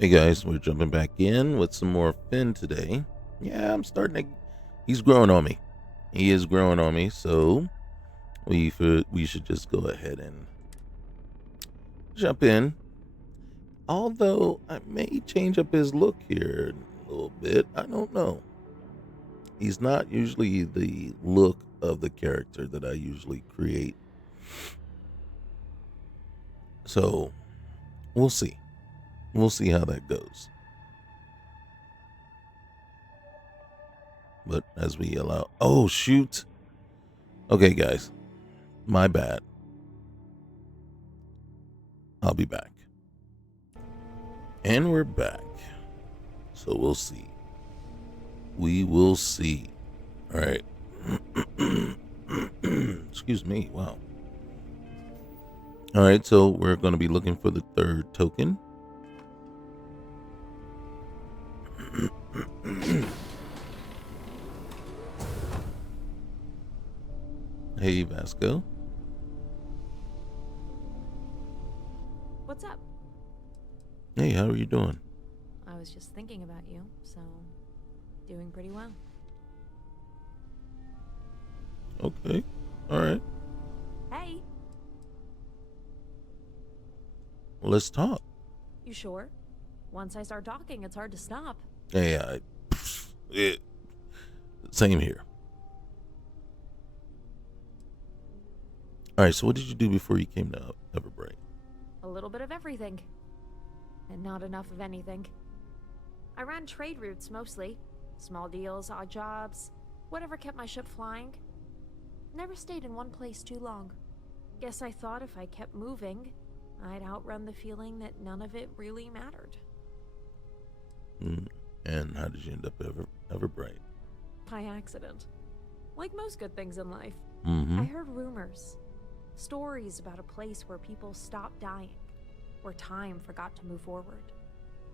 Hey guys, we're jumping back in with some more Finn today. Yeah, I'm starting to. He's growing on me. He is growing on me, so we should just go ahead and jump in. Although I may change up his look here a little bit. I don't know. He's not usually the look of the character that I usually create. So we'll see. We'll see how that goes. But as we allow. Oh, shoot. Okay, guys. My bad. I'll be back. And we're back. So we'll see. We will see. All right. Excuse me. Wow. All right. So we're going to be looking for the third token. Hey, Vasco. What's up? Hey, how are you doing? I was just thinking about you, so doing pretty well. Okay. All right. Hey, Well, let's talk. you sure? Once I start talking, it's hard to stop. Hey, same here. All right. So what did you do before you came to Everbright? A little bit of everything. And not enough of anything. I ran trade routes mostly. Small deals, odd jobs, whatever kept my ship flying. Never stayed in one place too long. Guess I thought if I kept moving, I'd outrun the feeling that none of it really mattered. And how did you end up Everbright? By accident. Like most good things in life. Mm-hmm. I heard rumors. Stories about a place where people stopped dying. Where time forgot to move forward.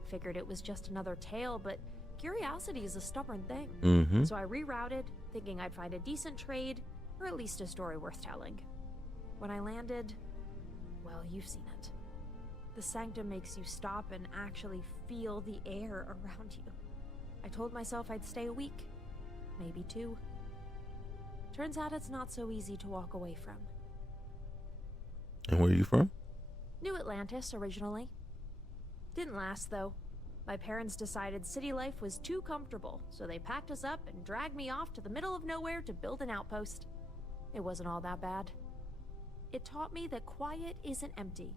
Figured it was just another tale, but curiosity is a stubborn thing. Mm-hmm. So I rerouted, thinking I'd find a decent trade, or at least a story worth telling. When I landed, well, you've seen it. The sanctum makes you stop and actually feel the air around you. I told myself I'd stay a week, maybe 2. Turns out it's not so easy to walk away from. And where are you from? New Atlantis, originally. Didn't last, though. My parents decided city life was too comfortable, so they packed us up and dragged me off to the middle of nowhere to build an outpost. It wasn't all that bad. It taught me that quiet isn't empty,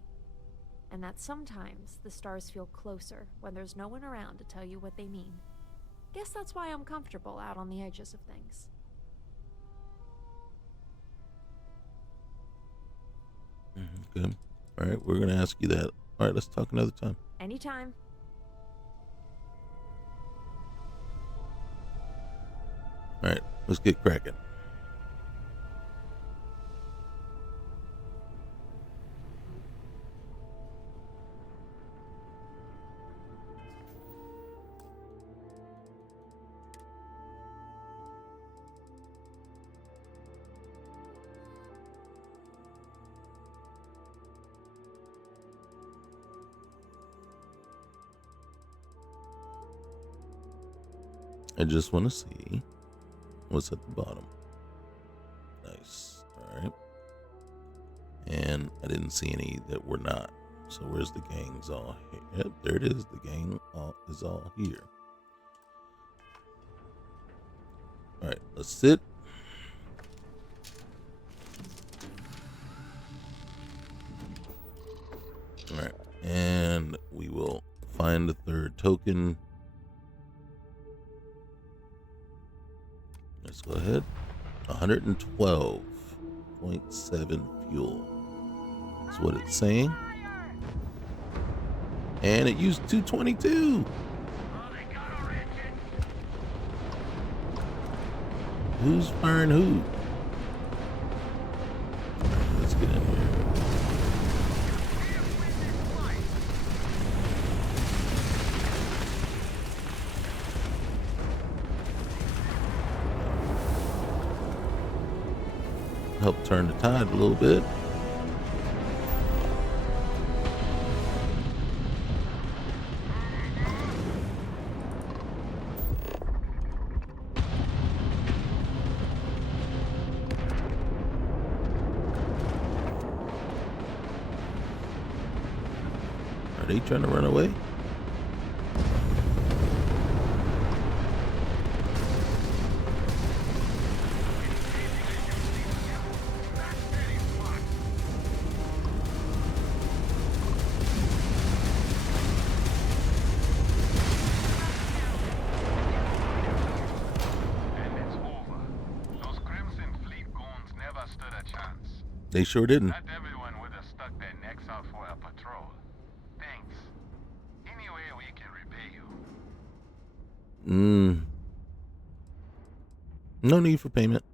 and that sometimes the stars feel closer when there's no one around to tell you what they mean. Guess that's why I'm comfortable out on the edges of things. Good. All right, we're gonna ask you that. All right, let's talk another time. Anytime. All right, let's get cracking. I just want to see what's at the bottom. Nice. All right. And I didn't see any that were not. So where's the gang's all here? Yep, there it is. The gang is all here. All right, let's sit. All right, and we will find the third token. Let's go ahead. 112.7 fuel. That's what it's saying. And it used 222. Who's firing who? Let's get in here. Help turn the tide a little bit. they trying to run away? They sure didn't. Not everyone would have stuck their necks out for a patrol. Thanks. Anyway, we can repay you. No need for payment.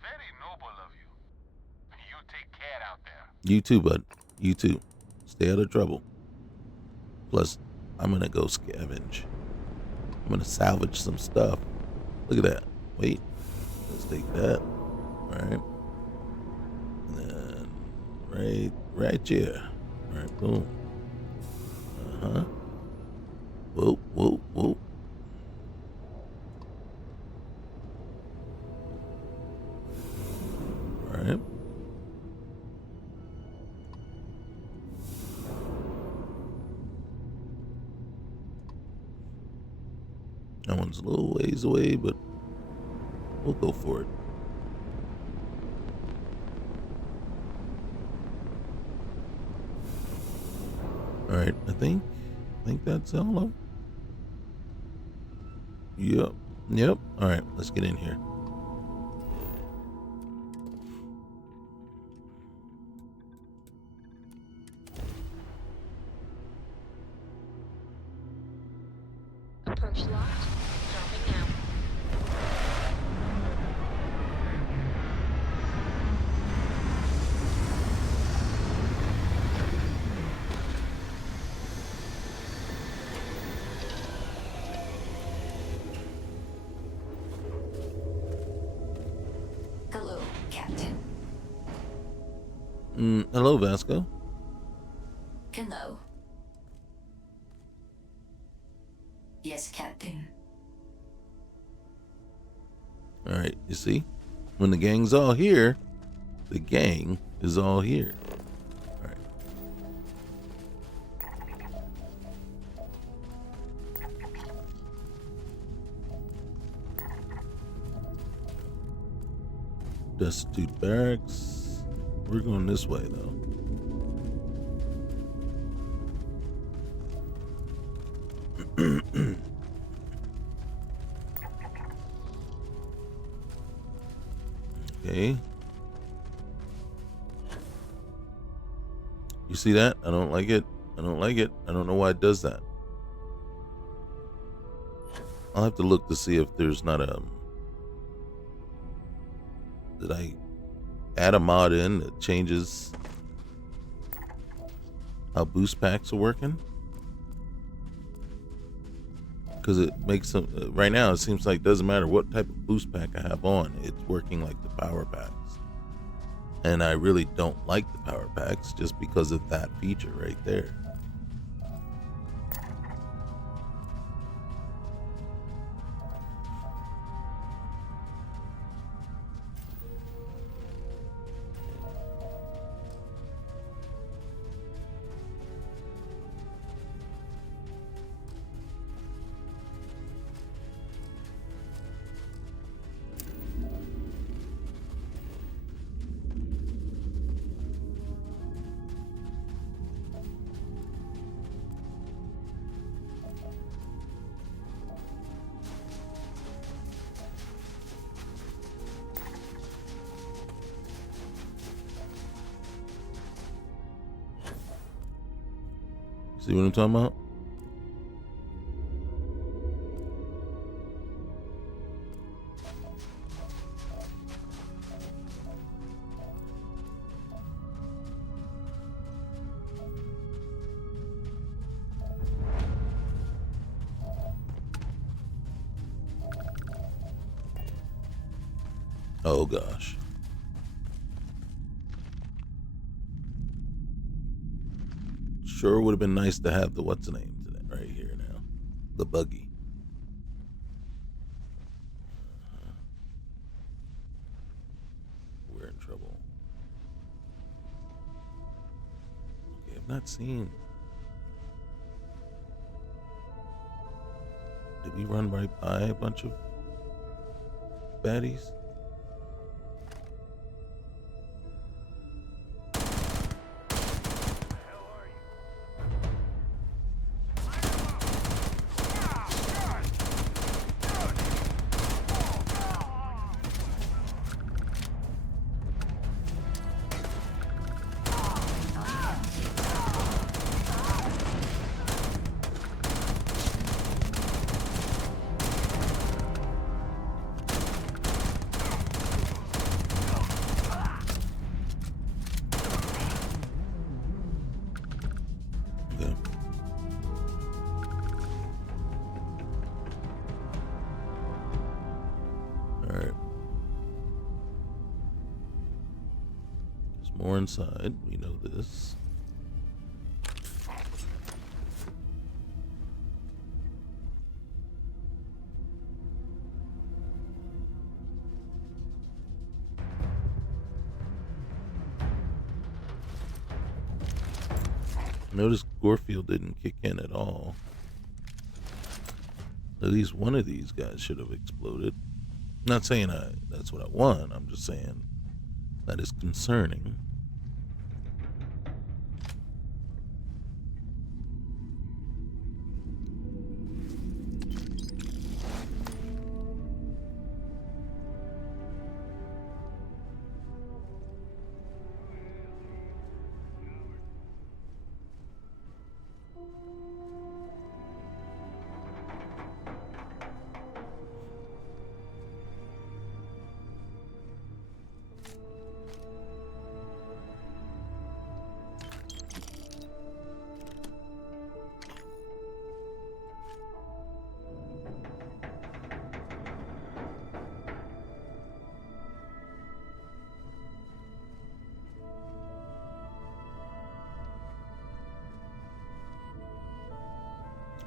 Very noble of you. You take care out there. You too, bud. You too. Stay out of trouble. Plus, I'm gonna go scavenge. I'm gonna salvage some stuff. Look at that. Wait. Let's take that. Alright. Right here. All right, boom. Whoa. All right. That one's a little ways away, but we'll go for it. All right, I think that's all of. Yep. All right, let's get in here. Approach locked. Dropping now. Hello, Captain. Hello, Vasco. Hello. Yes, Captain. All right, you see, when the gang's all here, the gang is all here. All right. Destitute barracks. We're going this way, though. Okay. You see that? I don't like it. I don't know why it does that. I'll have to look to see if there's not a... Did I add a mod in that changes how boost packs are working? Because it makes them... right now, it seems like it doesn't matter what type of boost pack I have on. It's working like the power packs. And I really don't like the power packs just because of that feature right there. See what I'm talking about? Oh gosh. Sure would have been nice to have the what's the name to that right here now. The buggy. We're in trouble. Okay, I've not seen We run right by a bunch of baddies. Okay. All right. There's more inside. We know this. Notice Gorefield didn't kick in at all. At least one of these guys should have exploded. Not saying that's what I want. I'm just saying that is concerning.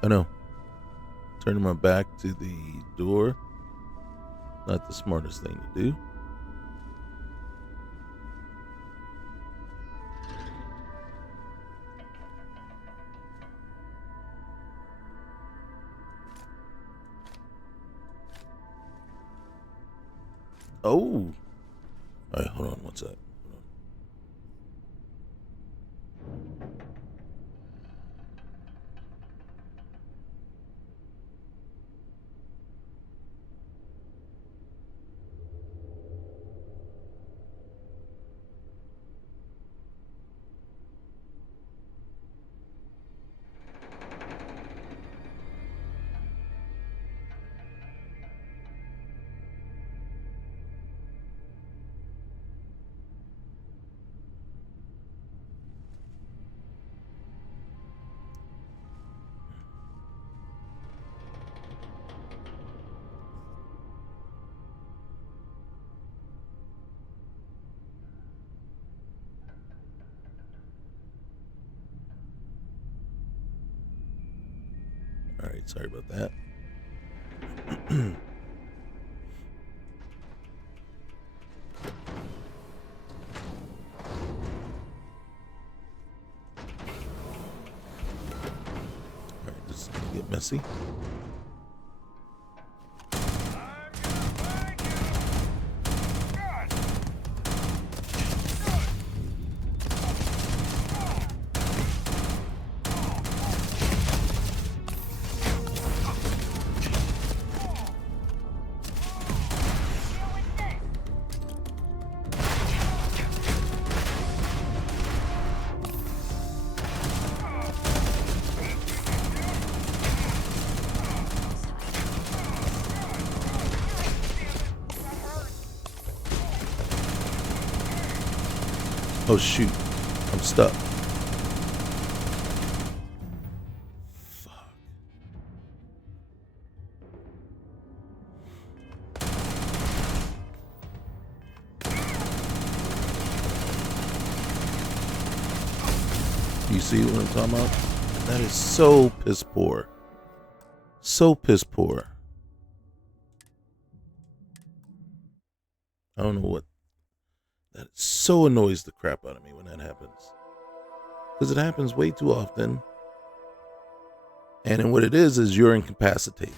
I know. Turning my back to the door. Not the smartest thing to do. Oh. All right, hold on one sec. All right, sorry about that. All right, this is gonna get messy. Oh shoot, I'm stuck. Fuck. You see what I'm talking about? That is so piss poor. So piss poor. I don't know what. That so annoys the crap out of me when that happens. Because it happens way too often. And then what it is you're incapacitated.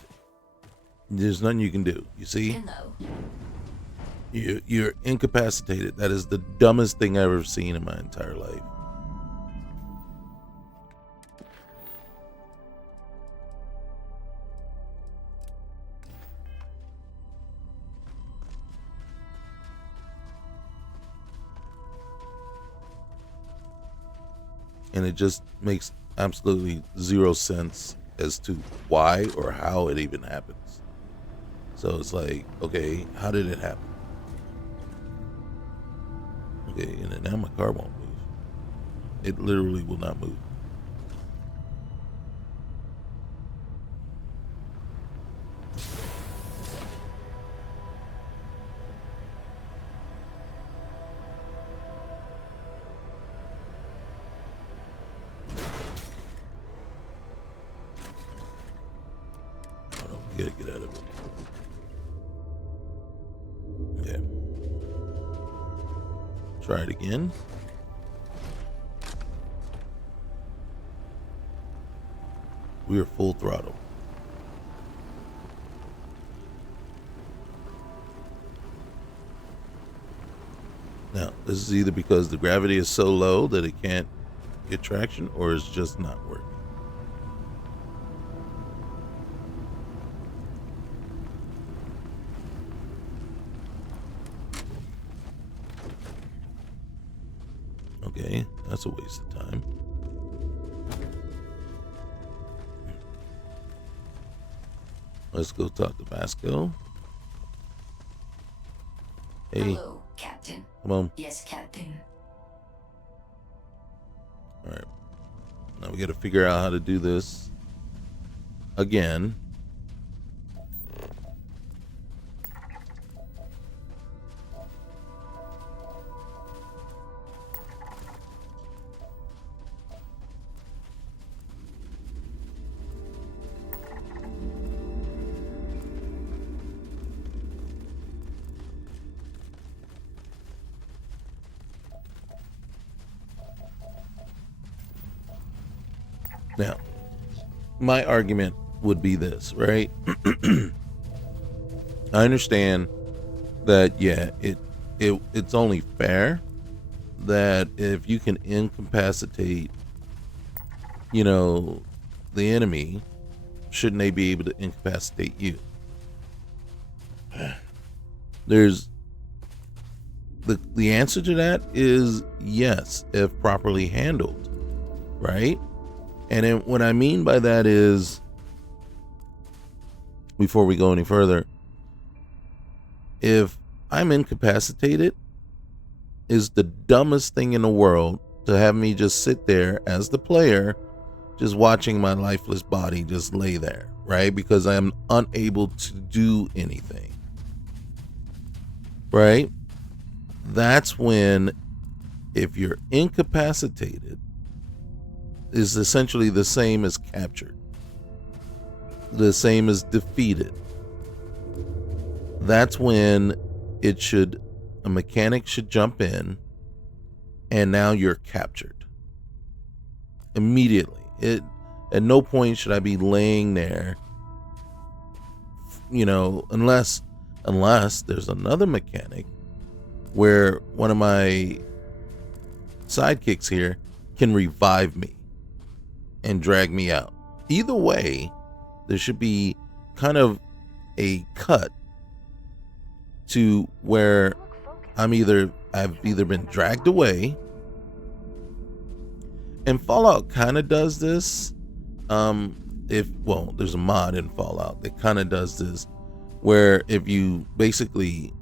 There's nothing you can do. You see? Hello. You're incapacitated. That is the dumbest thing I've ever seen in my entire life. And it just makes absolutely zero sense as to why or how it even happens. So it's like, okay, how did it happen? Okay, and then now my car won't move. It literally will not move. Gotta get out of it. Okay. Try it again. We are full throttle. Now, this is either because the gravity is so low that it can't get traction, or it's just not working. Okay, that's a waste of time. Let's go talk to Vasco. Hey. Hello, Captain. Come on. Yes, Captain. Alright. Now we gotta figure out how to do this again. Now, my argument would be this, right? I understand that, yeah, it's only fair that if you can incapacitate, the enemy, shouldn't they be able to incapacitate you? There's the answer to that is yes, if properly handled, right? And then what I mean by that is, before we go any further, if I'm incapacitated, is the dumbest thing in the world to have me just sit there as the player, just watching my lifeless body just lay there, right? Because I'm unable to do anything, right? That's when, if you're incapacitated, is essentially the same as captured, the same as defeated. That's when a mechanic should jump in, and now you're captured immediately. At no point should I be laying there, unless there's another mechanic where one of my sidekicks here can revive me and drag me out. Either way, there should be kind of a cut to where I've either been dragged away, and Fallout kind of does this. There's a mod in Fallout that kind of does this, where if you basically,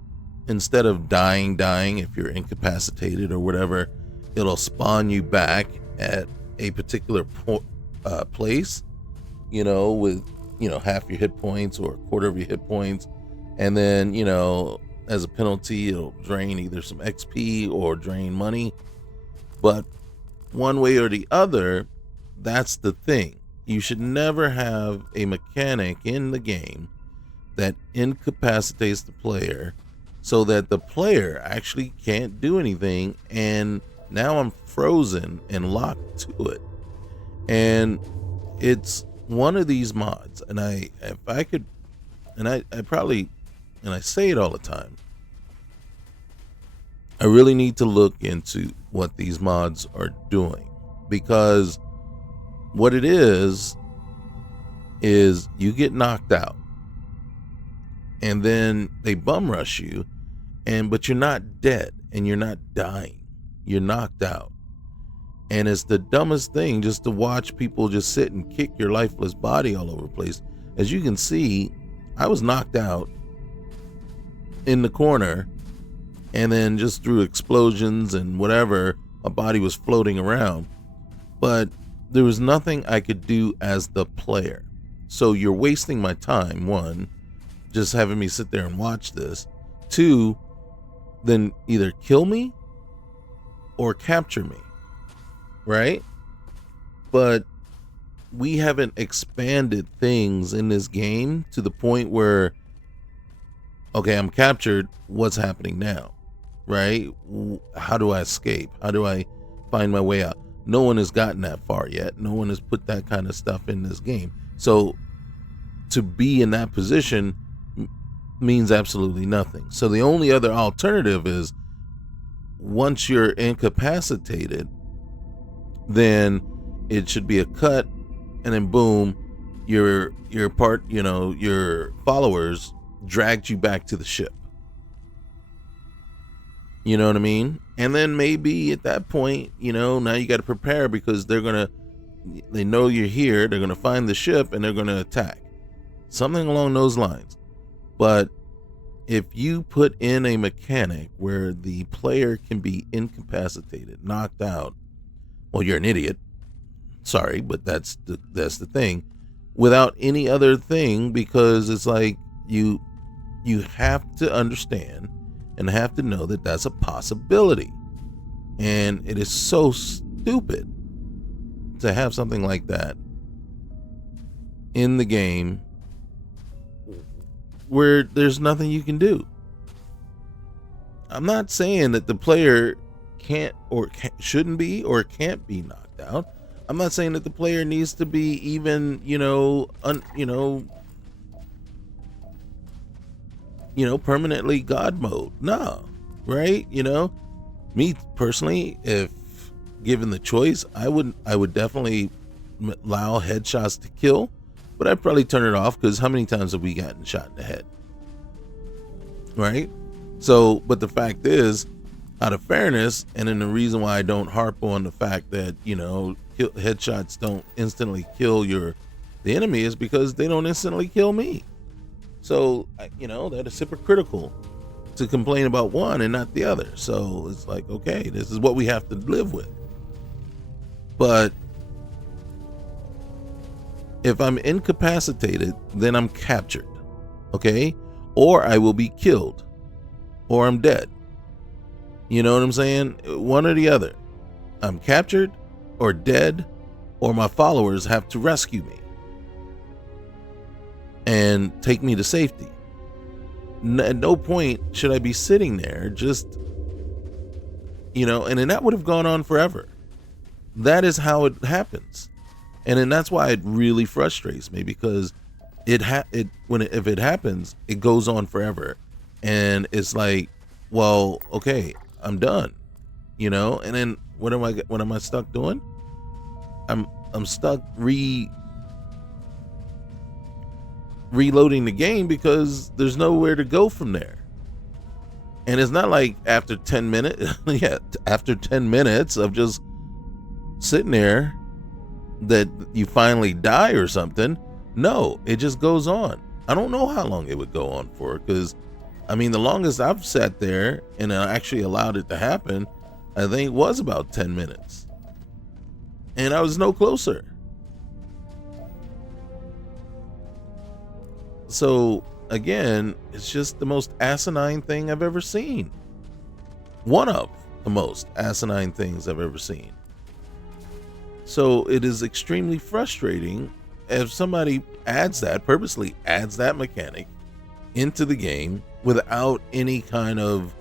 instead of dying, if you're incapacitated or whatever, it'll spawn you back at a particular place, with half your hit points or a quarter of your hit points, and then as a penalty it'll drain either some XP or drain money. But one way or the other, that's the thing. You should never have a mechanic in the game that incapacitates the player so that the player actually can't do anything, and now I'm frozen and locked to it. And it's one of these mods, and if I could and I probably, and I say it all the time, I really need to look into what these mods are doing, because what it is you get knocked out and then they bum rush you, but you're not dead and you're not dying. You're knocked out. And it's the dumbest thing just to watch people just sit and kick your lifeless body all over the place. As you can see, I was knocked out in the corner, and then just through explosions and whatever, my body was floating around. But there was nothing I could do as the player. So you're wasting my time, one, just having me sit there and watch this. Two, then either kill me or capture me, right? But we haven't expanded things in this game to the point where, okay, I'm captured, what's happening now, right? How do I escape? How do I find my way out? No one has gotten that far yet. No one has put that kind of stuff in this game. So to be in that position means absolutely nothing. So the only other alternative is, once you're incapacitated, then it should be a cut, and then boom, your followers dragged you back to the ship. You know what I mean? And then maybe at that point, now you got to prepare, because they know you're here, they're going to find the ship and they're going to attack. Something along those lines. But if you put in a mechanic where the player can be incapacitated, knocked out, well, you're an idiot. Sorry, but that's the thing. Without any other thing, because it's like you have to understand and have to know that that's a possibility. And it is so stupid to have something like that in the game where there's nothing you can do. I'm not saying that the player can't or shouldn't be or can't be knocked out. I'm not saying that the player needs to be even, permanently God mode. No, right? Me personally, if given the choice, I would definitely allow headshots to kill, but I'd probably turn it off, because how many times have we gotten shot in the head? Right? So, but the fact is, out of fairness, and then the reason why I don't harp on the fact that, headshots don't instantly kill the enemy, is because they don't instantly kill me. So, that is hypocritical to complain about one and not the other. So it's like, okay, this is what we have to live with. But if I'm incapacitated, then I'm captured, okay? Or I will be killed, or I'm dead. You know what I'm saying? One or the other. I'm captured or dead, or my followers have to rescue me and take me to safety. At no point should I be sitting there just, and then that would have gone on forever. That is how it happens. And then that's why it really frustrates me, because if it happens, it goes on forever. And it's like, well, okay, I'm done, and then what am I stuck doing? I'm stuck reloading the game, because there's nowhere to go from there. And it's not like after 10 minutes, after 10 minutes of just sitting there that you finally die or something. No, it just goes on. I don't know how long it would go on for, because the longest I've sat there and I actually allowed it to happen, I think was about 10 minutes. And I was no closer. So again, it's just the most asinine thing I've ever seen. One of the most asinine things I've ever seen. So it is extremely frustrating if somebody purposely adds that mechanic into the game without any kind of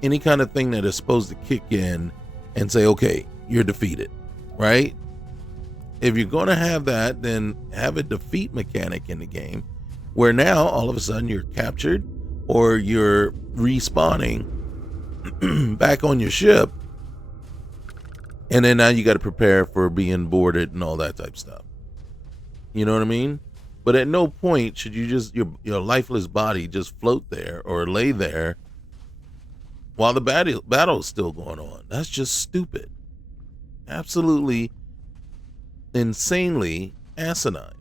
thing that is supposed to kick in and say, okay, you're defeated, right? if you're going to have that, then have a defeat mechanic in the game where now all of a sudden you're captured or you're respawning back on your ship. And then now you got to prepare for being boarded and all that type of stuff. You know what I mean? But at no point should you just, your lifeless body just float there or lay there while the battle is still going on. That's just stupid. Absolutely insanely asinine.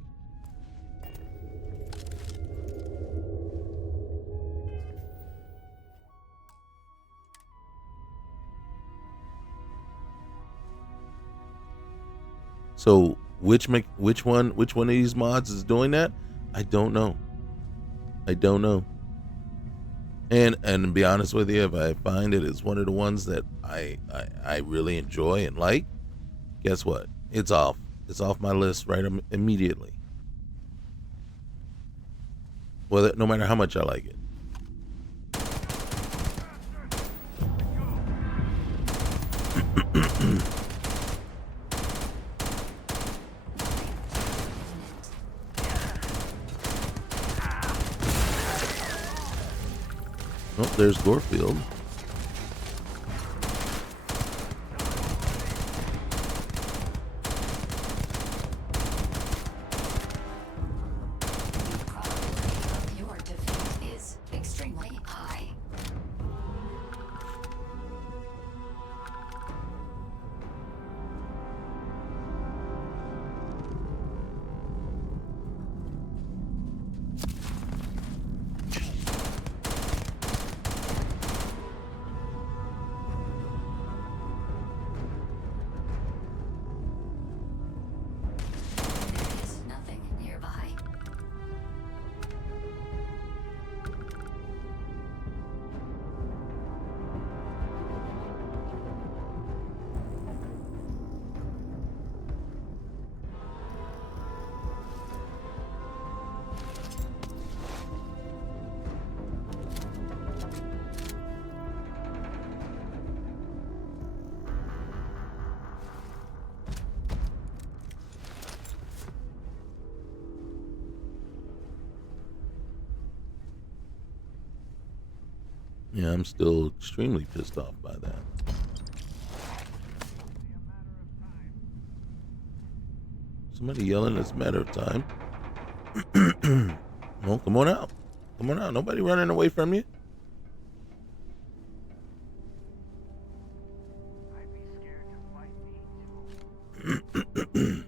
So which one of these mods is doing that? I don't know. And to be honest with you, if I find it is one of the ones that I really enjoy and like, guess what? It's off. It's off my list right immediately. Well, no matter how much I like it. Oh, there's Gorefield. Your defeat is extremely high. There is nothing nearby. Yeah, I'm still extremely pissed off by that. Somebody yelling, it's a matter of time. Well, come on out. Come on out. Nobody running away from you. I'd be scared to fight me too.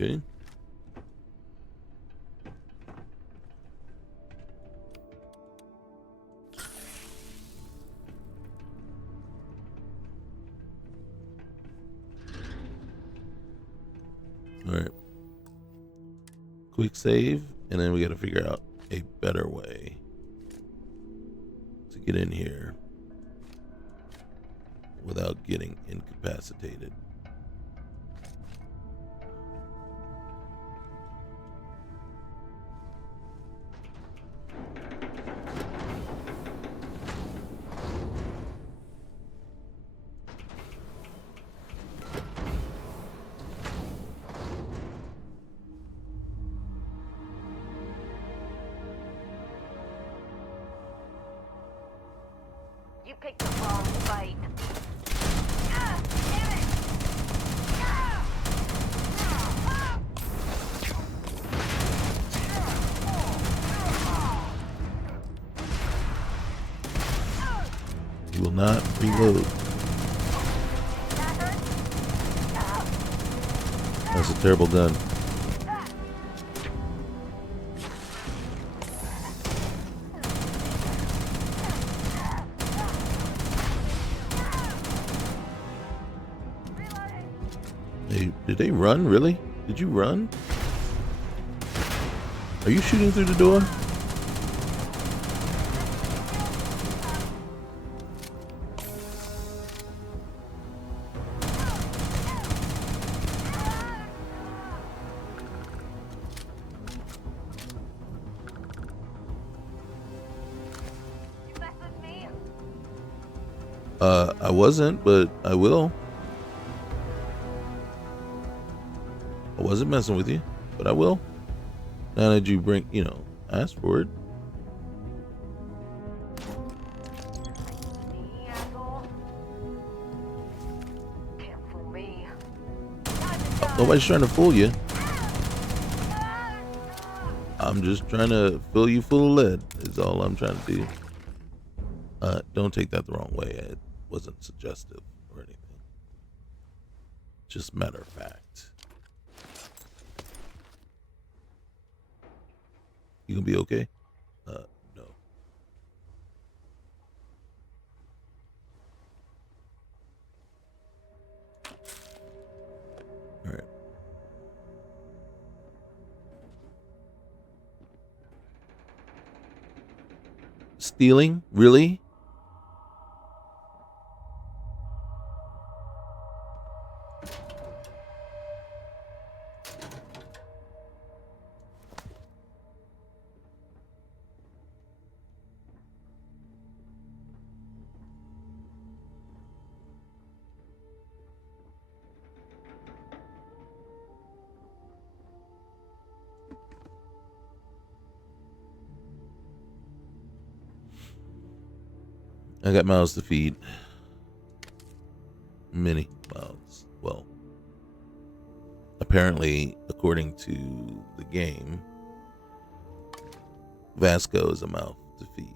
Okay. All right. Quick save, and then we got to figure out a better way to get in here without getting incapacitated. You picked the wrong fight. Ah, damn it! Ah! You will not reload. That's a terrible gun. Hey, did they run? Really? Did you run? Are you shooting through the door? I wasn't, but I will. I wasn't messing with you, but I will. Now that you ask for it. Can't fool me. Nobody's trying to fool you. I'm just trying to fill you full of lead, is all I'm trying to do. Don't take that the wrong way. It wasn't suggestive or anything. Just matter of fact. You gonna be okay? No. All right. Stealing? Really? I got mouths to feed. Many mouths. Well, apparently, according to the game, Vasco is a mouth to feed.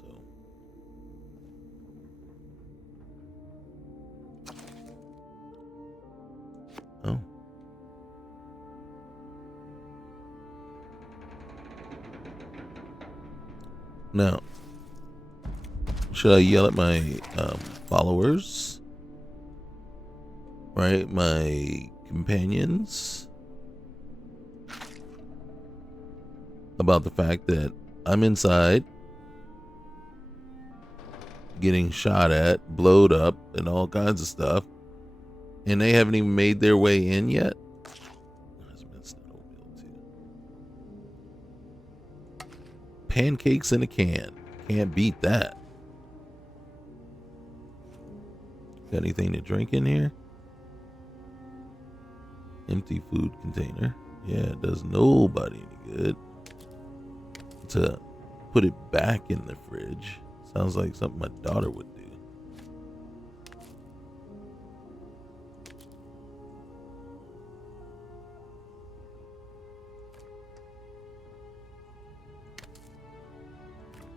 So, oh. Now, should I yell at my followers? Right? My companions? About the fact that I'm inside, getting shot at, blowed up, and all kinds of stuff, and they haven't even made their way in yet? Pancakes in a can. Can't beat that. Got anything to drink in here? Empty food container. Yeah, it does nobody any good to put it back in the fridge. Sounds like something my daughter would do.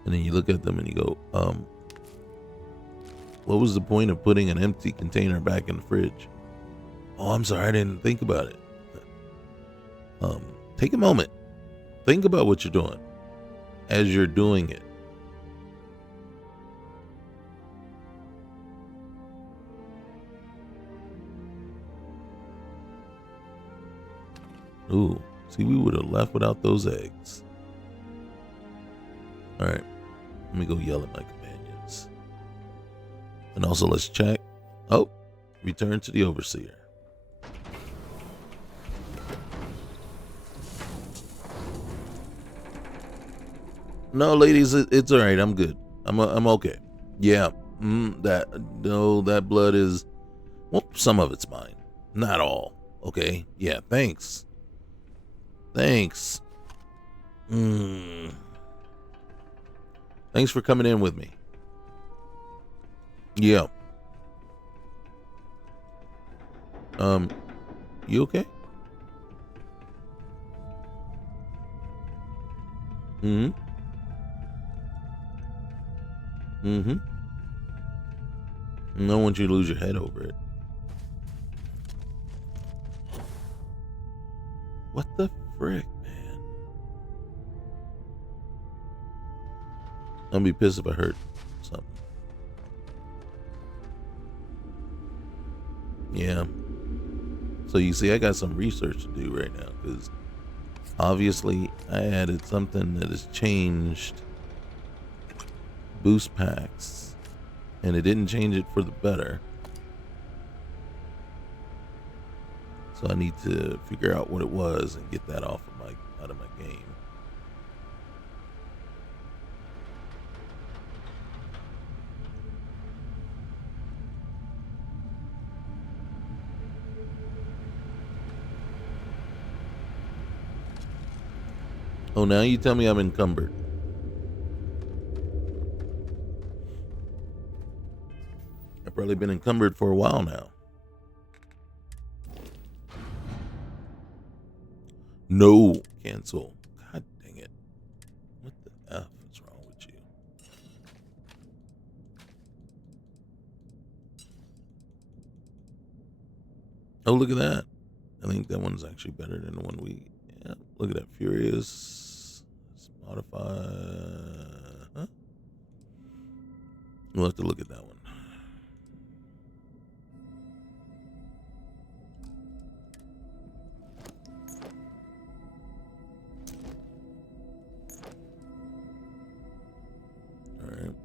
And then you look at them and you go, what was the point of putting an empty container back in the fridge? Oh, I'm sorry, I didn't think about it. Take a moment. Think about what you're doing as you're doing it. Ooh, see, we would have left without those eggs. All right, let me go yell at my companions. And also, let's check. Oh, return to the overseer. No, ladies, it's all right. I'm good. I'm okay. Yeah, that blood is, well, some of it's mine, not all. Okay, yeah, thanks. Thanks for coming in with me. Yeah. You okay? Mm-hmm. Mm-hmm. I don't want you to lose your head over it. What the frick, man? I'll be pissed if I hurt something. Yeah. So you see, I got some research to do right now, because obviously I added something that has changed boost packs, and it didn't change it for the better. So I need to figure out what it was and get that out of my game. Oh, now you tell me I'm encumbered. I've probably been encumbered for a while now. No, cancel. God dang it. What the F is wrong with you? Oh, look at that. I think that one's actually better than the one we... Yeah, look at that. Furious. Modify. Huh? We'll have to look at that one. All right.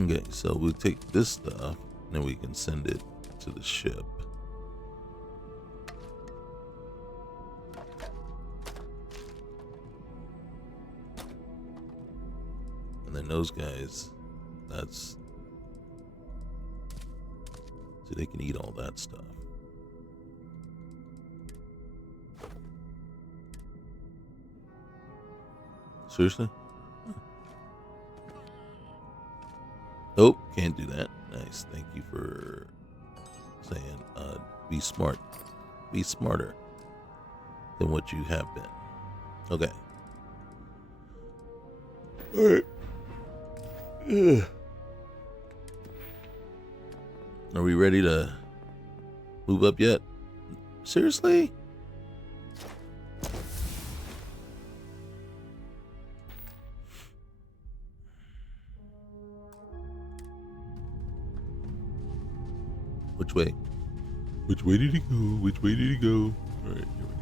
Okay, so we'll take this stuff, and then we can send it to the ship. And then those guys, that's... So they can eat all that stuff. Seriously? Oh, can't do that. Nice. Thank you for saying, be smart. Be smarter than what you have been. Okay. All right. Ugh. Are we ready to move up yet? Seriously? Which way? Which way did he go? Which way did he go? All right, here we go.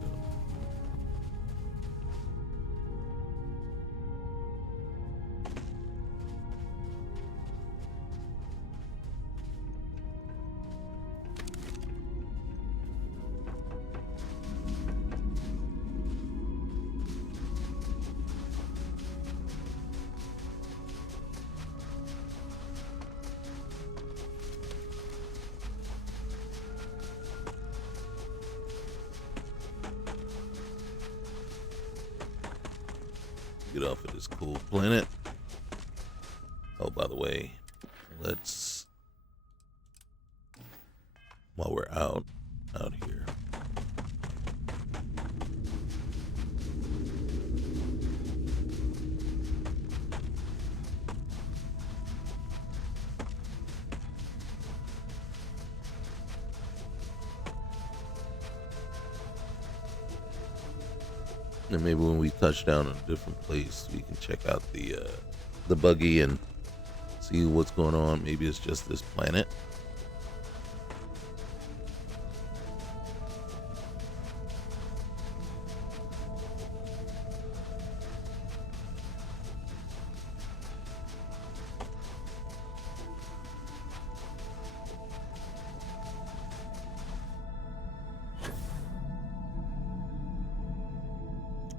Get off of this cool planet. Oh, by the way, let's, while we're out here, And maybe when we touch down in a different place, we can check out the buggy and see what's going on. Maybe it's just this planet.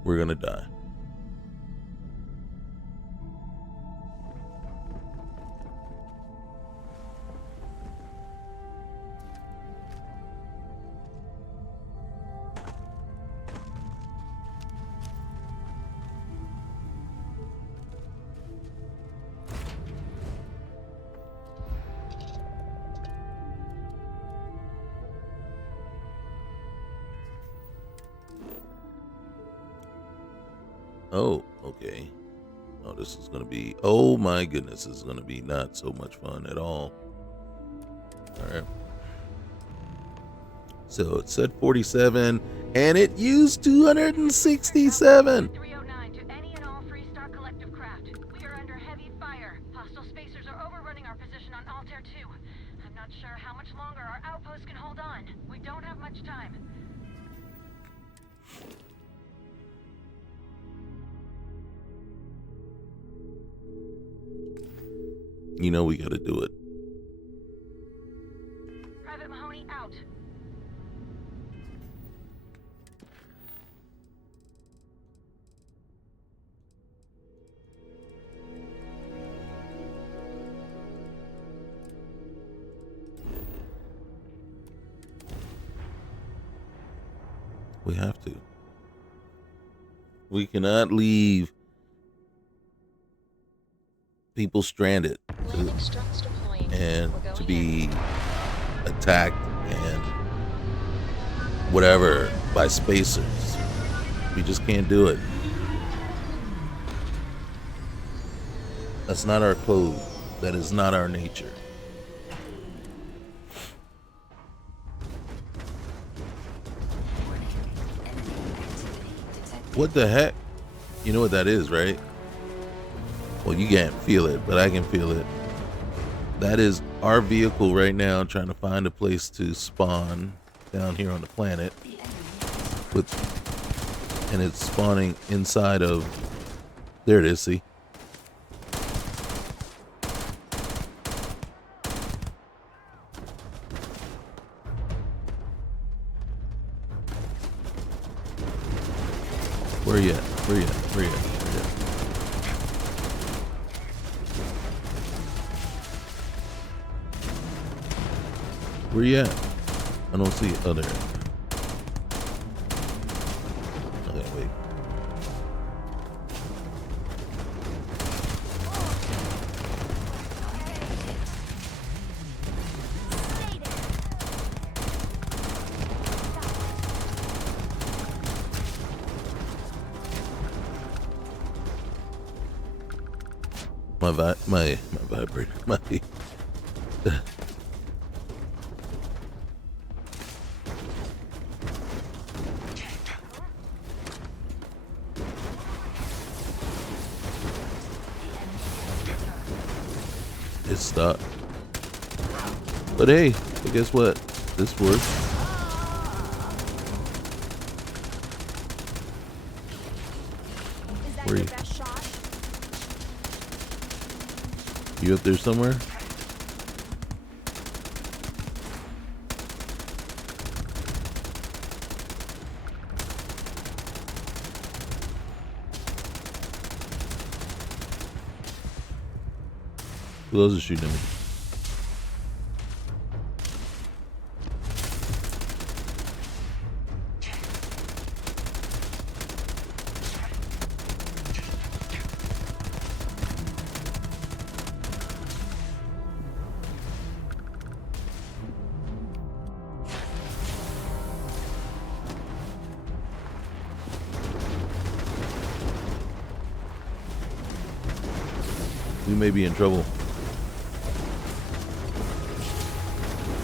We're gonna die. Oh, okay. Oh, this is going to be, oh my goodness, this is going to be not so much fun at all. All right. So it said 47, and it used 267. 309 to any and all Freestar collective craft. We are under heavy fire. Hostile spacers are overrunning our position on Altair 2. I'm not sure how much longer our outpost can hold on. We don't have much time. You know we got to do it. Private Mahoney out. We have to. We cannot leave people stranded and to be attacked and whatever by spacers. We just can't do it. That's not our code. That is not our nature. What the heck? You know what that is, right? Well, you can't feel it, but I can feel it. That is our vehicle right now trying to find a place to spawn down here on the planet. And it's spawning inside of... There it is, see? Where you at? Where you at? Where you at? Where you at? Where you at? I don't see it. Oh, there. Okay, wait. My vibrator, my it stopped. But hey, guess what? This works. Is that Where your you? best shot? You up there somewhere? Who else is shooting at me? We may be in trouble.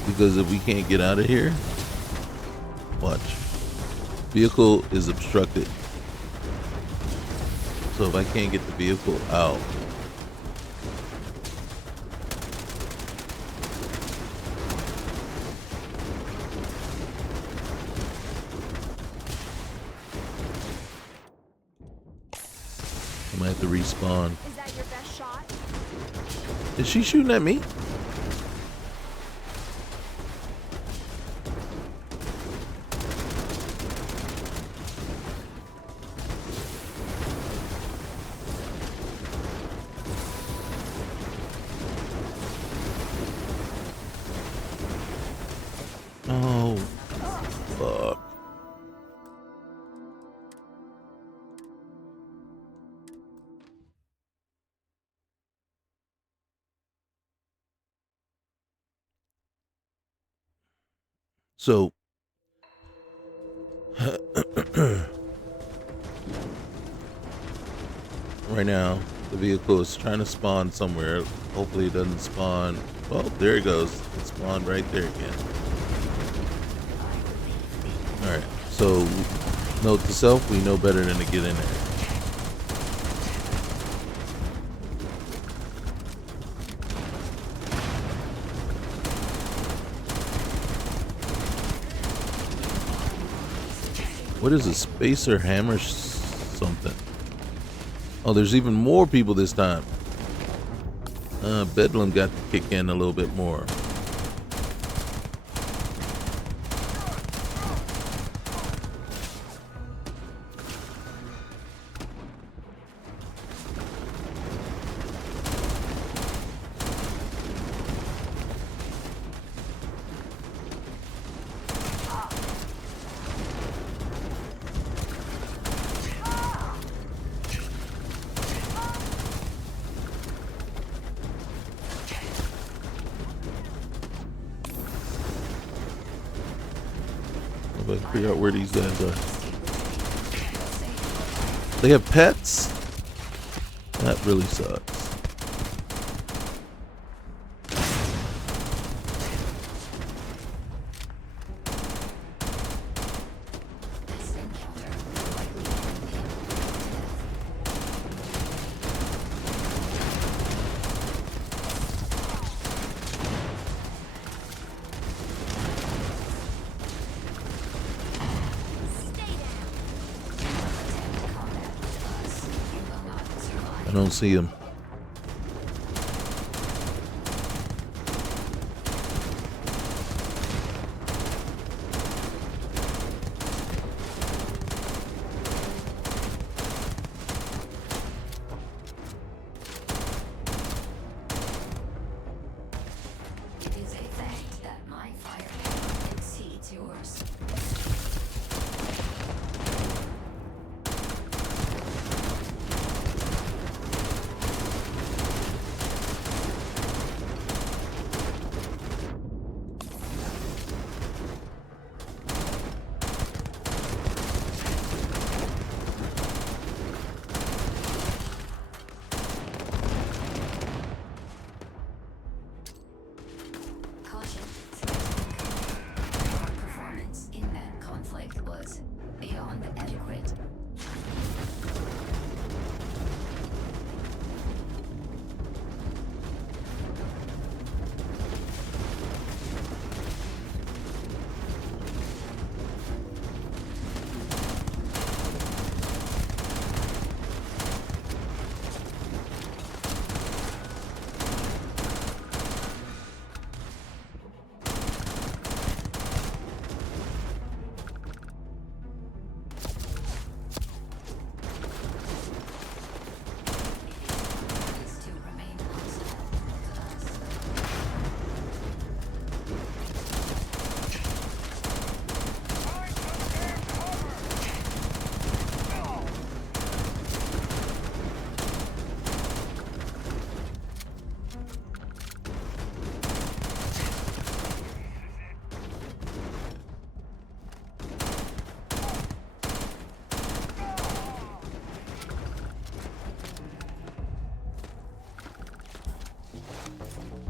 Because if we can't get out of here, watch. Vehicle is obstructed. So if I can't get the vehicle out, I might have to respawn. Is that your best shot? Is she shooting at me? Oh, fuck. So, right now, the vehicle is trying to spawn somewhere. Hopefully it doesn't spawn. Oh, there it goes. It spawned right there again. Alright, so note to self, we know better than to get in there. What is a spacer hammer something? Oh, there's even more people this time. Bedlam got to kick in a little bit more. But figure out where these guys are. They have pets? That really sucks. I don't see him. It is a fact that my fire exceeds yours. Caution. Your performance in that conflict was beyond adequate. Is to remain hostile to us.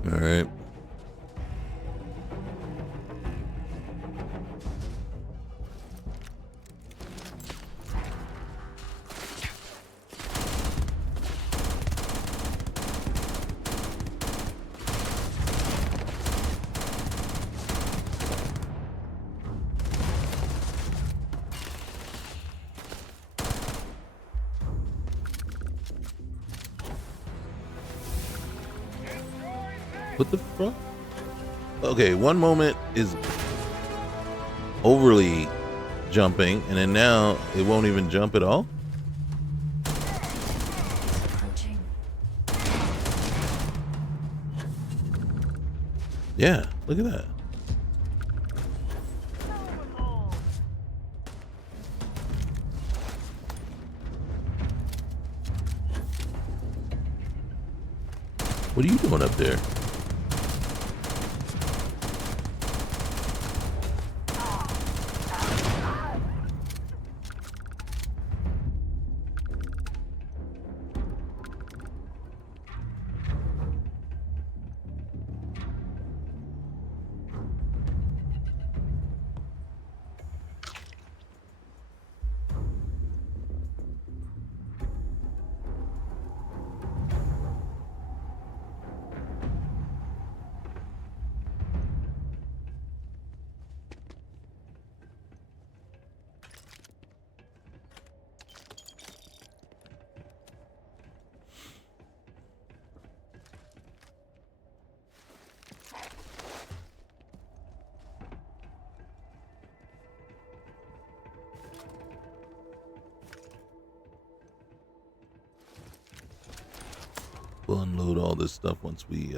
All right. What the fuck? Okay, one moment is overly jumping, and then now it won't even jump at all? It's approaching. Yeah, look at that. What are you doing up there? We'll unload all this stuff once we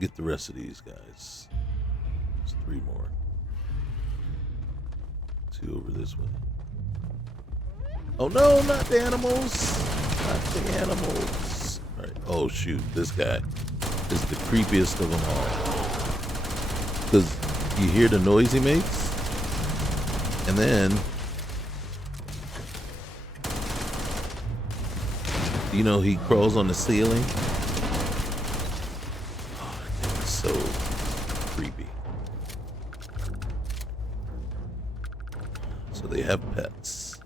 get the rest of these guys. There's 3 more. 2 over this way. Oh no, not the animals! Not the animals. Alright, oh shoot, this guy is the creepiest of them all. Because you hear the noise he makes, and then you know he crawls on the ceiling. Oh, that thing is so creepy. So they have pets.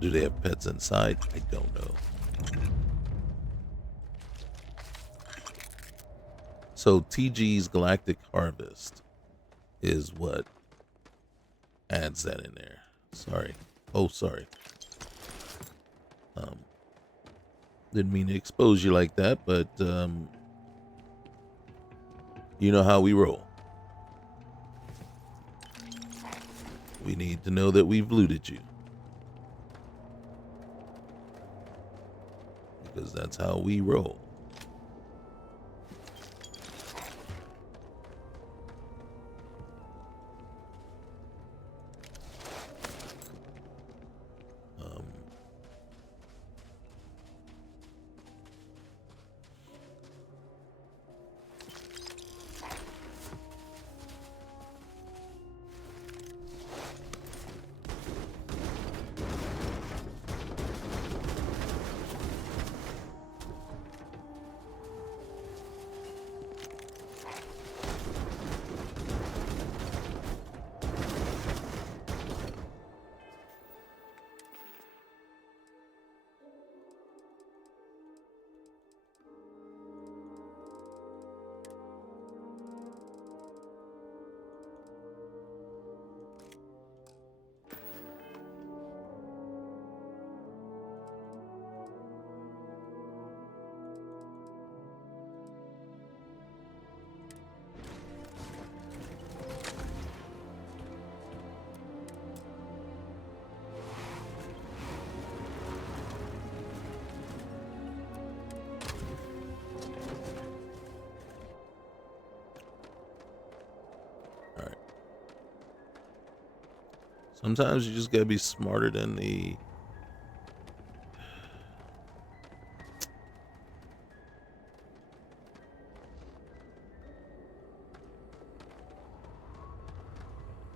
Do they have pets inside? I don't know. So TG's Galactic Harvest is what adds that in there. Sorry. Oh, sorry. Didn't mean to expose you like that, but you know how we roll. We need to know that we've looted you. Because that's how we roll. Sometimes you just gotta be smarter than the...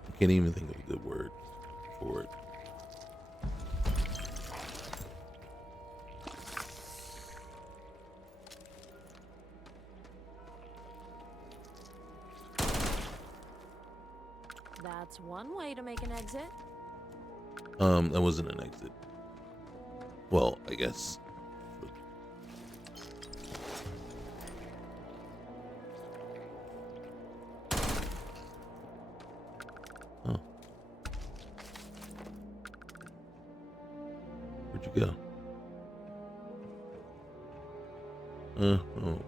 I can't even think of a good word for it. That's one way to make an exit. That wasn't an exit. Well, I guess. Oh. Where'd you go? Oh no.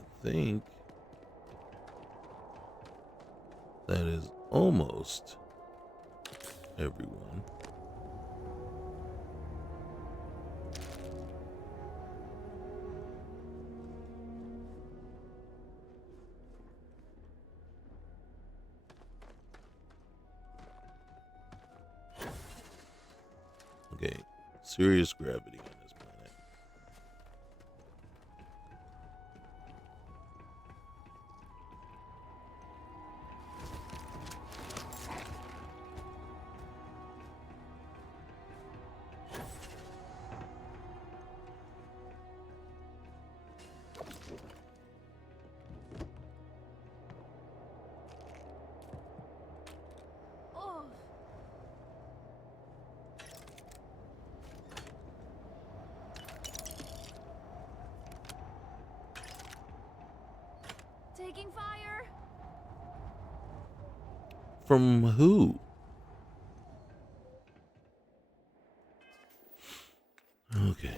I think that is almost everyone. Okay, serious gravity on this planet. Oh, taking fire. From who? Okay.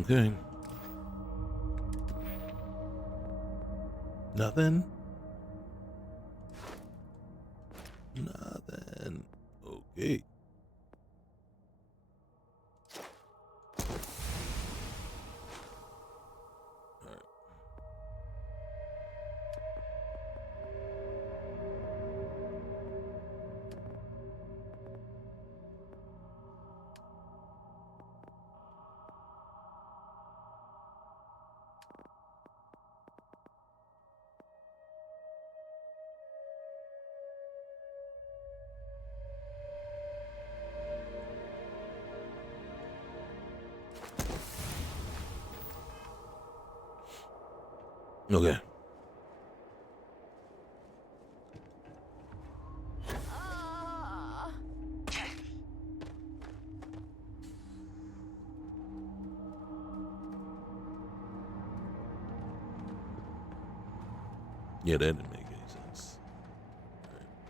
Okay. Nothing? Nothing. Okay. All right. Okay. Yeah, that didn't make any sense.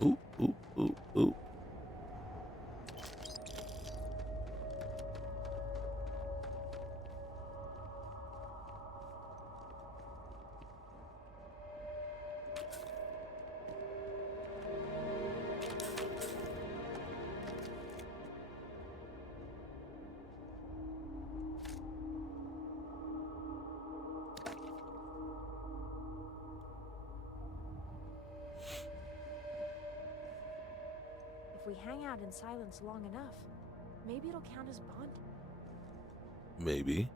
All right. Ooh, ooh, ooh, ooh. If we hang out in silence long enough, maybe it'll count as bonding. Maybe.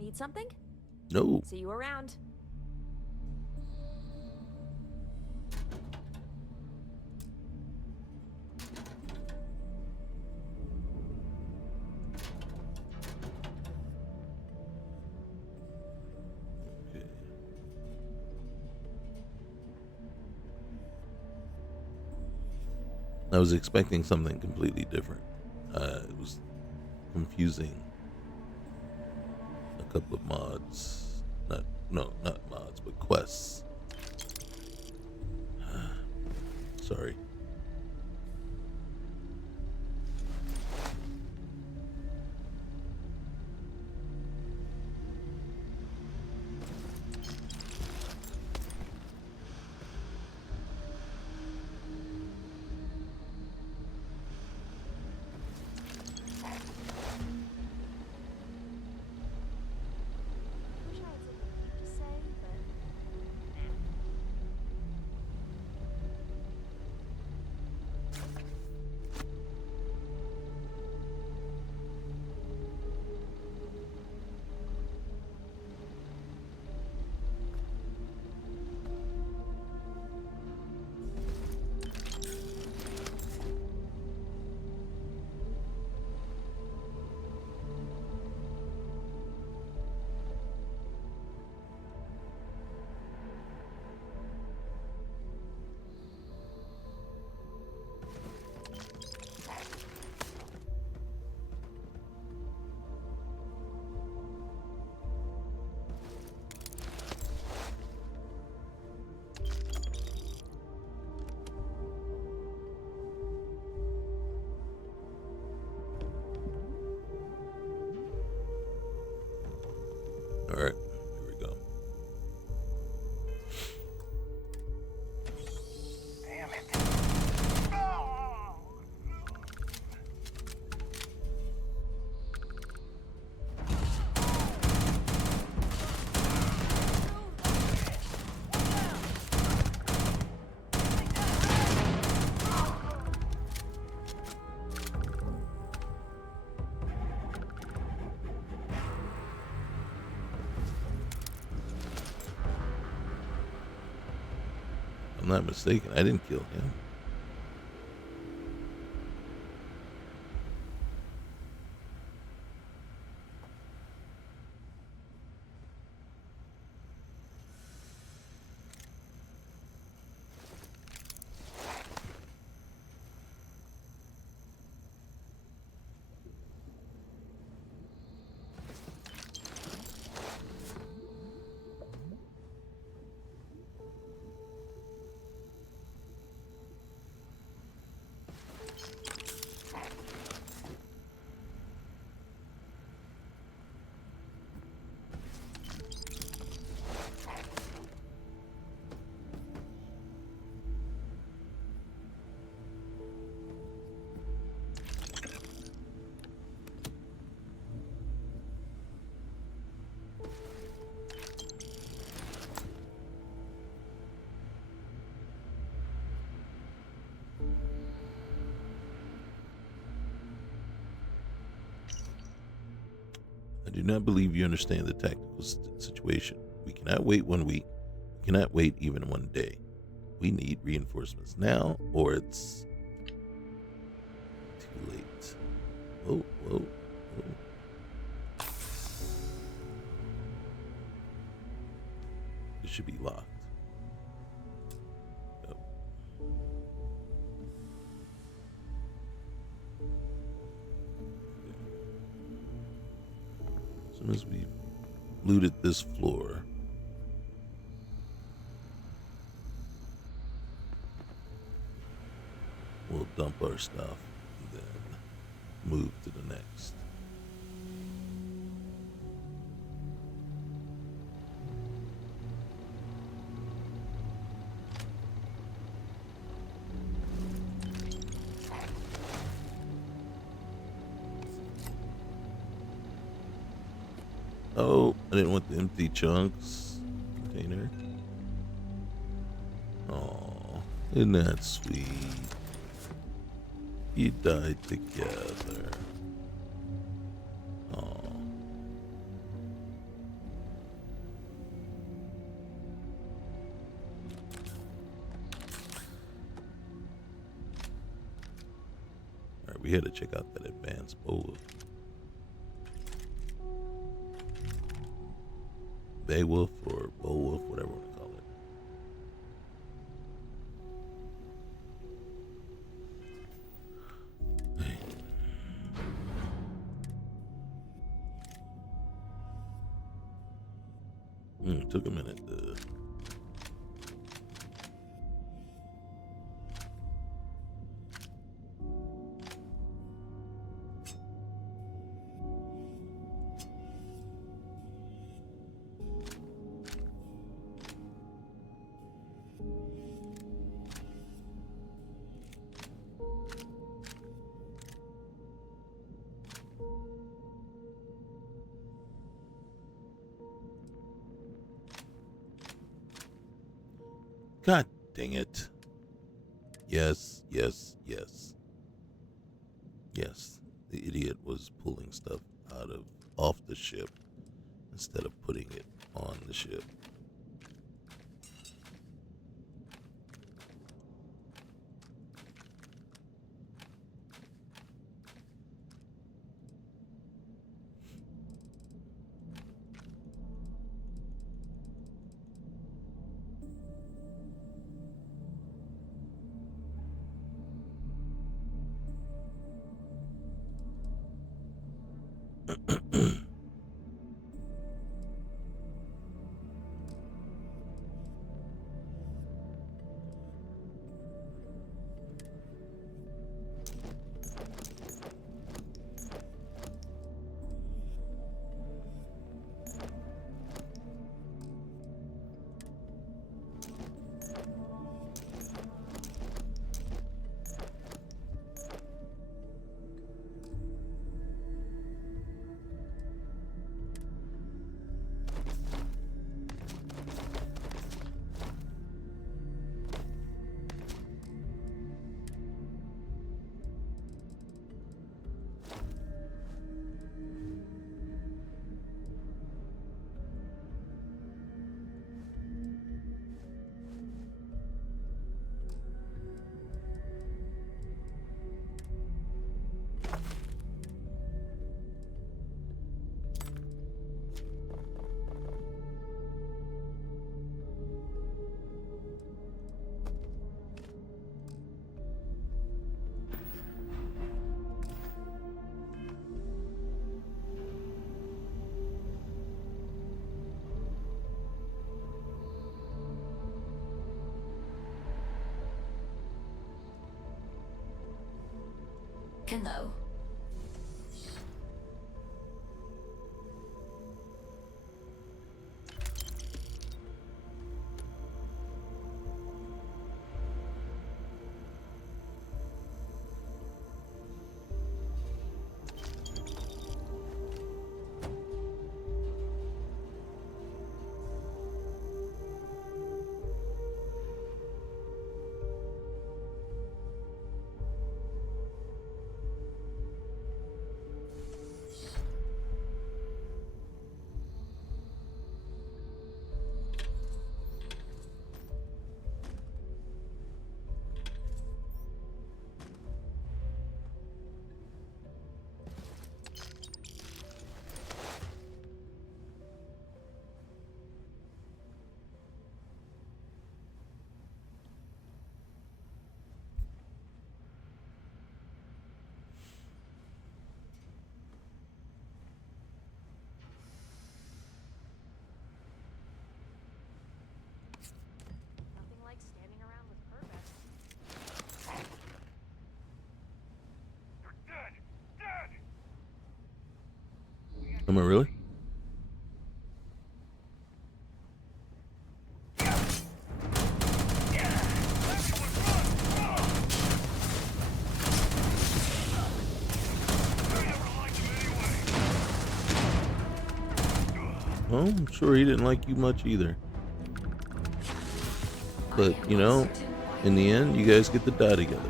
Need something? No. See you around. Okay. I was expecting something completely different. It was confusing. A couple of mods. Not mods, but quests. Sorry. Wish I had something cute to say, but nah. All right. Here we go. Damn it. I'm not mistaken. I didn't kill him. do not believe you understand the tactical situation. We cannot wait 1 week. We cannot wait even 1 day. We need reinforcements now, or it's too late. Whoa, whoa, whoa. It should be locked. Yep. As soon as we looted this floor, we'll dump our stuff and then move to the next. Oh, I didn't want the empty chunks container. Oh, isn't that sweet? You died together. Oh. Alright, we had to check out that advanced bow. Beowulf or Beowulf, whatever you want to call it. Took a minute to... God dang it. Yes, yes, yes. Yes, the idiot was pulling stuff off the ship instead of putting it on the ship. Hello. Am I really? Well, I'm sure he didn't like you much either. But, you know, in the end, you guys get to die together.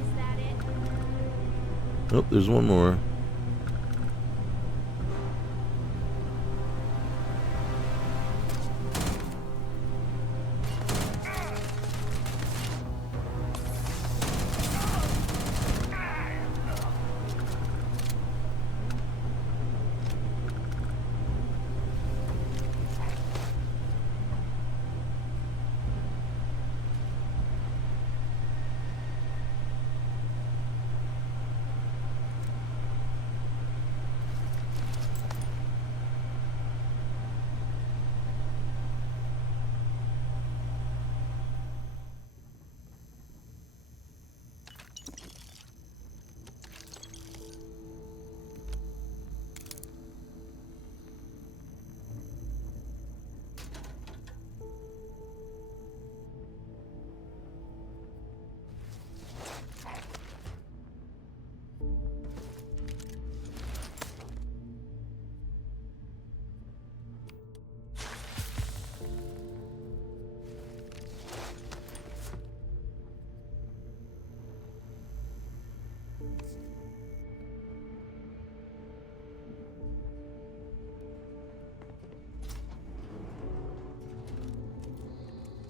Is that it? Oh, there's one more.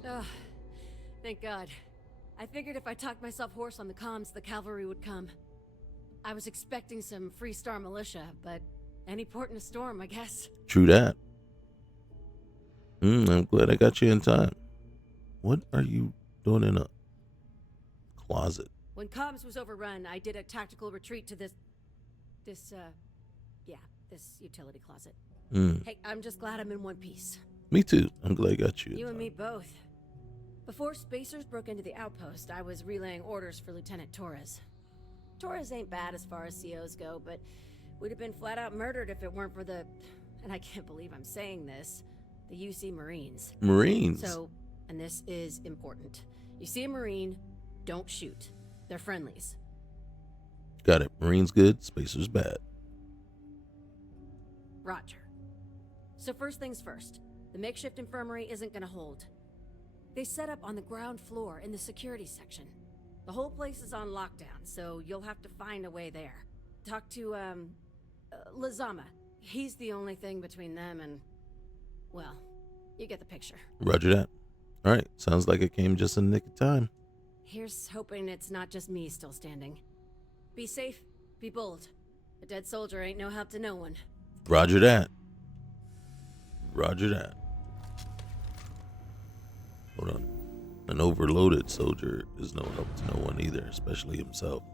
Oh, thank God. I figured if I talked myself hoarse on the comms, the cavalry would come. I was expecting some Freestar militia, but any port in a storm, I guess. True that. I'm glad I got you in time. What are you doing in a closet? When comms was overrun, I did a tactical retreat to this utility closet. Hey, I'm just glad I'm in one piece. Me too. I'm glad I got you in You and time. me both. Before Spacers broke into the outpost, I was relaying orders for Lieutenant Torres. Torres ain't bad as far as COs go, but we'd have been flat out murdered if it weren't for the, and I can't believe I'm saying this, the UC Marines. Marines. So, and this is important. You see a Marine, don't shoot. They're friendlies. Got it. Marines good, Spacers bad. Roger. So first things first, the makeshift infirmary isn't gonna hold. They set up on the ground floor in the security section. The whole place is on lockdown, so you'll have to find a way there. Talk to, Lazama. He's the only thing between them and, well, you get the picture. Roger that. All right. Sounds like it came just in the nick of time. Here's hoping it's not just me still standing. Be safe, be bold. A dead soldier ain't no help to no one. Roger that. Roger that. Hold on. An overloaded soldier is no help to no one either, especially himself.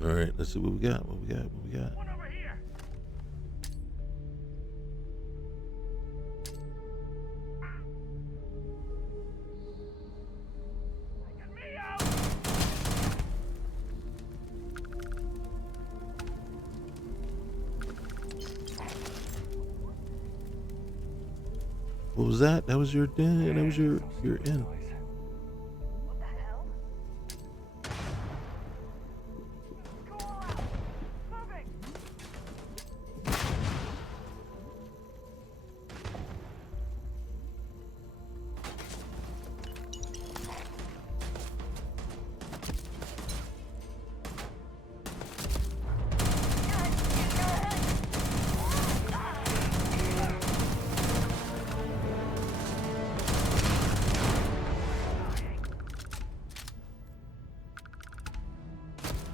All right, let's see what we got. What we got? What we got? One over here. Taking me out. What was that? That was your den. That was your inn. What the hell? Go all out. Moving.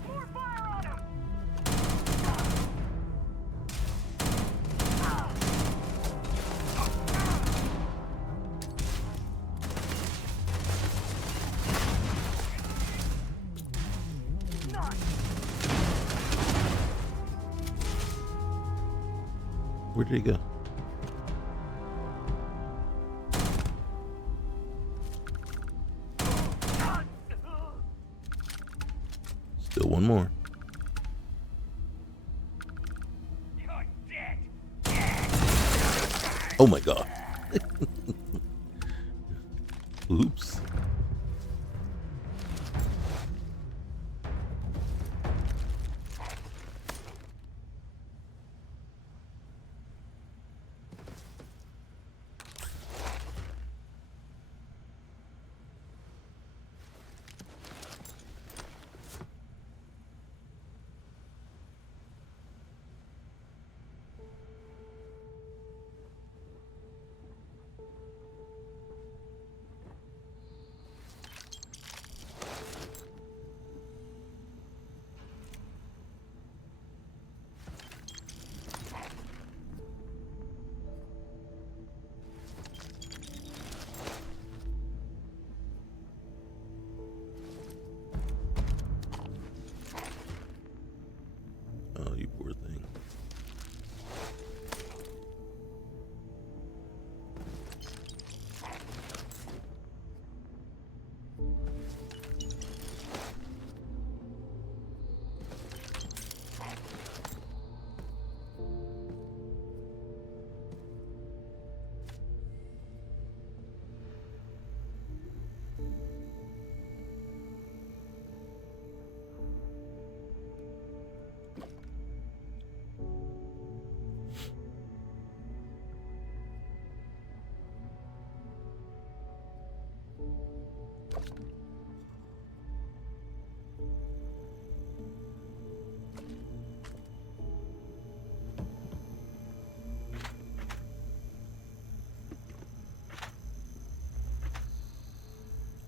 More fire on him. Where did he go? Still one more. You're dead. Oh my god. Oops. Oh, you poor thing.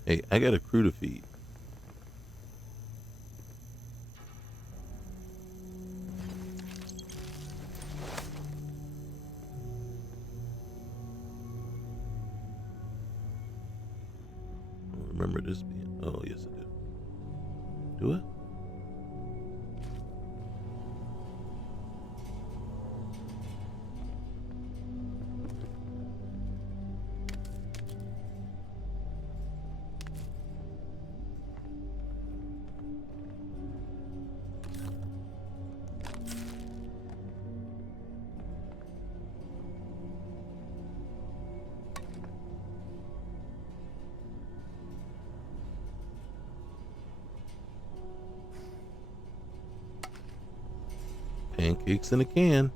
Hey, I got a crew to feed. I don't remember this being. Oh, yes, I do. Do it? Pancakes in a can.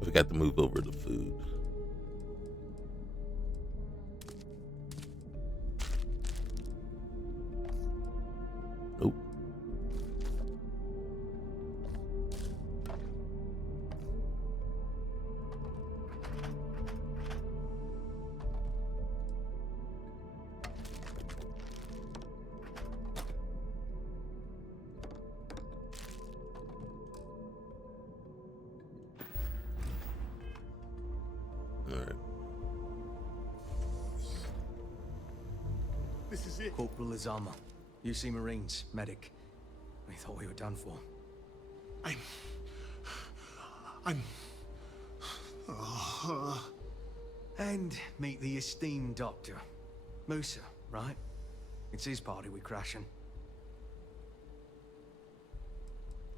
I forgot to move over the food. Nope. All right. This is it. Corporal Azama, UC Marines, medic. We thought we were done for. I'm... And meet the esteemed doctor. Musa, right? It's his party we're crashing.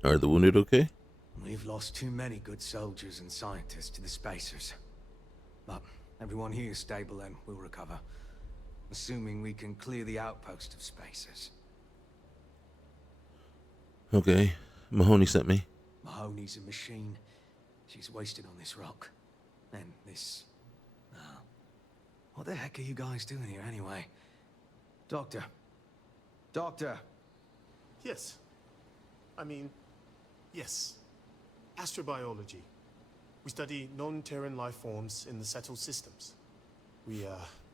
Are the wounded okay? We've lost too many good soldiers and scientists to the spacers. But everyone here is stable and will recover. Assuming we can clear the outpost of spacers. Okay. Mahoney sent me. Mahoney's a machine. She's wasted on this rock. And this... what the heck are you guys doing here anyway? Doctor. Doctor! Yes. I mean, yes. Astrobiology. We study non-Terran life forms in the settled systems. We,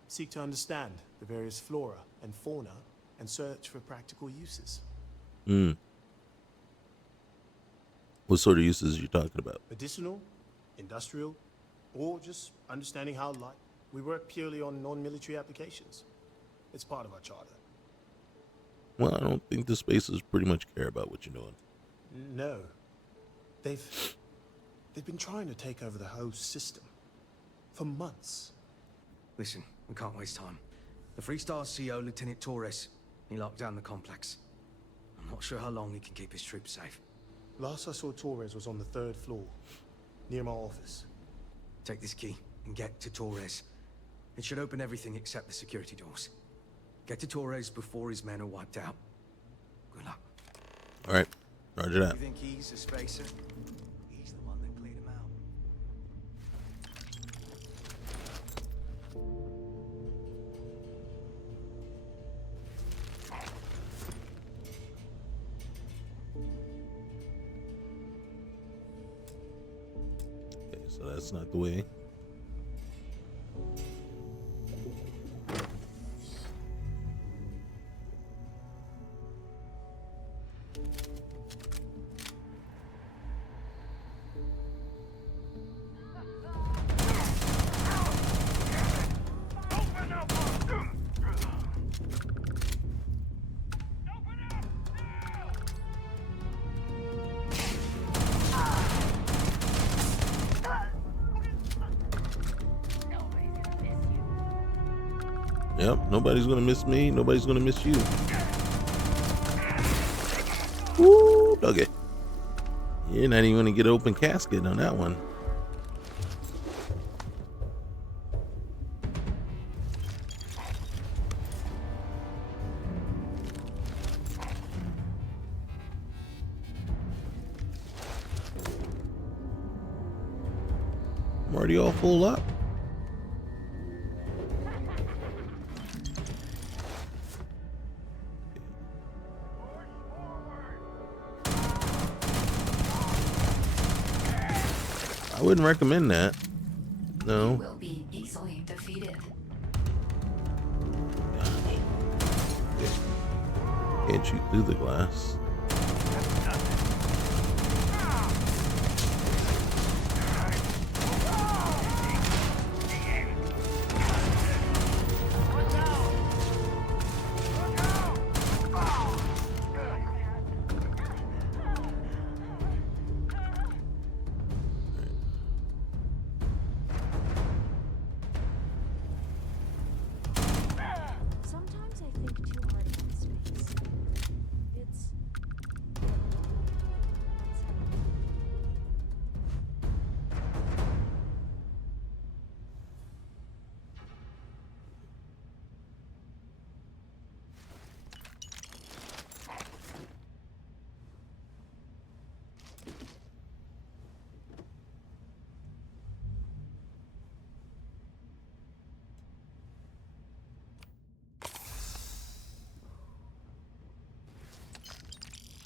seek to understand the various flora and fauna and search for practical uses. What sort of uses are you talking about? Medicinal, industrial, or just understanding how life... We work purely on non-military applications. It's part of our charter. Well, I don't think the spacers pretty much care about what you're doing. No. They've been trying to take over the whole system. For months. Listen, we can't waste time. The Freestar CO, Lieutenant Torres, he locked down the complex. I'm not sure how long he can keep his troops safe. Last I saw Torres was on the 3rd floor, near my office. Take this key and get to Torres. It should open everything except the security doors. Get to Torres before his men are wiped out. Good luck. All right. Roger that. You think he's a spacer? He's the one that cleared him out. Okay, so that's not the way. Yep, nobody's gonna miss me. Nobody's gonna miss you. Woo, okay. You're not even gonna get an open casket on that one. I'm already all full up. I wouldn't recommend that. No. Will be easily defeated. Can't shoot through the glass. Sometimes I think too hard about space.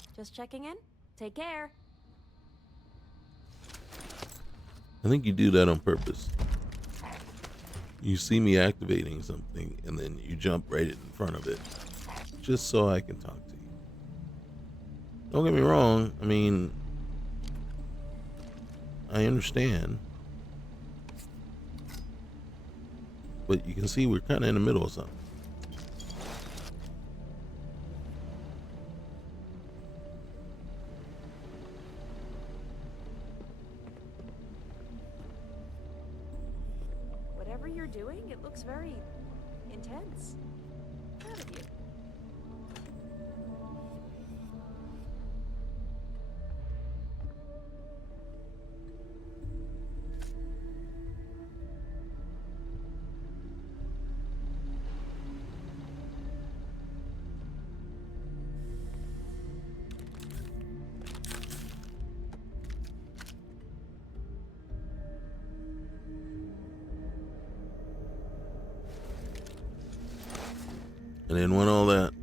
It's just checking in. Take care. I think you do that on purpose. You see me activating something and then you jump right in front of it just so I can talk to you. Don't get me wrong. I mean, I understand. But you can see we're kind of in the middle of something. Whatever you're doing, it looks very intense. Proud of you. I didn't want all that.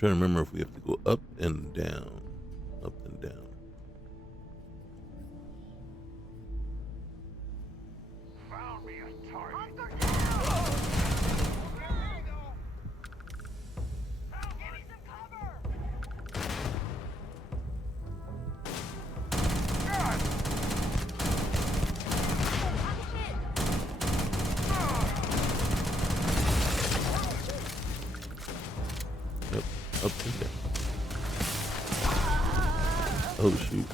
trying to remember if we have to go up and down. Up and down. Found me a target. Give me some cover! Yep, up and down. Oh shoot.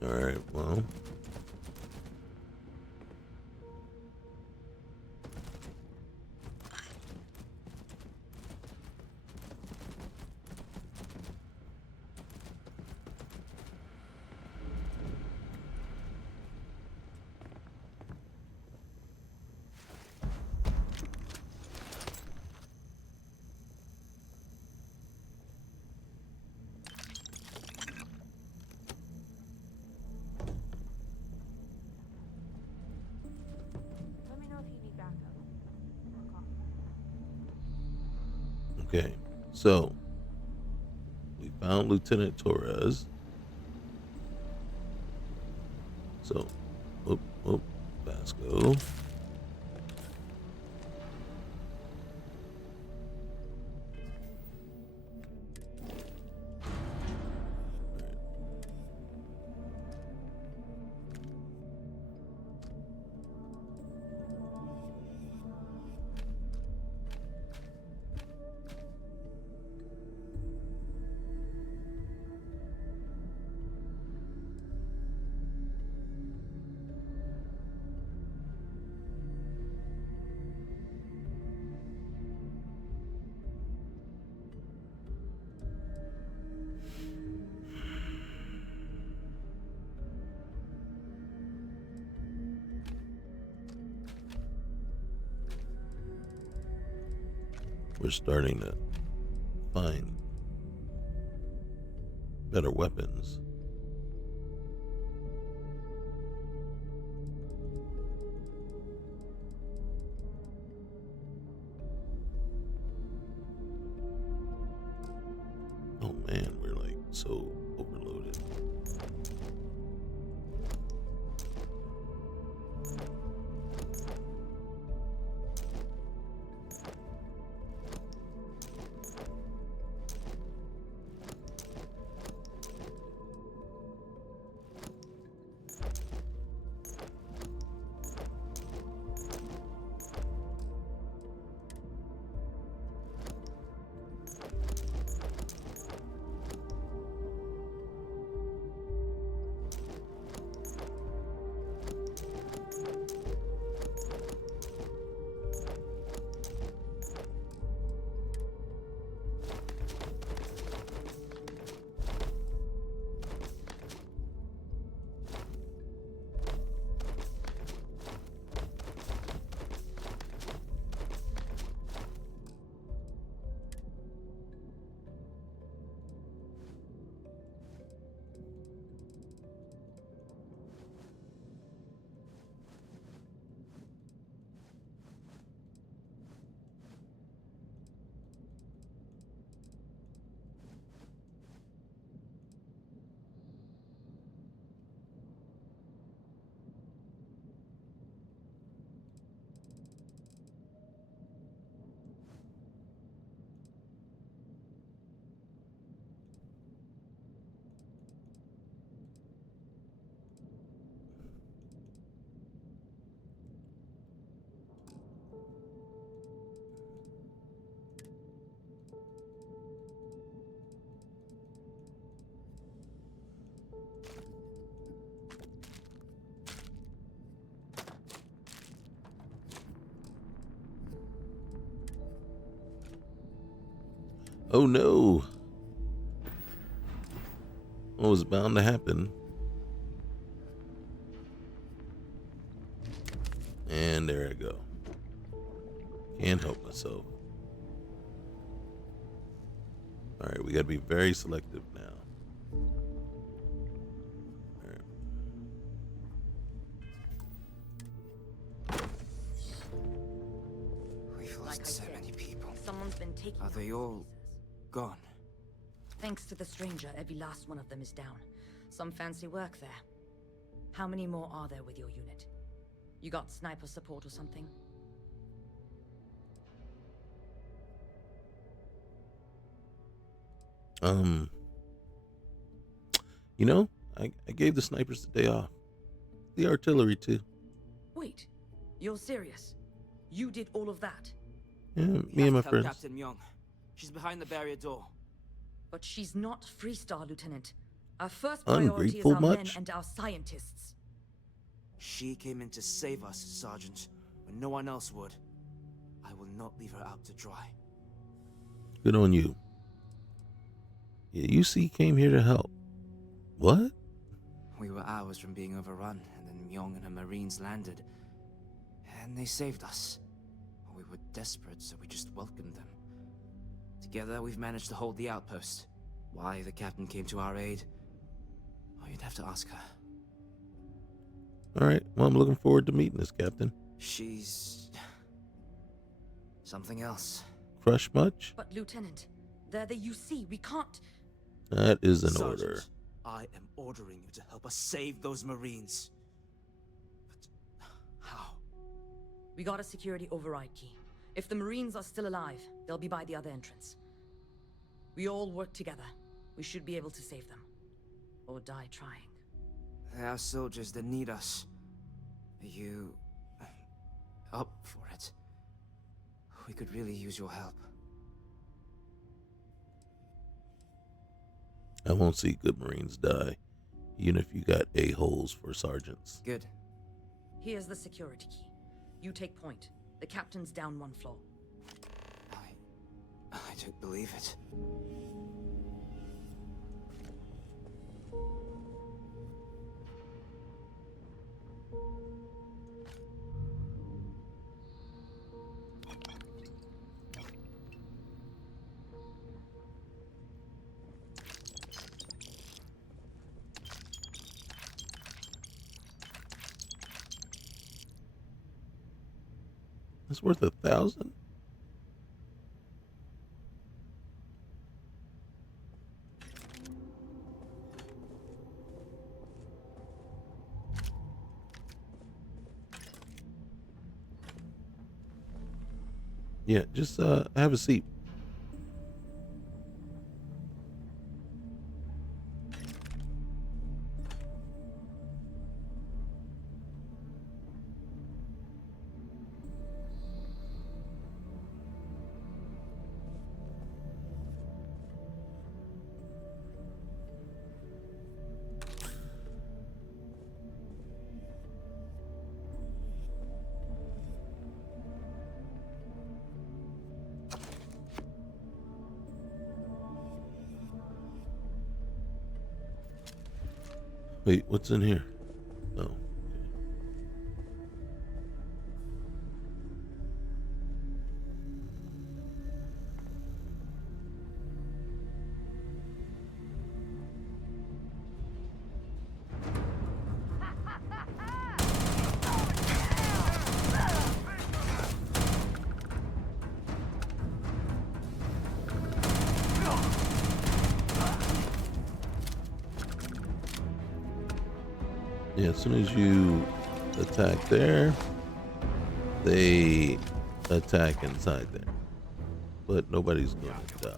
All right, well. Let me know if you need backup. Or call. Okay, so we found Lieutenant Torres. So, Vasco. We're starting to find better weapons. Oh man, we're like so overloaded. Oh no. What was bound to happen? And there I go. Can't help myself. Alright, we gotta be very selective now. Alright. We've lost so many people. Someone's been taking. Are they all gone? Thanks to the stranger, every last one of them is down. Some fancy work there. How many more are there with your unit? You got sniper support or something? You know, I gave the snipers the day off. The artillery too. Wait, you're serious? You did all of that? Yeah, We me have and my to help friends. Captain Myung. She's behind the barrier door. But she's not Freestar, Lieutenant. Our first priority is Ungrateful our men much? and our scientists. She came in to save us, Sergeant, when no one else would. I will not leave her out to dry. Good on you. Yeah, UC came here to help. What? We were hours from being overrun, and then Myung and her Marines landed. And they saved us. We were desperate, so we just welcomed them. Together, we've managed to hold the outpost. Why the captain came to our aid? Oh, you'd have to ask her. Alright, well, I'm looking forward to meeting this captain. She's... something else. Crush much? But Lieutenant, they're the UC. We can't. That is an Sergeant, order. I am ordering you to help us save those Marines. But how? We got a security override key. If the Marines are still alive, they'll be by the other entrance. We all work together. We should be able to save them. Or die trying. There are soldiers that need us. Are you... up for it? We could really use your help. I won't see good Marines die, even if you got A-holes for sergeants. Good. Here's the security key. You take point. The captain's down one floor. I don't believe it. It's worth 1,000? Yeah, just have a seat. Wait, what's in here? Oh. Yeah, as soon as you attack there, they attack inside there. But nobody's going to die.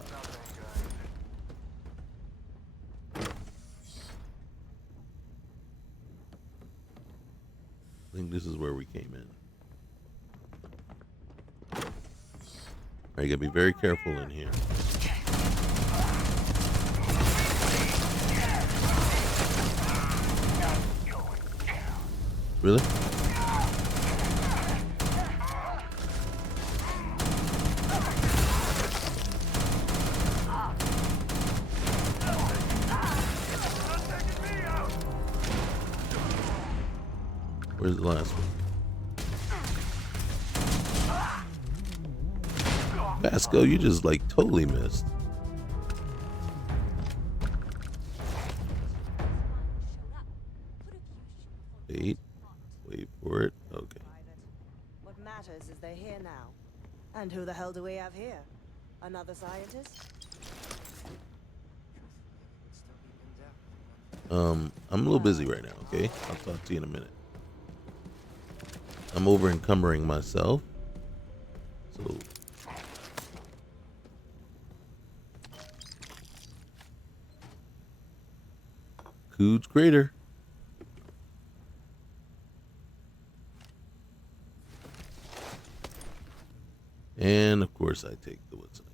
I think this is where we came in. Alright, you gotta be very careful in here. Really? Where's the last one? Vasco, you just like totally missed. Wait for it. Okay. What matters is they're here now. And who the hell do we have here? Another scientist? I'm a little busy right now, okay? I'll talk to you in a minute. I'm over encumbering myself. So Cooge Crater. And of course I take the what's name.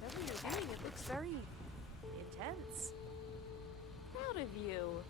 Whatever you're doing, it looks very intense. Proud of you.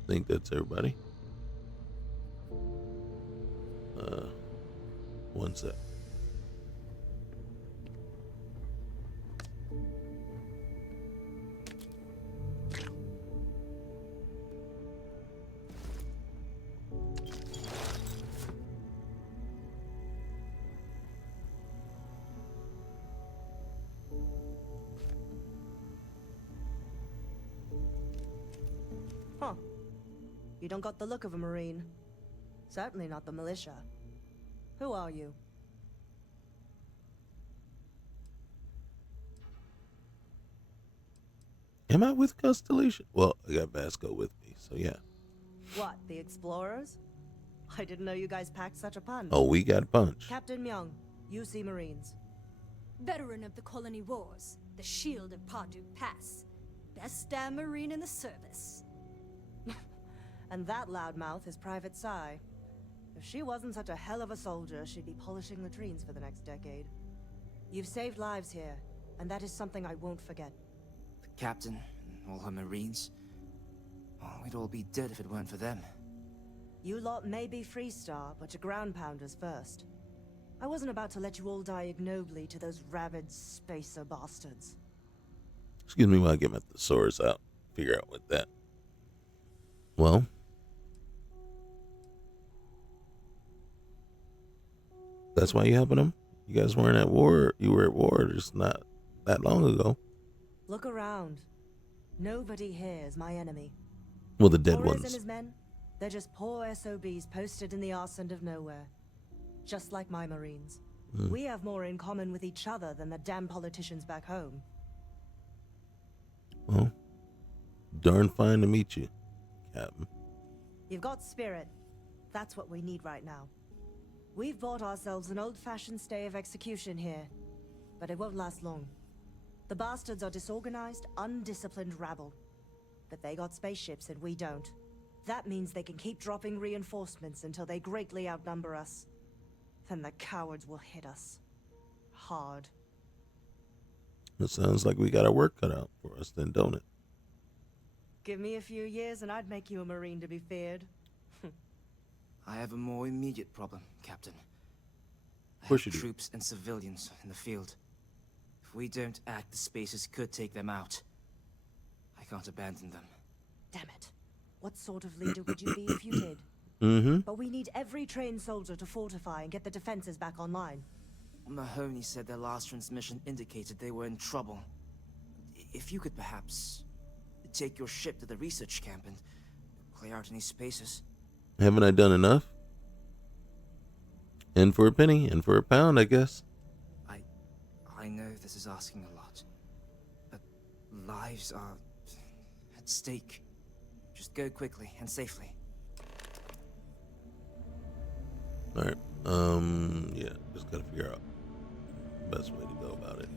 I think that's everybody. One sec. Huh. You don't got the look of a Marine. Certainly not the militia. Who are you? Am I with Constellation? Well, I got Vasco with me, so yeah. What, the explorers? I didn't know you guys packed such a punch. Oh, we got a punch. Captain Myung, UC Marines. Veteran of the Colony Wars, the Shield of Parduk Pass. Best damn Marine in the service. And that loudmouth is Private Sci. If she wasn't such a hell of a soldier, she'd be polishing latrines for the next decade. You've saved lives here, and that is something I won't forget. The captain and all her Marines. Oh, we'd all be dead if it weren't for them. You lot may be Freestar, but you're ground pounders first. I wasn't about to let you all die ignobly to those rabid spacer bastards. Excuse me while I get my thesaurus out. Figure out what that. Well. That's why you helping them? You guys weren't at war. You were at war just not that long ago. Look around. Nobody here is my enemy. Well, the dead Torres ones. and his men, they're just poor SOBs posted in the arse end of nowhere. Just like my Marines. We have more in common with each other than the damn politicians back home. Well, darn fine to meet you, Captain. You've got spirit. That's what we need right now. We've bought ourselves an old-fashioned stay of execution here, but it won't last long. The bastards are disorganized, undisciplined rabble. But they got spaceships and we don't. That means they can keep dropping reinforcements until they greatly outnumber us. Then the cowards will hit us. Hard. It sounds like we got our work cut out for us then, don't it? Give me a few years and I'd make you a Marine to be feared. I have a more immediate problem, Captain. I course have you do. troops and civilians in the field. If we don't act, the Spacers could take them out. I can't abandon them. Damn it. What sort of leader would you be if you did? Mm-hmm. But we need every trained soldier to fortify and get the defenses back online. Mahoney said their last transmission indicated they were in trouble. If you could perhaps take your ship to the research camp and clear out any Spacers. Haven't I done enough? In for a penny, in for a pound, I guess. I know the this is asking a lot, but lives are at stake. Just go quickly and safely. All right. Yeah, just gotta figure out the best way to go about it.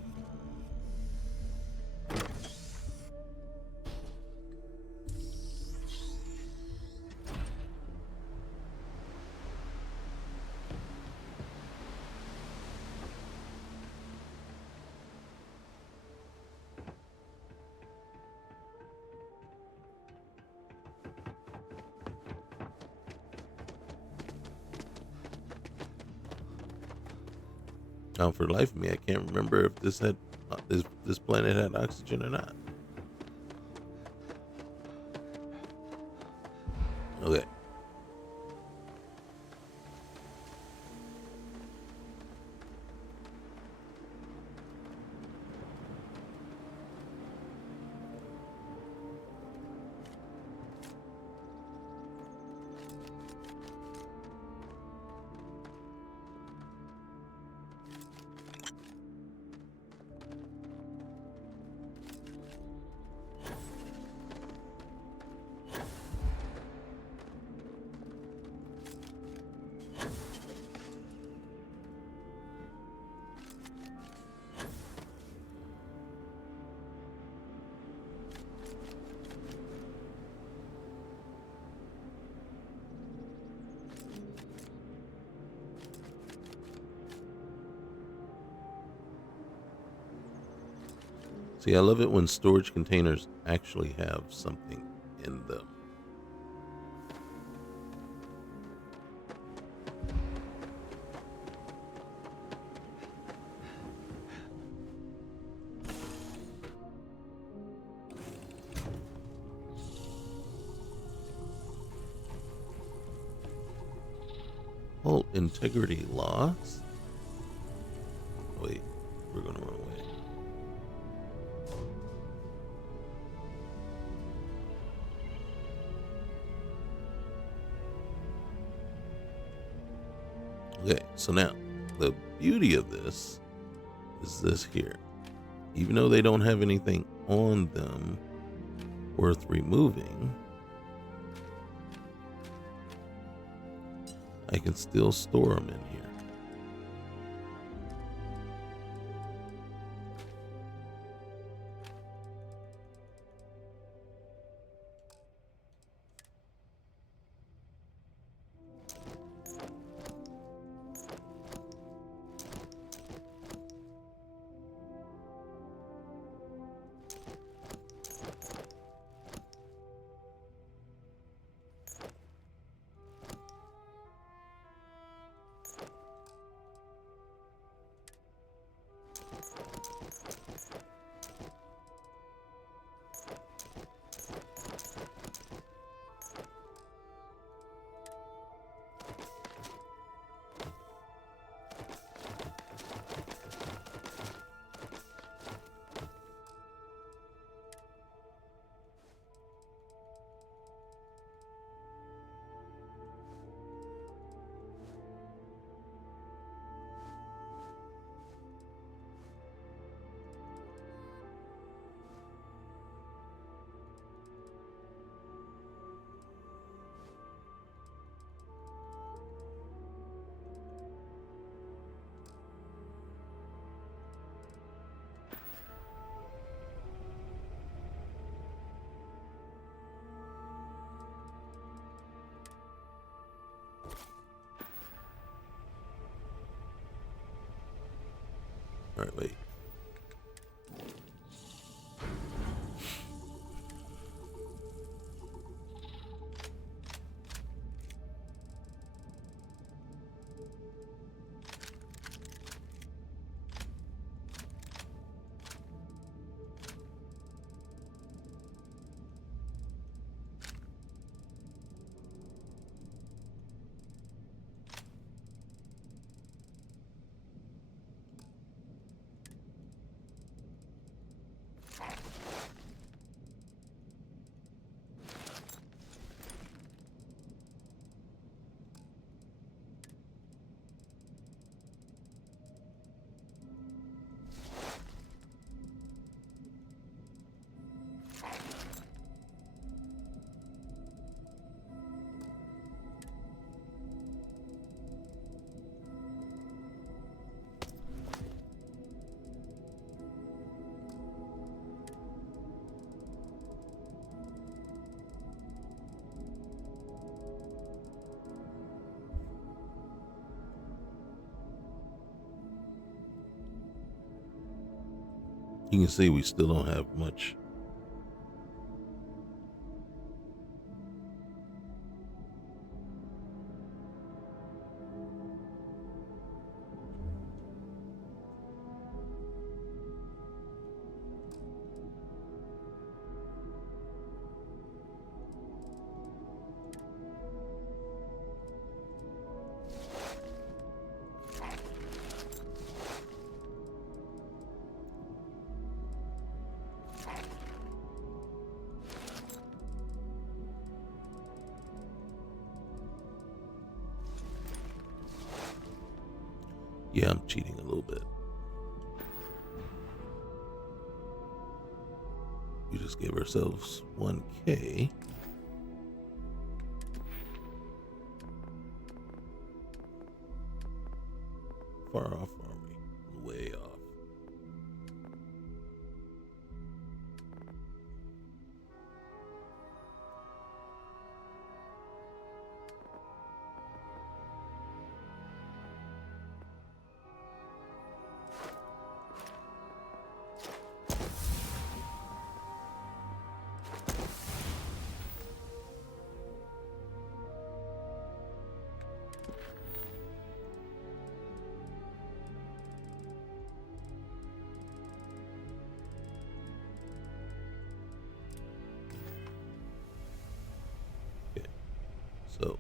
Now, for the life of me, I can't remember if this had this planet had oxygen or not. Okay. See, I love it when storage containers actually have something in them. Oh, integrity loss? Wait, we're going to run away. Okay, so now, the beauty of this is this here. Even though they don't have anything on them worth removing, I can still store them in here. All right, wait. You can see we still don't have much. Yeah, I'm cheating a little bit. We just gave ourselves 1K. Far off, are we? Way off. So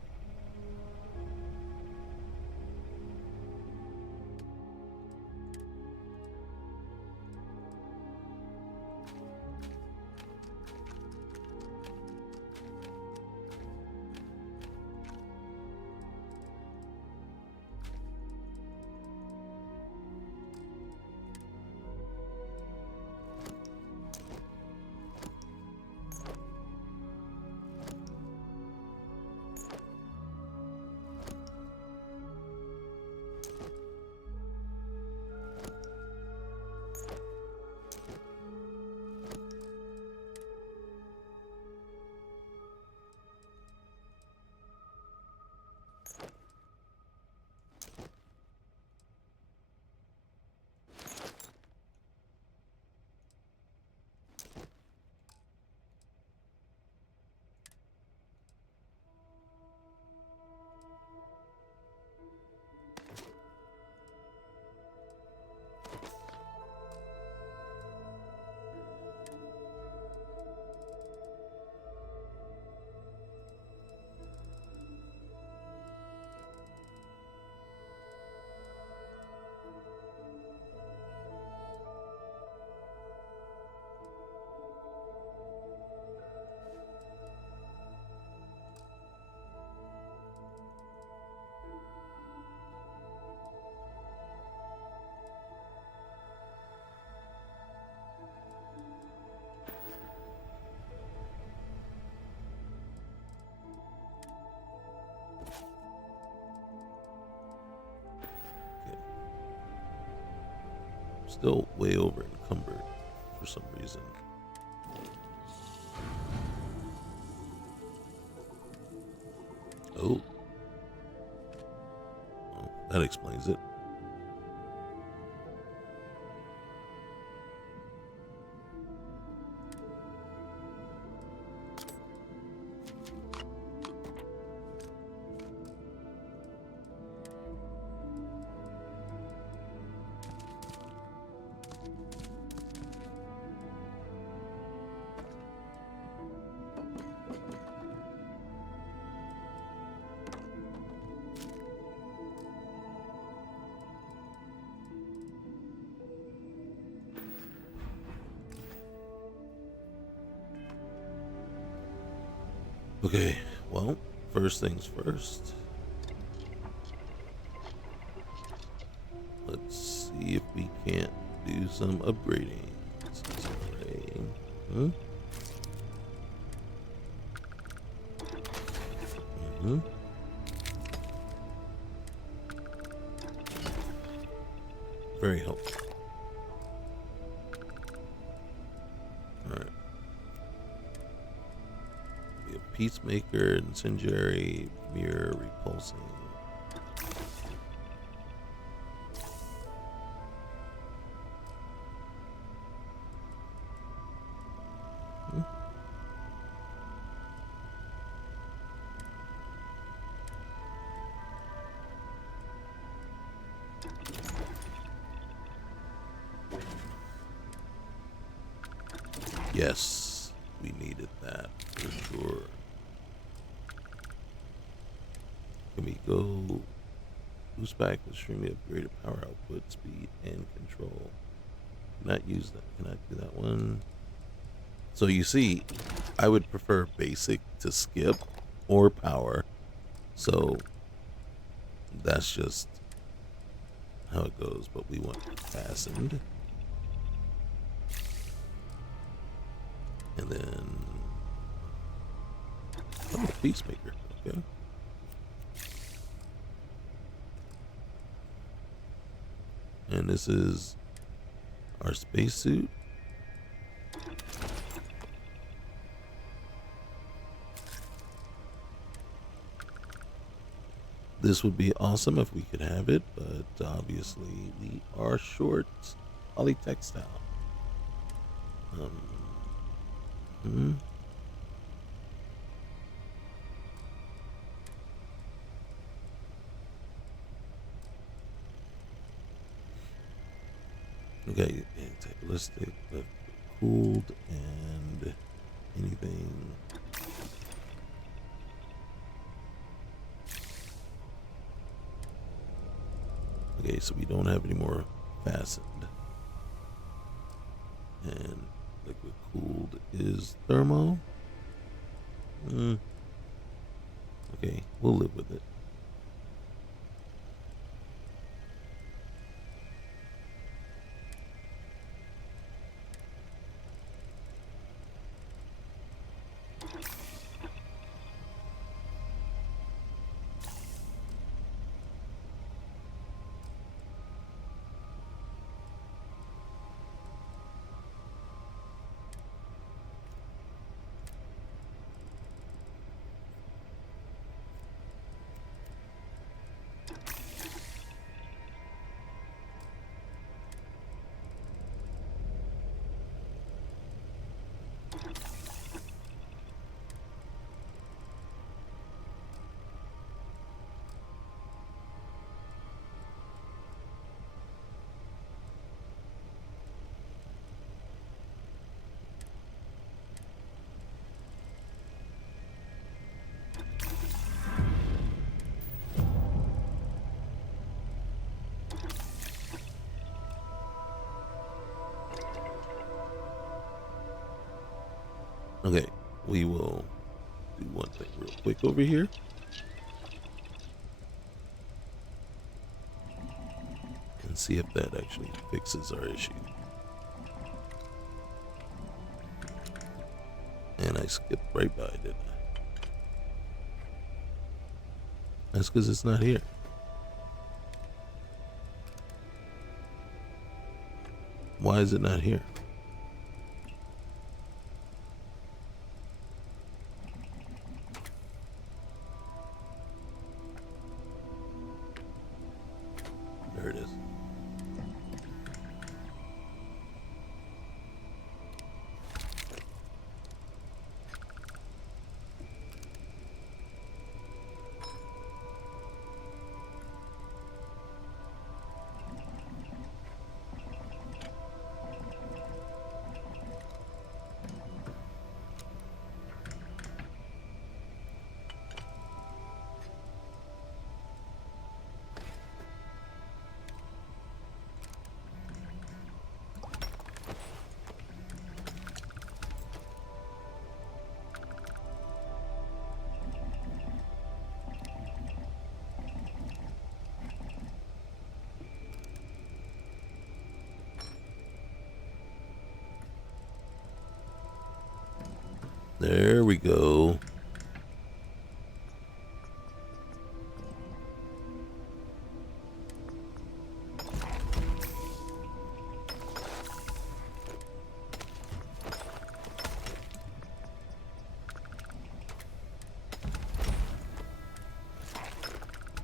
still way over encumbered for some reason. Oh. Well, that explains it. Okay, well, first things first. Let's see if we can't do some upgrading. Very helpful. Alright. We have Peacemaker, Incendiary, Mirror, Repulsing. Yes, we needed that for sure. Can we go boost back extremely upgraded power output, speed, and control? Not use that. Cannot do that one. So you see, I would prefer basic to skip or power. So that's just how it goes. But we want fastened. And then oh, Peacemaker. Okay. And this is our spacesuit. This would be awesome if we could have it, but obviously we are short polytextile. Okay, antagonistic, cooled, and anything. Okay, so we don't have any more fastened. And liquid cooled is thermo. Okay, we'll live with it. Okay, we will do one thing real quick over here. And see if that actually fixes our issue. And I skipped right by, didn't I? That's because it's not here. Why is it not here? There it is. There we go.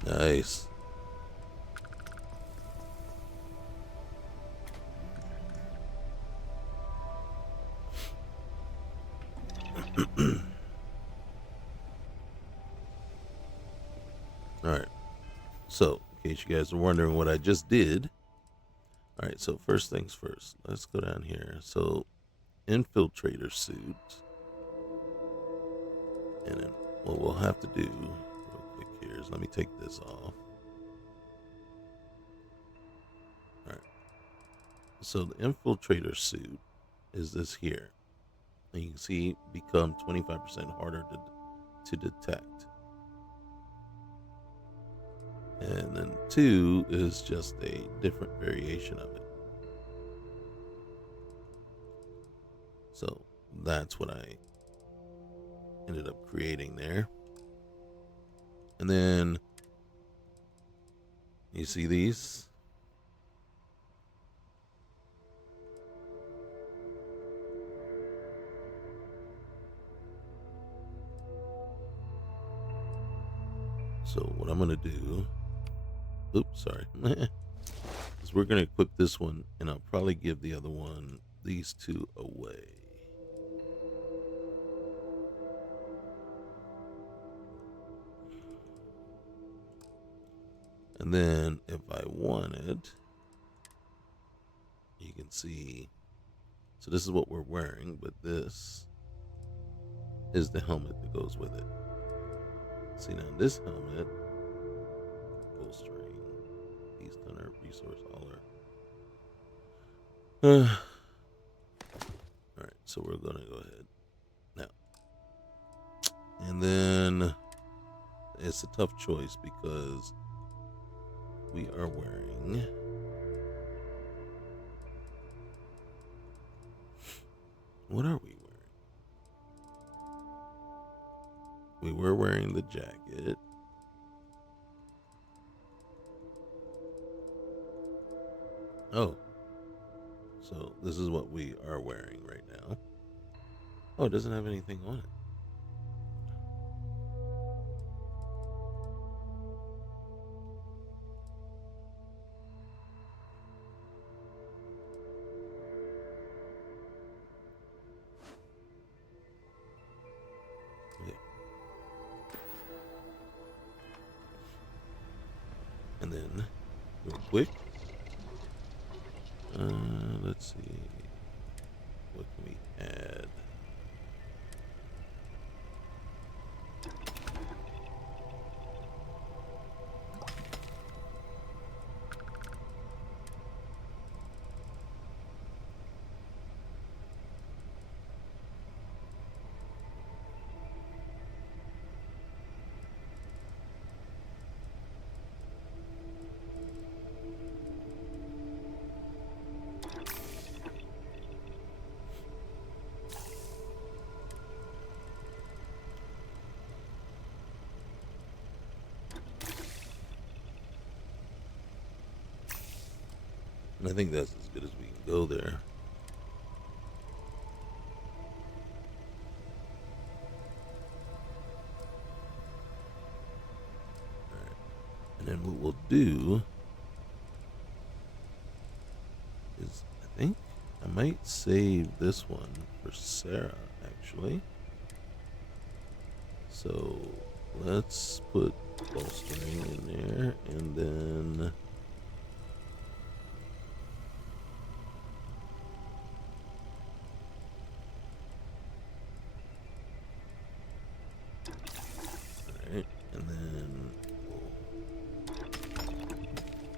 Nice. All right. So, case you guys are wondering what I just did. All right, so first things first. Let's go down here. So, infiltrator suit. And then what we'll have to do real quick here is let me take this off. All right. So the infiltrator suit is this here. And you can see become 25% harder to detect. And then 2 is just a different variation of it. So that's what I ended up creating there. And then you see these? So what I'm going to do, oops, sorry, is we're going to equip this one, and I'll probably give the other one, these 2 away. And then if I wanted, you can see, so this is what we're wearing, but this is the helmet that goes with it. See, now this helmet, bolstering, beast hunter, resource hauler. Alright, so we're going to go ahead now. And then it's a tough choice because we are wearing what are we wearing? We were wearing the jacket. Oh. So this is what we are wearing right now. Oh, it doesn't have anything on it. And then, real quick, let's see, what can we add? And I think that's as good as we can go there. Alright. And then what we'll do is, I think I might save this one for Sarah, actually. So let's put bolstering in there, and then alright, and then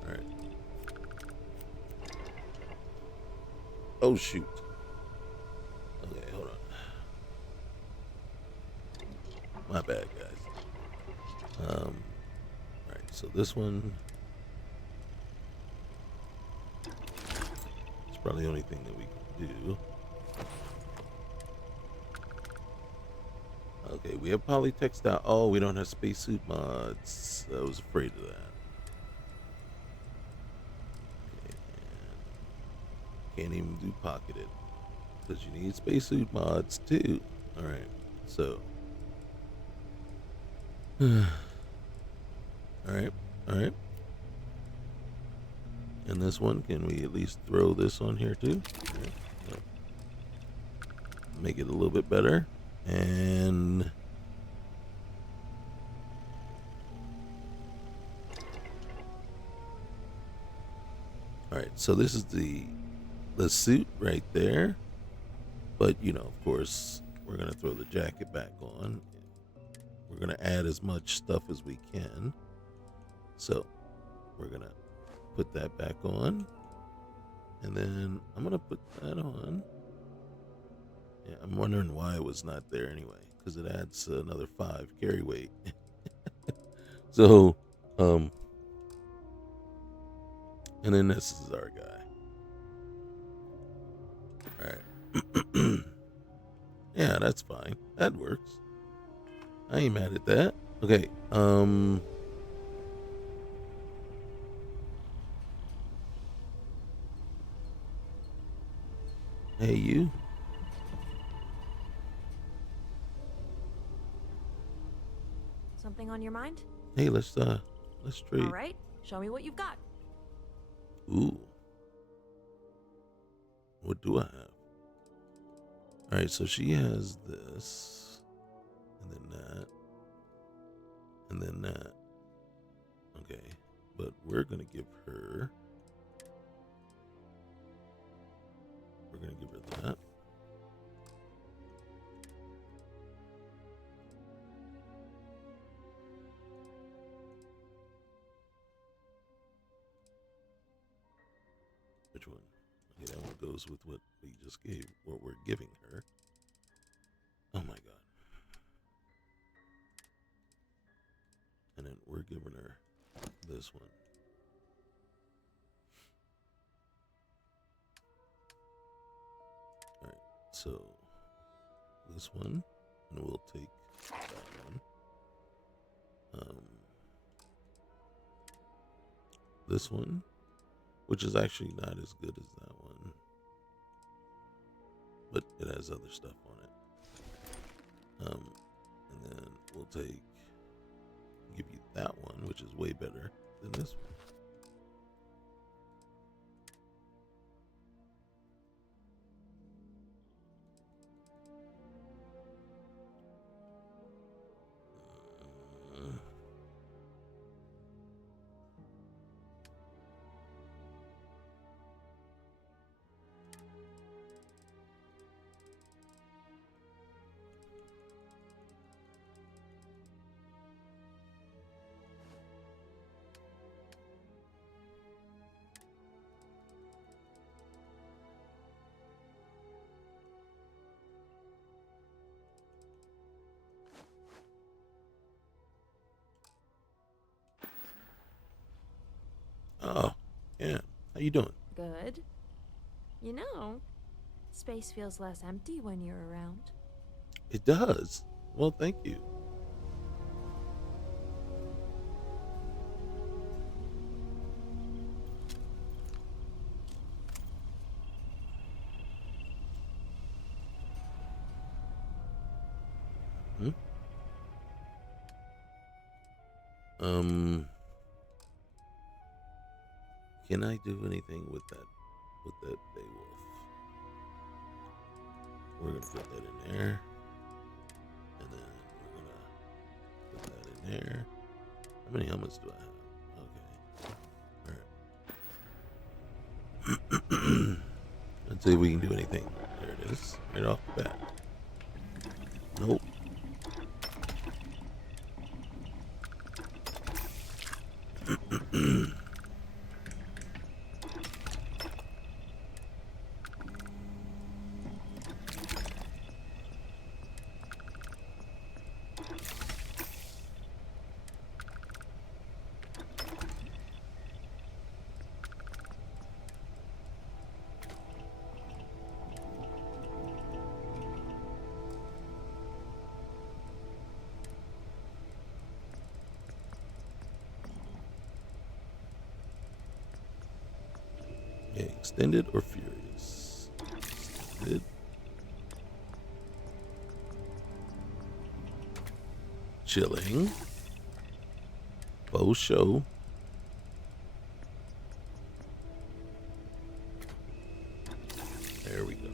alright. Oh shoot. Okay, hold on. My bad, guys. Alright, so this one is probably the only thing that we can do. Okay, we have polytextile. Oh, we don't have spacesuit mods. I was afraid of that. Okay, can't even do pocketed because you need spacesuit mods too. Alright, so alright. And this one, can we at least throw this on here too? Right. Yep. Make it a little bit better. And right, so this is the suit right there. But, of course, we're going to throw the jacket back on. We're going to add as much stuff as we can. So, we're going to put that back on. And then I'm going to put that on. Yeah, I'm wondering why it was not there anyway. Because it adds another 5 carry weight. So, and then this is our guy. Alright. Yeah, that's fine. That works. I ain't mad at that. Okay, hey you. Something on your mind? Hey, let's trade. All right, show me what you've got. Ooh. What do I have? Alright, so she has this. And then that. And then that. Okay. But we're gonna give her. We're gonna give her that. Which one? Okay, that one goes with what we just gave, what we're giving her. Oh my god. And then we're giving her this one. Alright, so this one, and we'll take that one. This one, which is actually not as good as that one, but it has other stuff on it. And then we'll give you that one, which is way better than this one. Oh, yeah. How you doing? Good. You know, space feels less empty when you're around. It does. Well, thank you. Hmm? Can I do anything with that Beowulf? We're gonna put that in there. And then we're gonna put that in there. How many helmets do I have? Okay. Alright. Let's see if we can do anything. There it is. Right off the bat. Nope. Okay, extended or furious? Extended. Chilling. Bow show. There we go.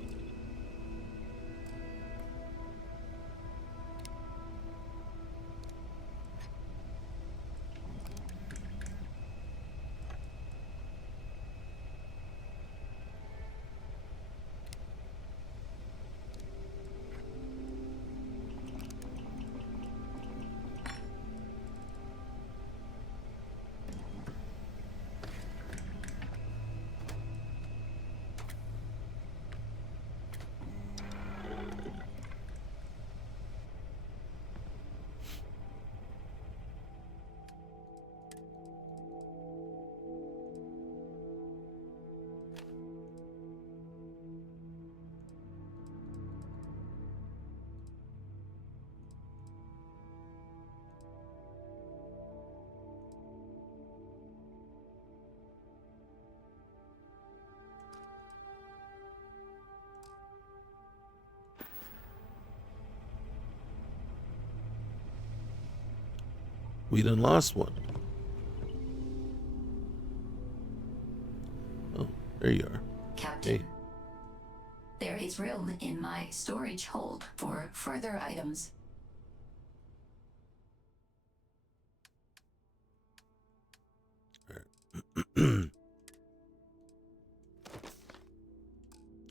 We done lost one. Oh, there you are. Captain. Hey. There is room in my storage hold for further items.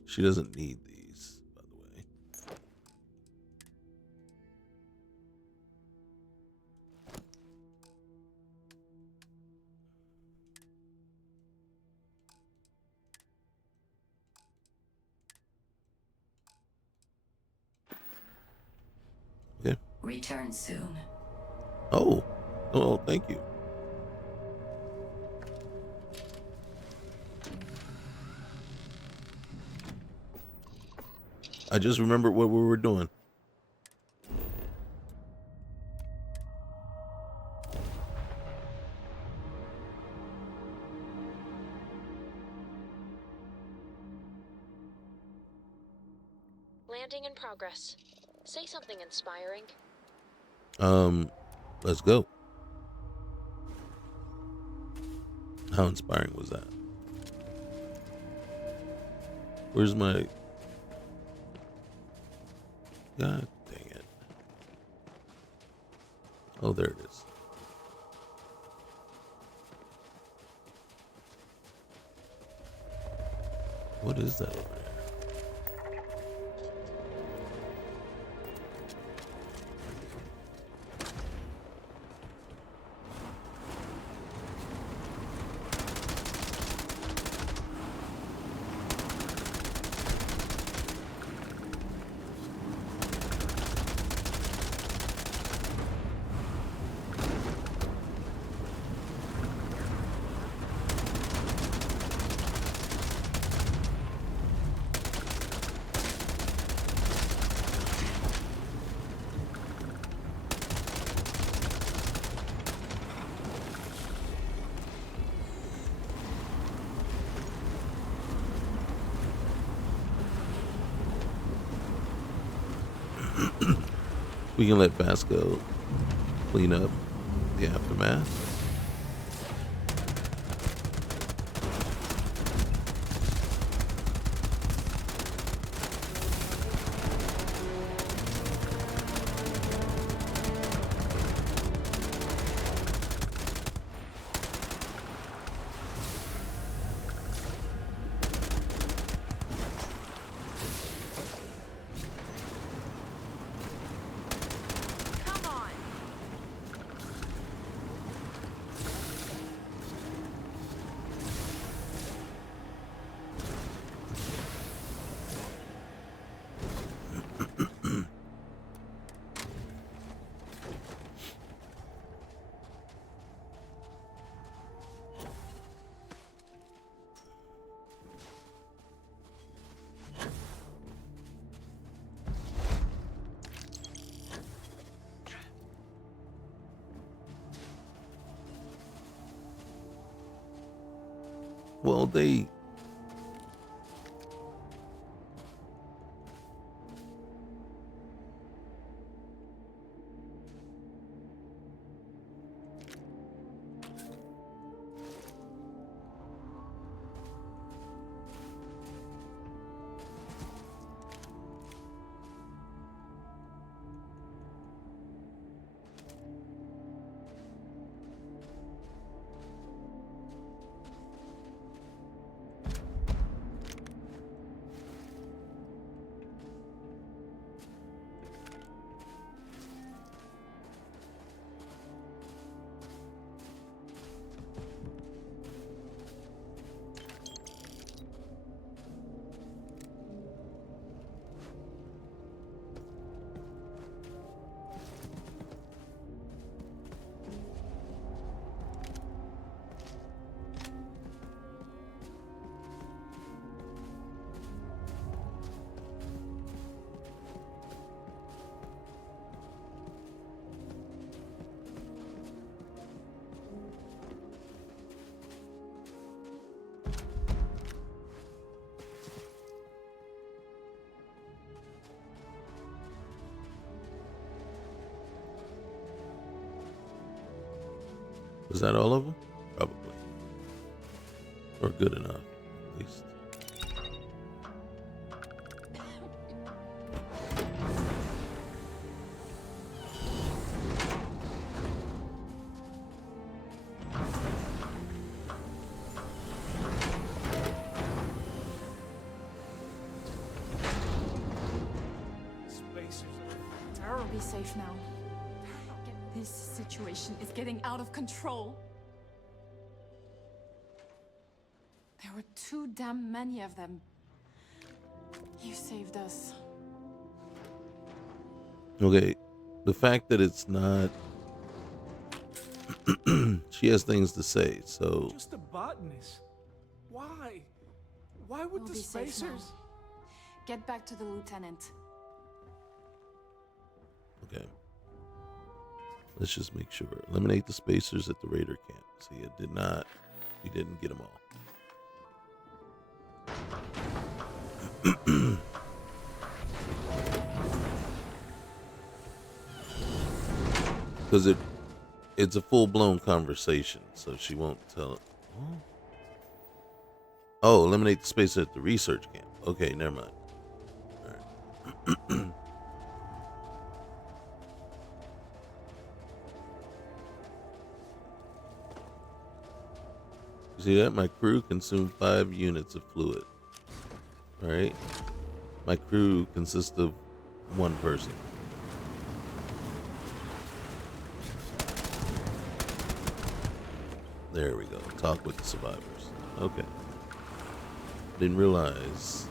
She doesn't need these, by the way. Okay. Return soon. Oh, thank you. I just remembered what we were doing. Landing in progress. Say something inspiring. Let's go. How inspiring was that? Where's my... God dang it. Oh, there it is. What is that over there? We can let Vasco clean up the aftermath. Come on! Well, they... Is that all of them? Probably. Or good enough, at least. Tara will be safe now. This situation is getting out of control. There were too damn many of them. You saved us. Okay, the fact that it's not... she has things to say, so... Just a botanist. Why? Why would We'll the be safe now. spacers... Get back to the lieutenant. Okay. Let's just make sure. Eliminate the spacers at the raider camp. See, it did not... we didn't get them all. Because it's a full-blown conversation, so she won't tell. Oh, eliminate the space at the research camp. Okay, never mind. All right. See that? My crew consumed 5 units of fluid. All right. My crew consists of 1 person. There we go. Talk with the survivors. Okay. Didn't realize.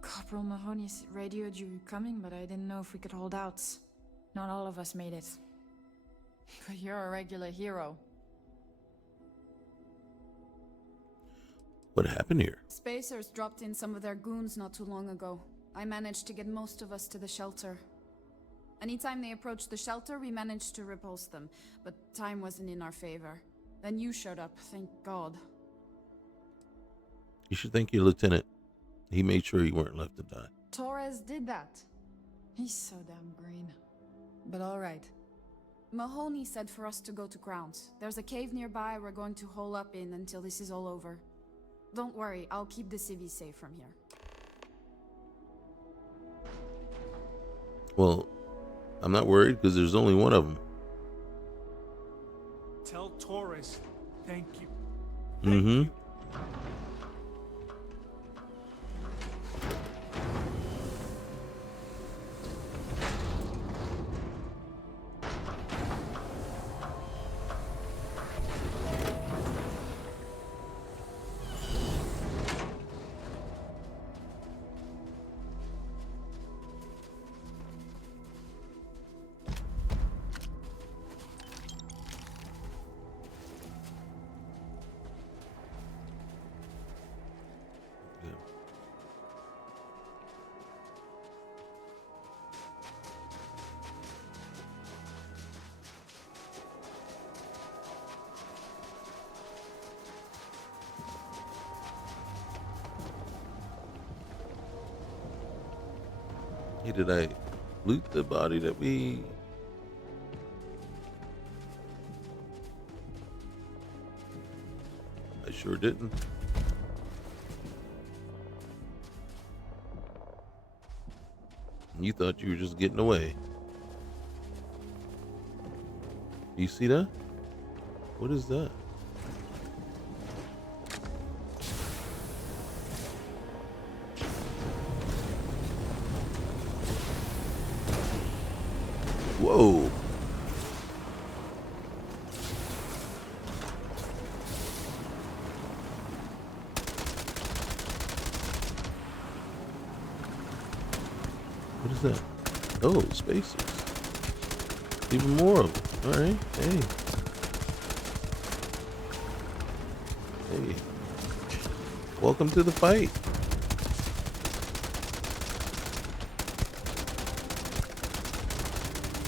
Corporal Mahoney's radioed you coming, but I didn't know if we could hold out. Not all of us made it. But you're a regular hero. What happened here? Spacers dropped in some of their goons not too long ago. I managed to get most of us to the shelter. Anytime they approached the shelter, we managed to repulse them, but time wasn't in our favor. Then you showed up, thank God. You should thank your lieutenant. He made sure you weren't left to die. Torres did that. He's so damn green. But alright. Mahoney said for us to go to grounds. There's a cave nearby we're going to hole up in until this is all over. Don't worry, I'll keep the civvies safe from here. Well, I'm not worried because there's only one of them. Tell Torres, thank you. Mm-hmm. Hey, did I loot the body that we... I sure didn't. You thought you were just getting away. Do you see that? What is that? Whoa. What is that? Oh, spacers. Even more of them. All right. Hey. Hey. Welcome to the fight.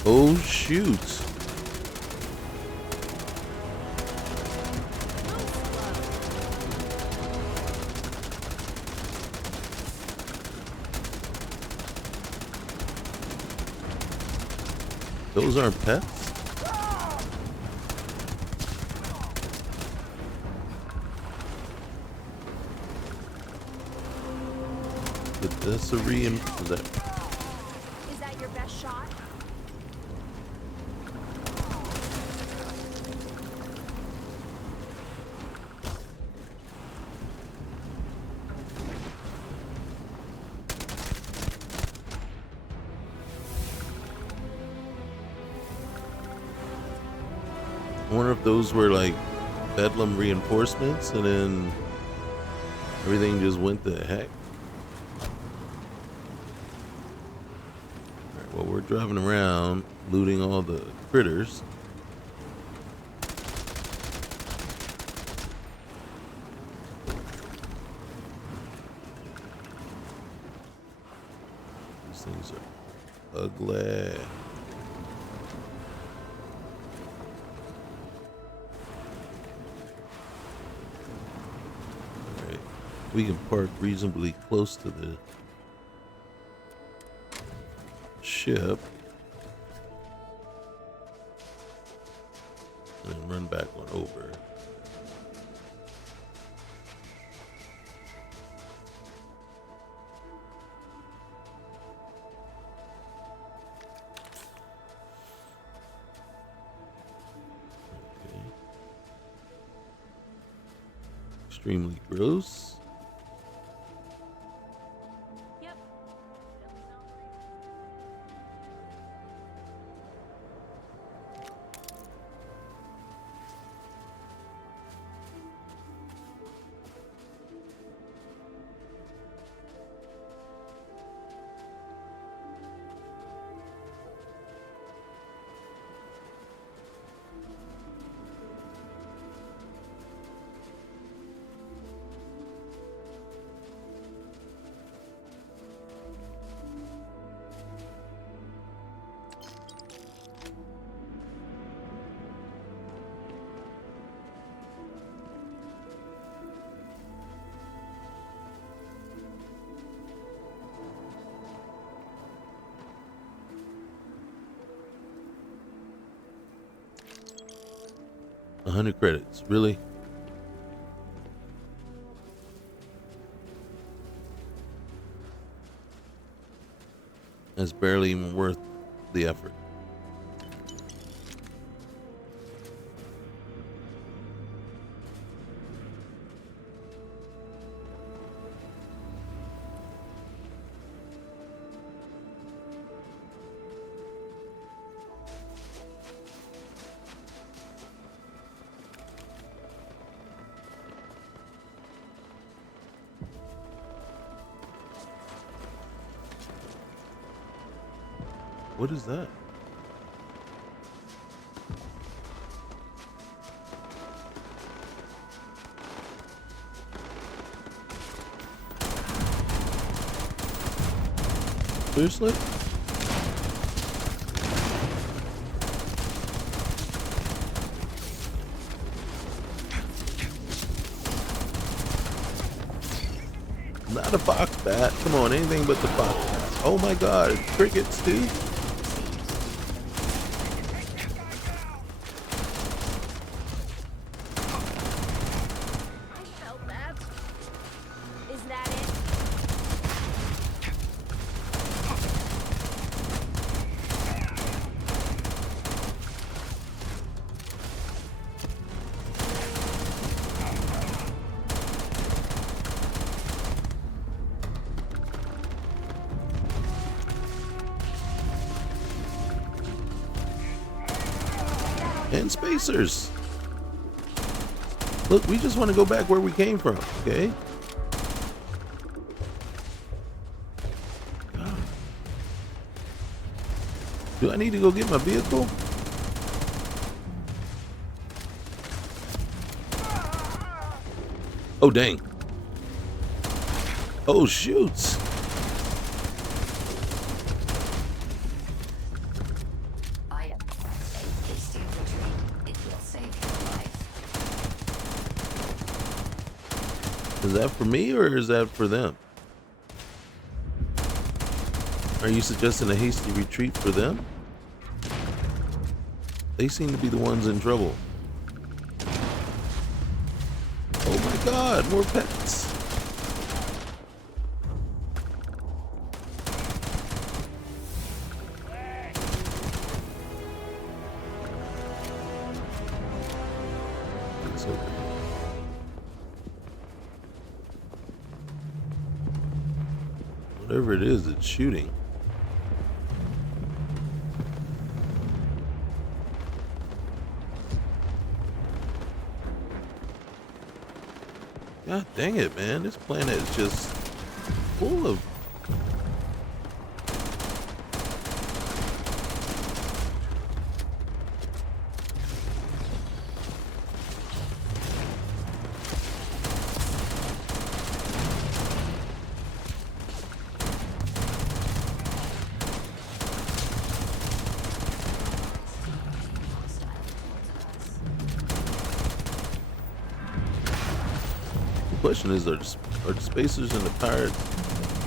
Oh, shoot. Those aren't pets? Bethesda is that? Is that your best shot? I wonder if those were like Bedlam reinforcements and then everything just went to heck. Alright, well, we're driving around looting all the critters. These things are ugly. We can park reasonably close to the ship and then run back on over. Okay. Extremely gross. Yep. 100 credits, really? That's barely even worth the effort. What is that? Seriously? Not a box bat. Come on, anything but the box bat. Oh my god, crickets, dude. Is that it? And spacers. Look, we just want to go back where we came from, okay? God. Do I need to go get my vehicle? Oh, dang. Oh, shoots. I advise a hasty retreat. It will save your life. Is that for me or is that for them? Are you suggesting a hasty retreat for them? They seem to be the ones in trouble. Oh my God, more pets. It's okay. Whatever it is, it's shooting. God dang it, man. This planet is just full of... The question is, are the spacers and the pirates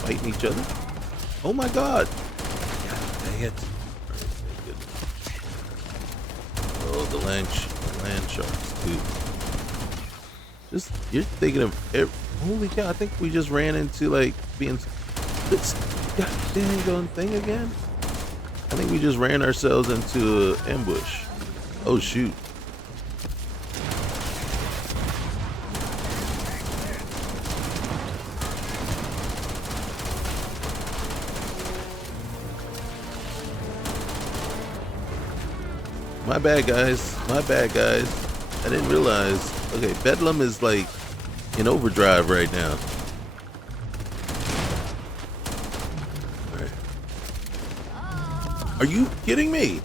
fighting each other? Oh my God! God dang it! Oh, the land sharks too. Just you're thinking of holy cow! I think we just ran into like being this god dang thing again. I think we just ran ourselves into an ambush. Oh shoot! My bad, guys. My bad, guys. I didn't realize. Okay, Bedlam is like in overdrive right now. All right. Are you kidding me?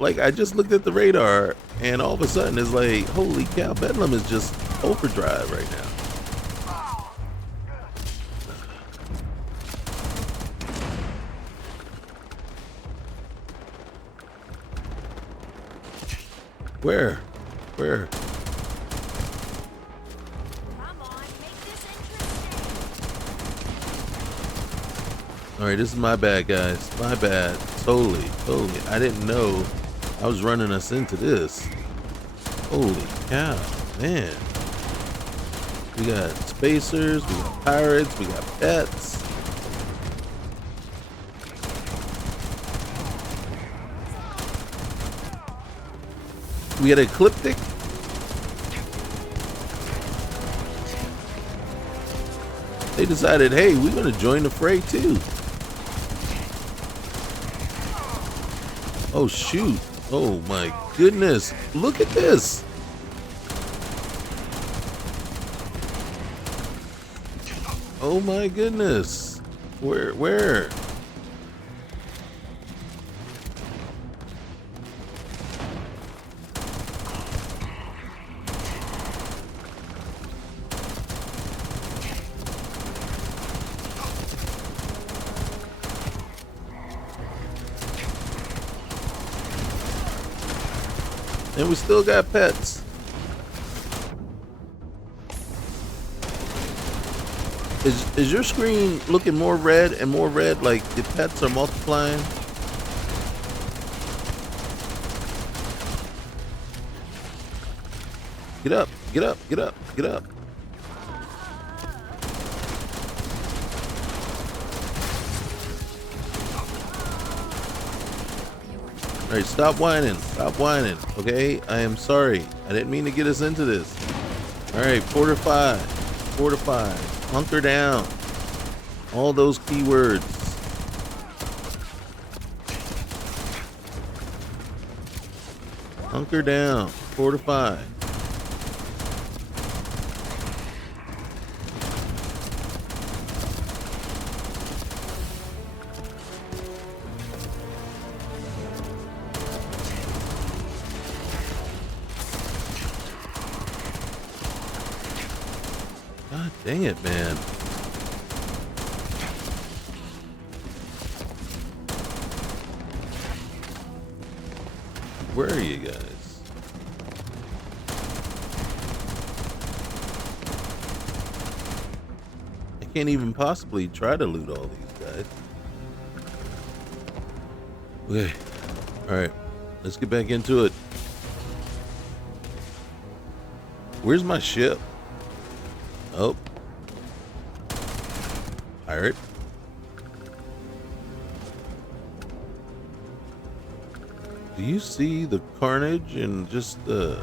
Like, I just looked at the radar and all of a sudden it's like, holy cow, Bedlam is just overdrive right now. Where? Where? Come on, make this interesting. Alright, this is my bad, guys. My bad. Totally. I didn't know I was running us into this. Holy cow, man. We got spacers, we got pirates, we got pets. We had Ecliptic. They decided, hey, we're going to join the fray too. Oh, shoot. Oh, my goodness. Look at this. Oh, my goodness. Where? And we still got pets. Is your screen looking more red and more red, like the pets are multiplying? Get up, get up, get up, get up. All right, stop whining, okay? I am sorry. I didn't mean to get us into this. All right, fortify, hunker down. All those keywords. Hunker down. Fortify. God dang it, man. Where are you guys? I can't even possibly try to loot all these guys. Okay. Alright. Let's get back into it. Where's my ship? Oh. Pirate. Do you see the carnage and just did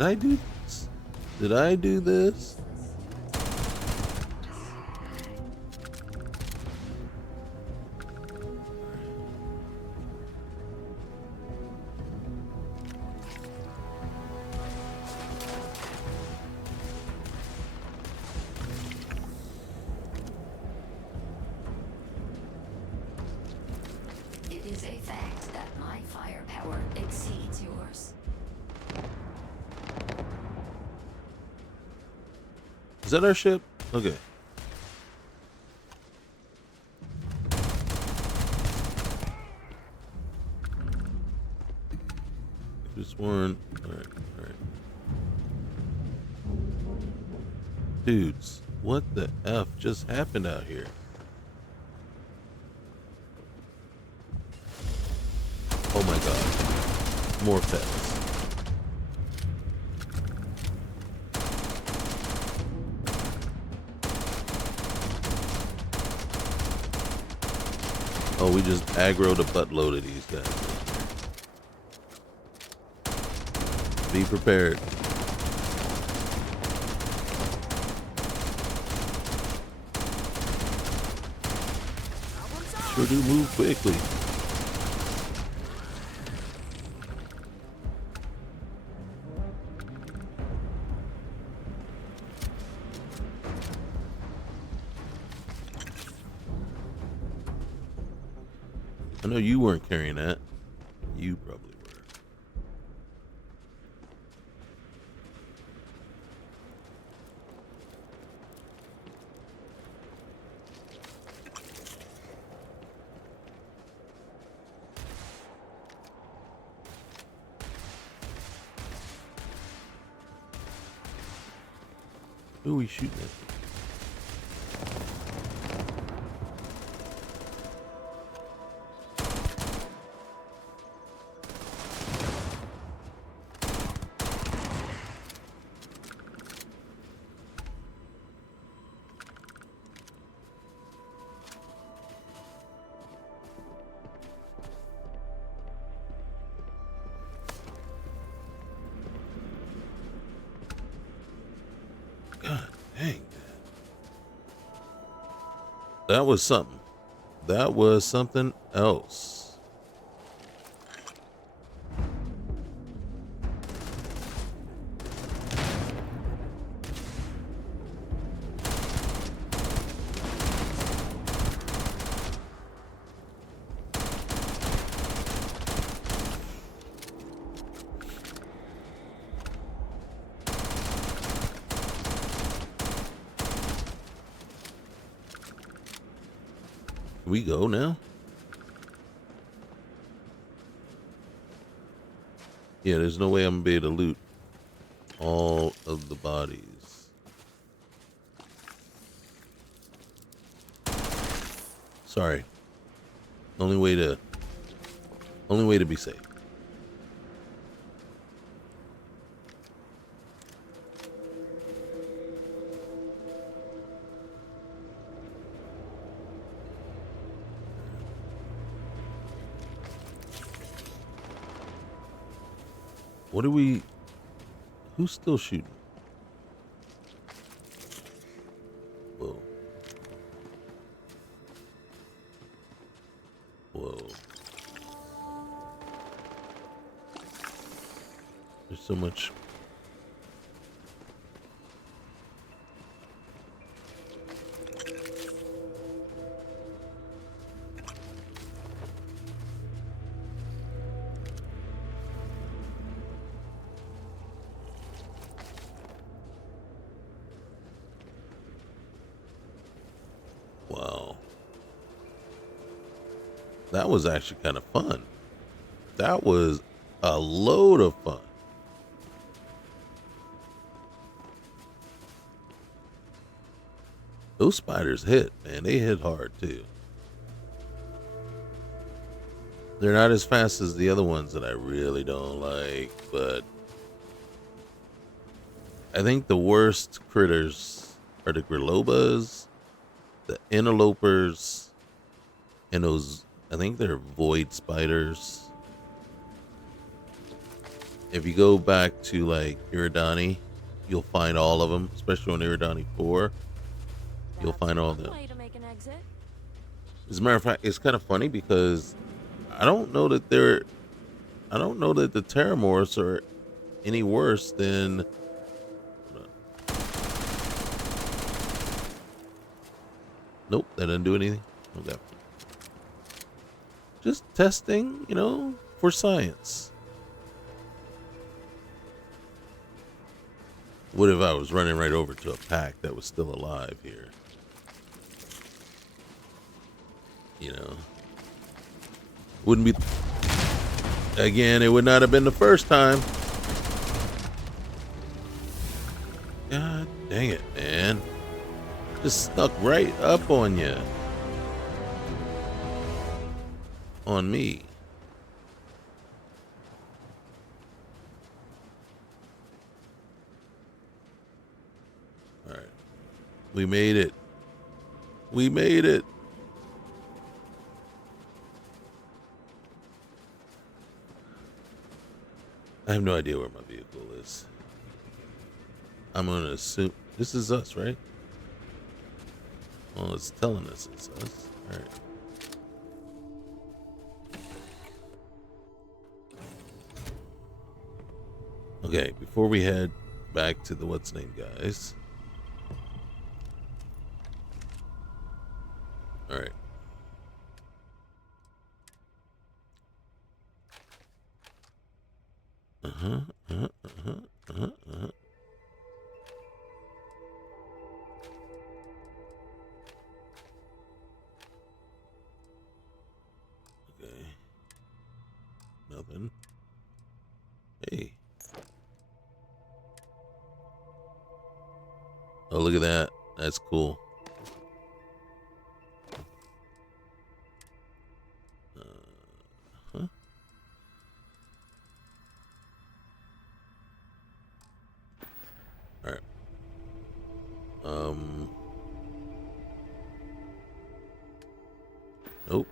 I do this? Did I do this? It is a fact that my firepower exceeds yours. Is that our ship? Okay. Just one. Alright, alright. Dudes, what the F just happened out here? Oh my god. More pets. Oh, we just aggroed a buttload of these guys. Be prepared. Sure do move quickly. I know you weren't carrying that. You probably were. Who are we shooting at? God dang. That was something. That was something else. We go now? Yeah, there's no way I'm gonna be able to loot all of the bodies. Sorry. Only way to be safe. What are we... Who's still shooting? Whoa. Whoa. so much. Wow. That was actually kind of fun. That was a load of fun. Those spiders hit, man. They hit hard too. They're not as fast as the other ones that I really don't like, but I think the worst critters are the grillobas, the interlopers, and those, I think they're void spiders. If you go back to like Iridani, you'll find all of them, especially on Iridani 4. You'll find all of them. Way to make an exit. As a matter of fact, it's kind of funny because I don't know that the Terramorphs are any worse than. Nope, that didn't do anything. Okay. Just testing, for science. What if I was running right over to a pack that was still alive here? Wouldn't be. Again, it would not have been the first time. God dang it, man. Just snuck right up on you. On me. Alright. We made it. We made it. I have no idea where my vehicle is. I'm going to assume this is us, right? Well, it's telling us it's us. All right. Okay, before we head back to the what's name guys. All right. Okay. Nothing. Hey. Oh, look at that. That's cool. All right. Nope.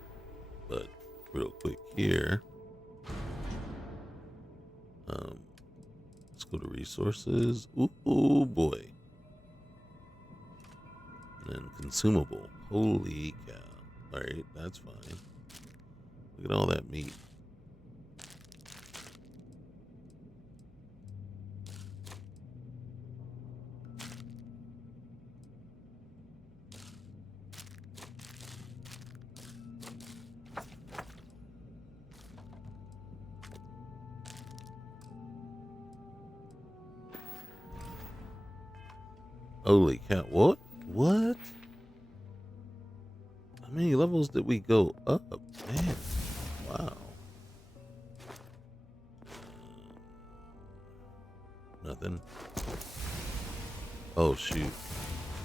But real quick here. Let's go to resources. Ooh boy. And then consumable. Holy cow. All right, that's fine. Look at all that meat. Holy cow. What? What? How many levels did we go up? Man. Wow. Nothing. Oh, shoot.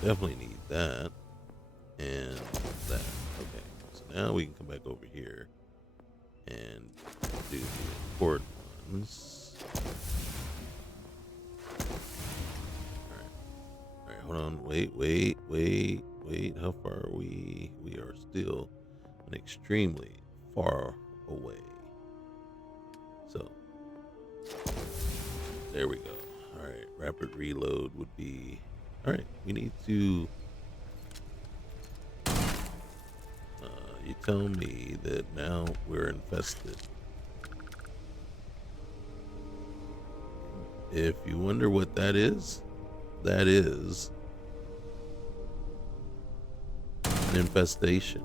Definitely need that. And that. Okay. So now we can come back over here and do the important ones. Alright, hold on. Wait. How far are we? We are still an extremely far away. So, there we go. Alright, rapid reload would be... Alright, we need to... you tell me that now we're infested. If you wonder what that is an infestation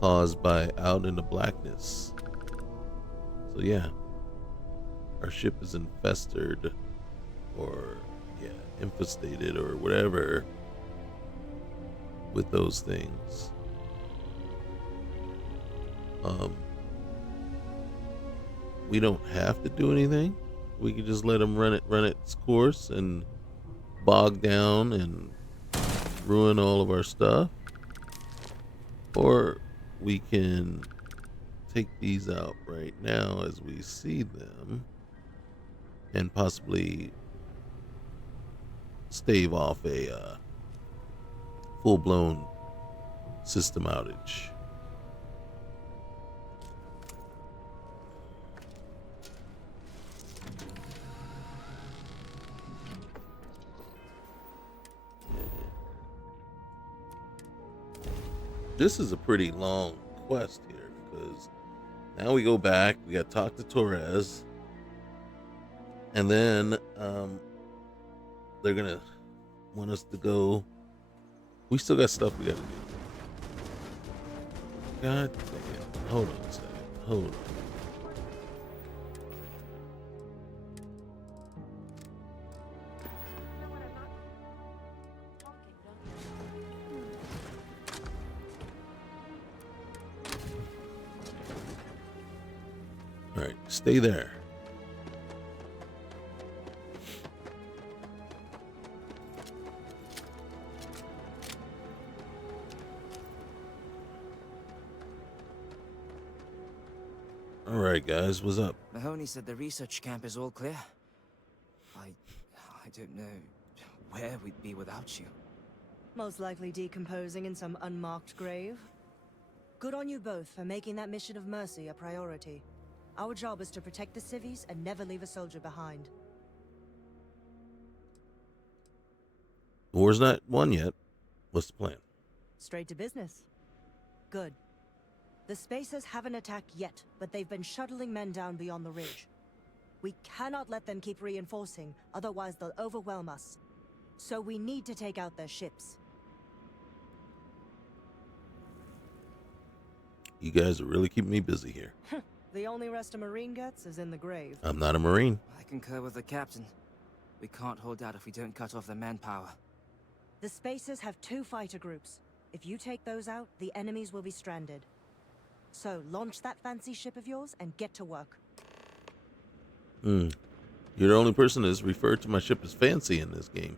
caused by Out in the Blackness. So yeah, our ship is infested, or infestated, or whatever, with those things. We don't have to do anything. We can just let them run its course and bog down and ruin all of our stuff, or we can take these out right now as we see them and possibly stave off a full-blown system outage. This is a pretty long quest here, because now we go back, we got to talk to Torres, and then they're gonna want us to go. We still got stuff we gotta do. God dang it. Hold on a second. Hold on. All right, stay there. All right, guys, what's up? Mahoney said the research camp is all clear. I don't know where we'd be without you. Most likely decomposing in some unmarked grave. Good on you both for making that mission of mercy a priority. Our job is to protect the civvies and never leave a soldier behind. War's not won yet. What's the plan? Straight to business. Good. The Spacers haven't attacked yet, but they've been shuttling men down beyond the ridge. We cannot let them keep reinforcing, otherwise they'll overwhelm us. So we need to take out their ships. You guys are really keeping me busy here. The only rest a Marine gets is in the grave. I'm not a Marine. I concur with the captain. We can't hold out if we don't cut off their manpower. The Spacers have 2 fighter groups. If you take those out, the enemies will be stranded. So launch that fancy ship of yours and get to work. You're the only person that's referred to my ship as fancy in this game.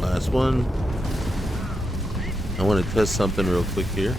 Last one. I want to test something real quick here.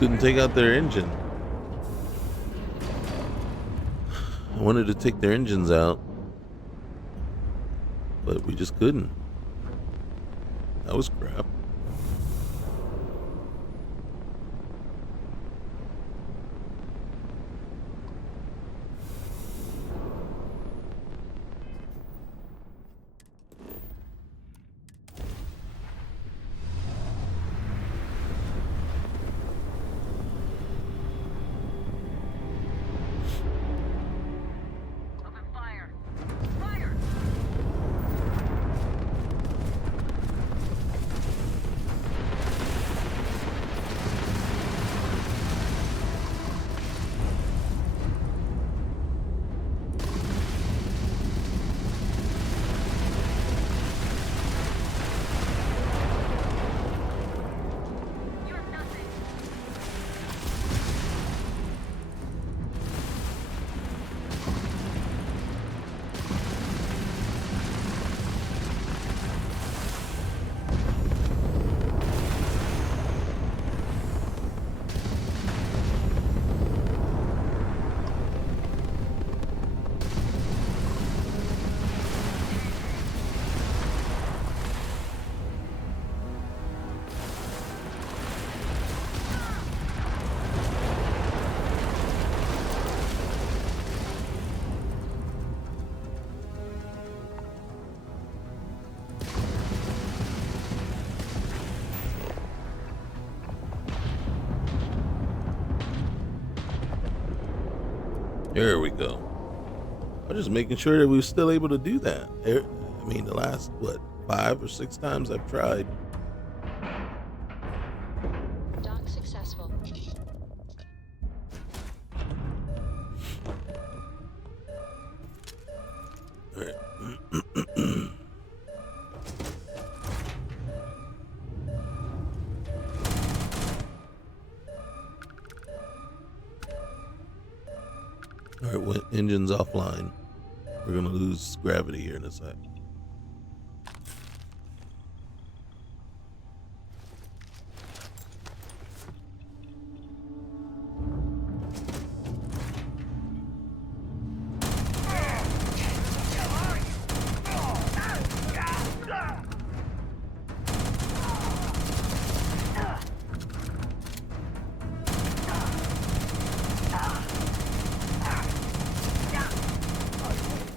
Couldn't take out their engine. I wanted to take their engines out, but we just couldn't. That was crap. There we go. I'm just making sure that we were still able to do that. I mean, the last, 5 or 6 times I've tried. Dock successful. All right. All right, well, engine's offline. We're gonna lose gravity here in a sec.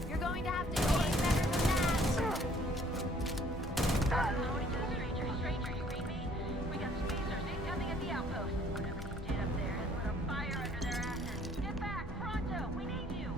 You're going to have to aim better than that. Stranger, you read me? We got spacers incoming at the outpost. Whatever you did up there has lit a fire under their asses. Get back, pronto! We need you!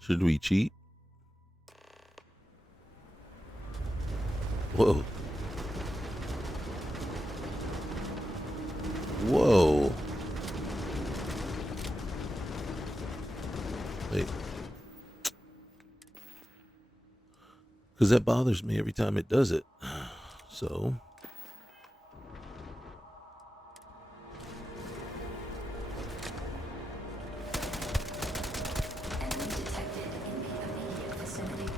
Should we cheat? Whoa. Whoa. Wait. Because that bothers me every time it does it. So. Enemy detected in the immediate vicinity.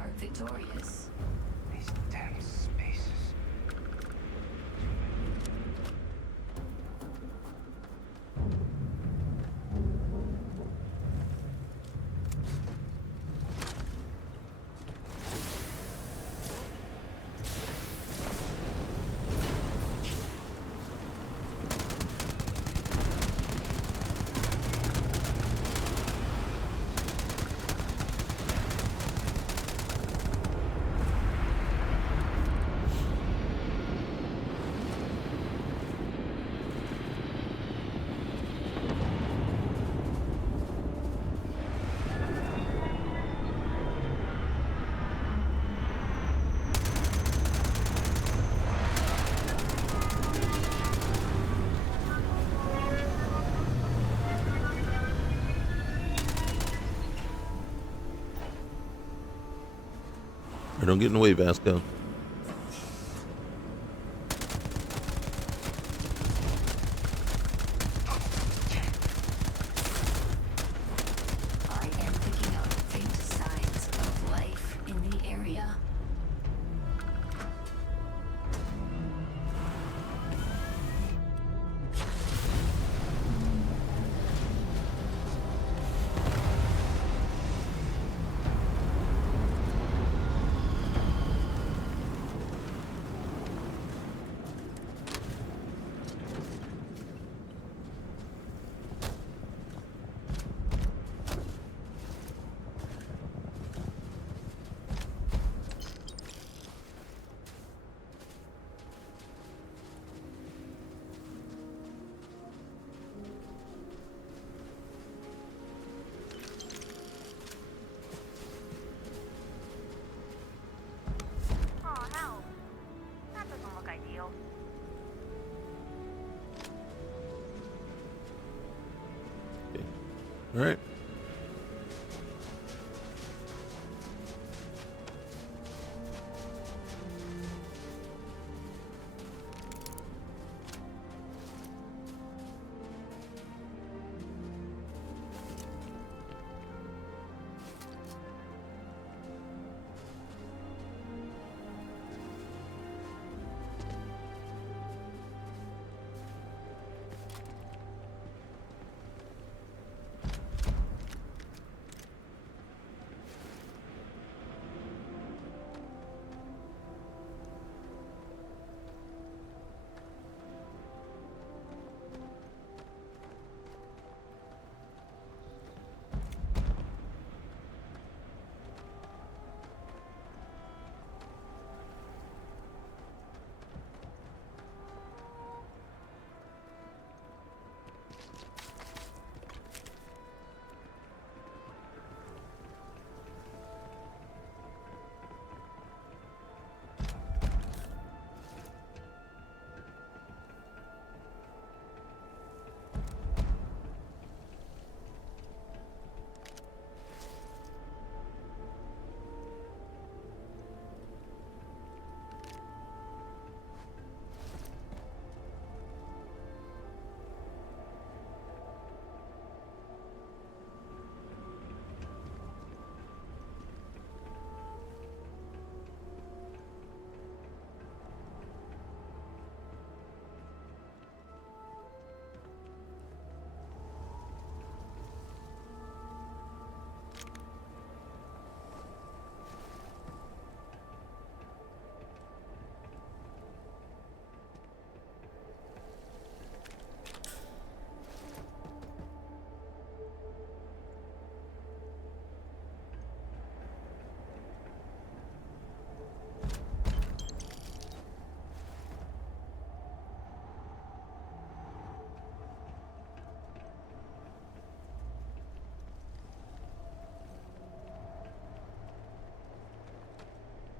are victorious. These damn spaces. Don't get in the way, Vasco. I am picking up faint signs of life in the area. Oh, hell. That doesn't look ideal. Okay. All right.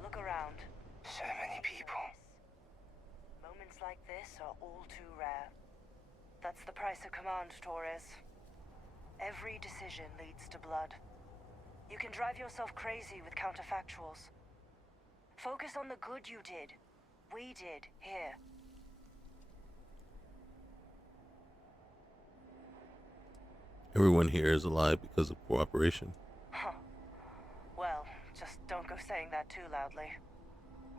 Look around. So many people. Moments like this are all too rare. That's the price of command, Torres. Every decision leads to blood. You can drive yourself crazy with counterfactuals. Focus on the good you did. We did, here. Everyone here is alive because of cooperation. Huh. Well, just don't go saying saying that too loudly.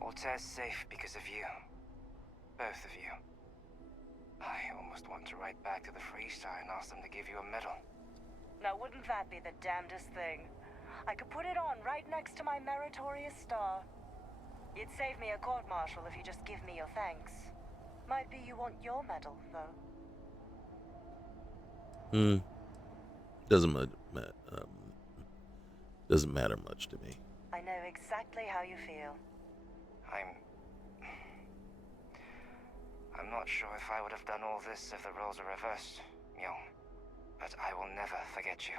Altair's safe because of you. Both of you. I almost want to write back to the Freestar and ask them to give you a medal. Now wouldn't that be the damnedest thing? I could put it on right next to my meritorious star. You'd save me a court-martial if you just give me your thanks. Might be you want your medal, though. Doesn't matter much to me. I know exactly how you feel. I'm not sure if I would have done all this if the roles were reversed, Myung. But I will never forget you.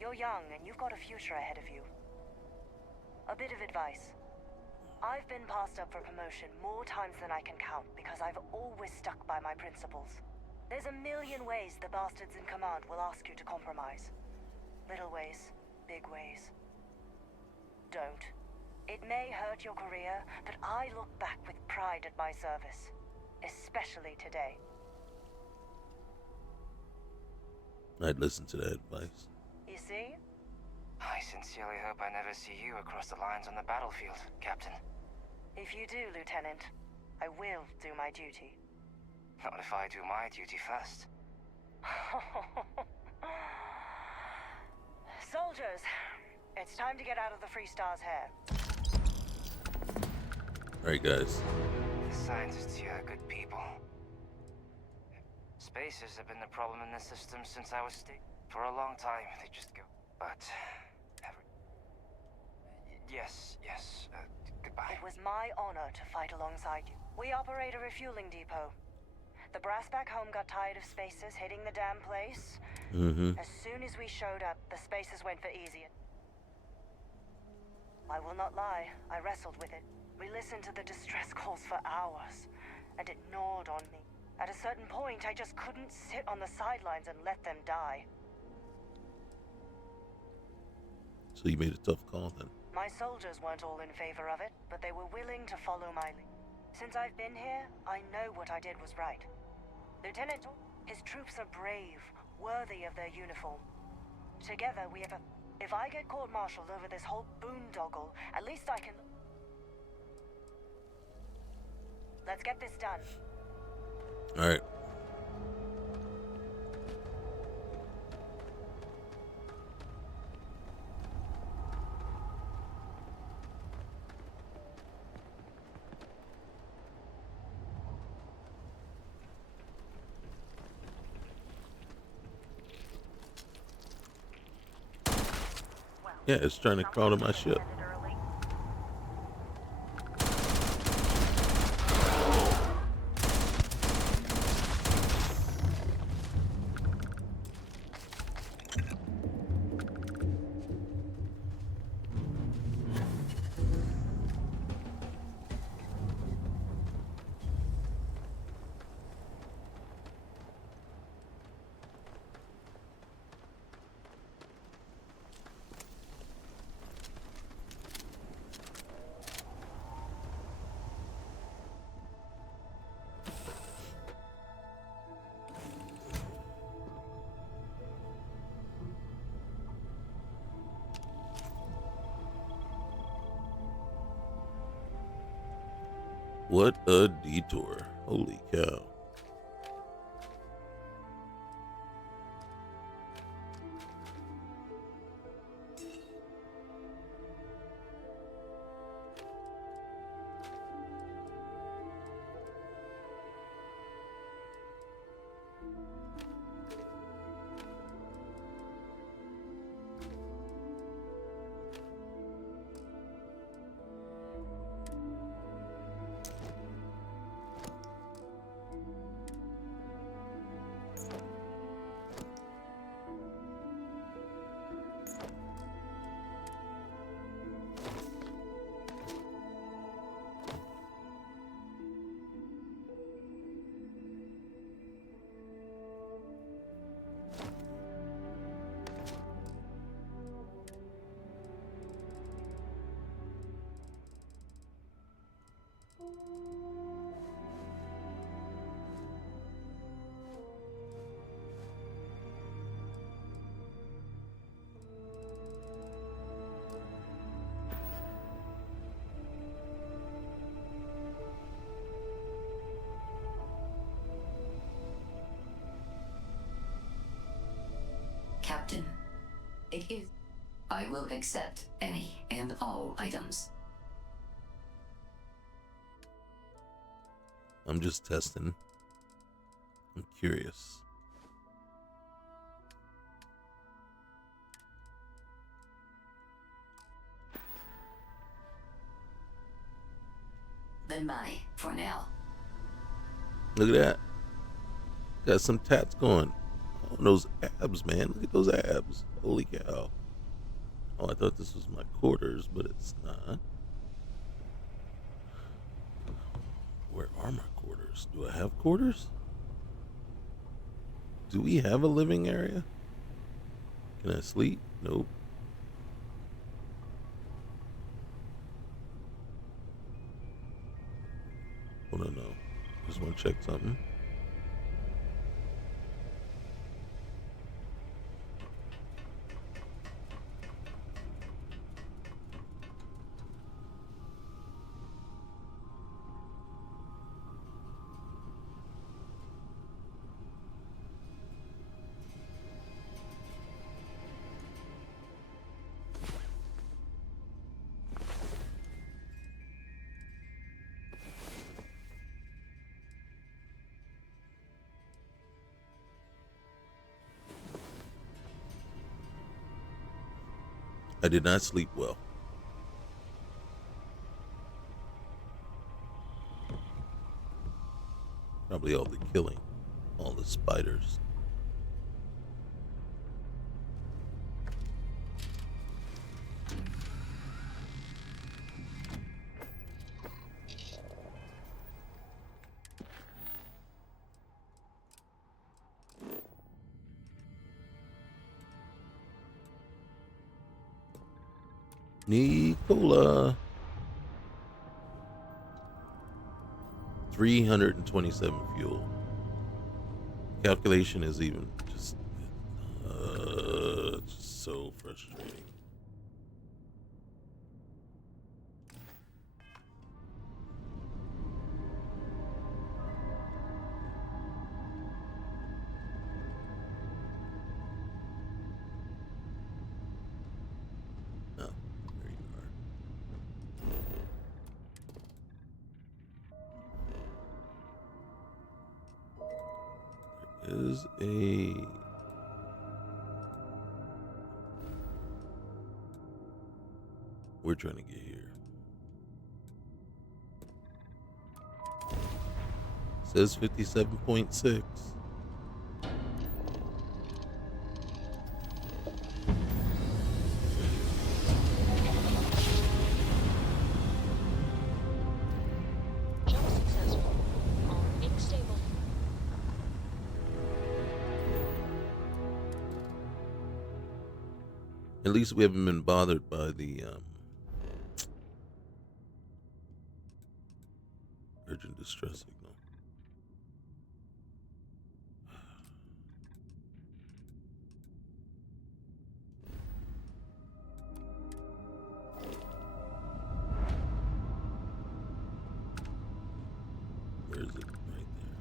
You're young and you've got a future ahead of you. A bit of advice. I've been passed up for promotion more times than I can count because I've always stuck by my principles. There's a million ways the bastards in command will ask you to compromise. Little ways, big ways. Don't. It may hurt your career, but I look back with pride at my service. Especially today. I'd listen to that advice. You see? I sincerely hope I never see you across the lines on the battlefield, Captain. If you do, Lieutenant, I will do my duty. Not if I do my duty first. Soldiers, it's time to get out of the Freestar's hair. Alright, guys. The scientists here are good people. Spacers have been the problem in this system since I was for a long time. They just go. But yes. Goodbye. It was my honor to fight alongside you. We operate a refueling depot. The brass back home got tired of spacers hitting the damn place. As soon as we showed up, the spacers went for easy. I will not lie, I wrestled with it. We listened to the distress calls for hours, and it gnawed on me. At a certain point, I just couldn't sit on the sidelines and let them die. So you made a tough call then. My soldiers weren't all in favor of it, but they were willing to follow my lead. Since I've been here, I know what I did was right. Lieutenant, his troops are brave, worthy of their uniform. Together, we have a... If I get court-martialed over this whole boondoggle, at least I can... Let's get this done. Alright. Yeah, it's trying to crawl to my ship. What a detour. Holy cow. Captain. It is. I will accept any and all items. I'm just testing. I'm curious. Then bye for now. Look at that. Got some tats going. Oh, those abs, man. Look at those abs. Holy cow. Oh, I thought this was my quarters, but it's not. Where are my quarters? Do I have quarters? Do we have a living area? Can I sleep? Nope. Hold on, no. Just want to check something. I did not sleep well. Probably all the killing, all the spiders. Nicola. 327 fuel. Calculation is even just so frustrating. Oh, there you are. There is a we're trying to get here. Says 57.6. Jump successful. All being stable. At least we haven't been bothered by the urgent distress signal. Where is it? Right there.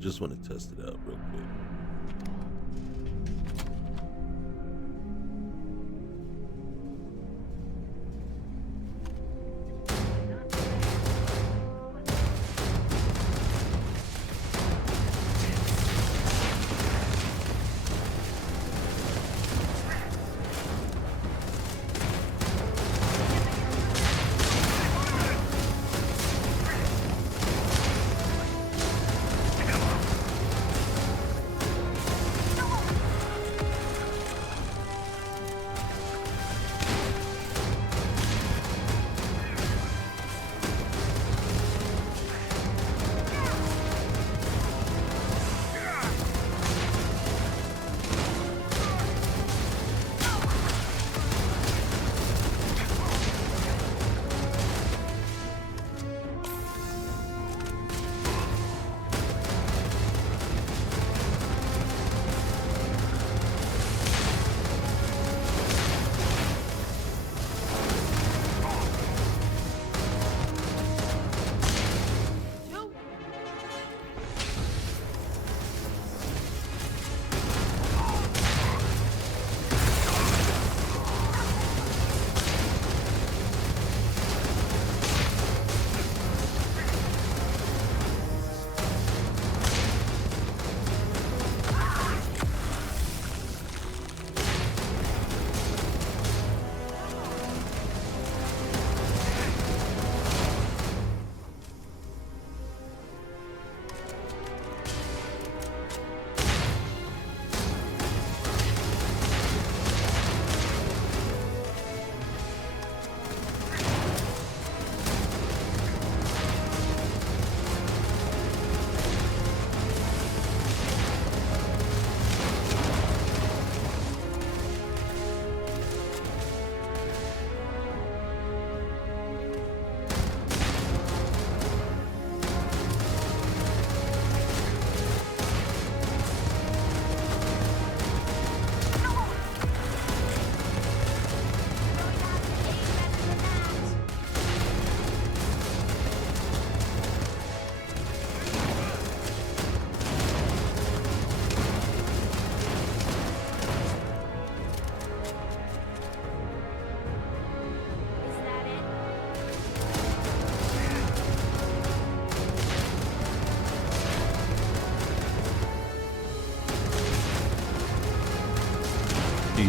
Just want to test it out real quick.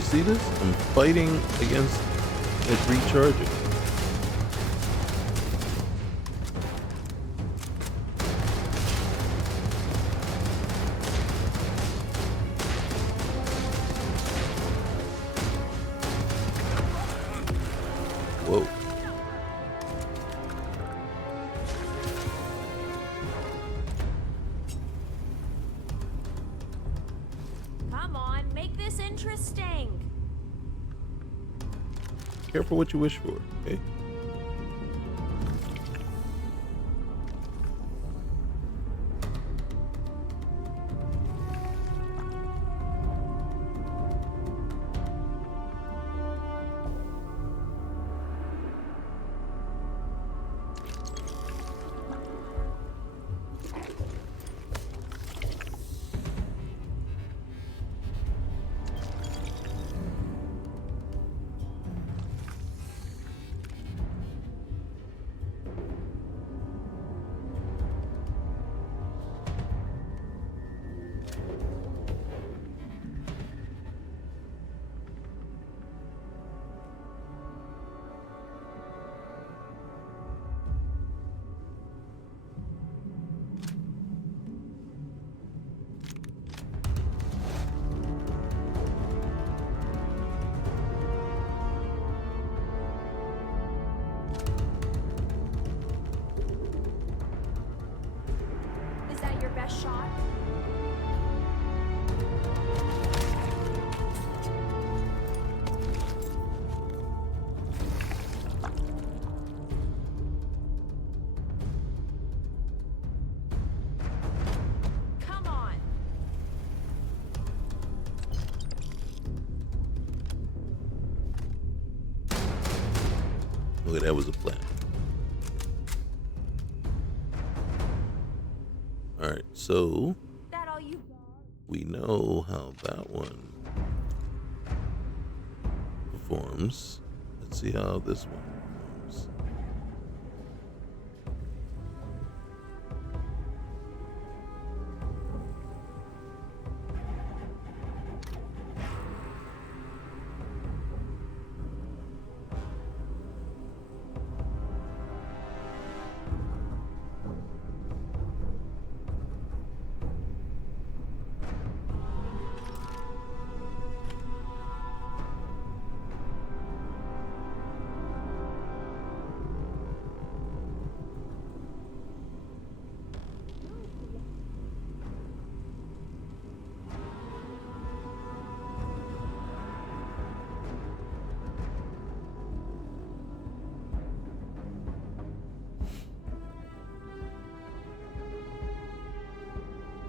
see this? I'm fighting against it recharging. Whoa. Come on, make this interesting. Careful what you wish for, okay? Is that your best shot? Come on. Okay, that was a plan. Alright, so That all you we know how that one performs. Let's see how this one performs.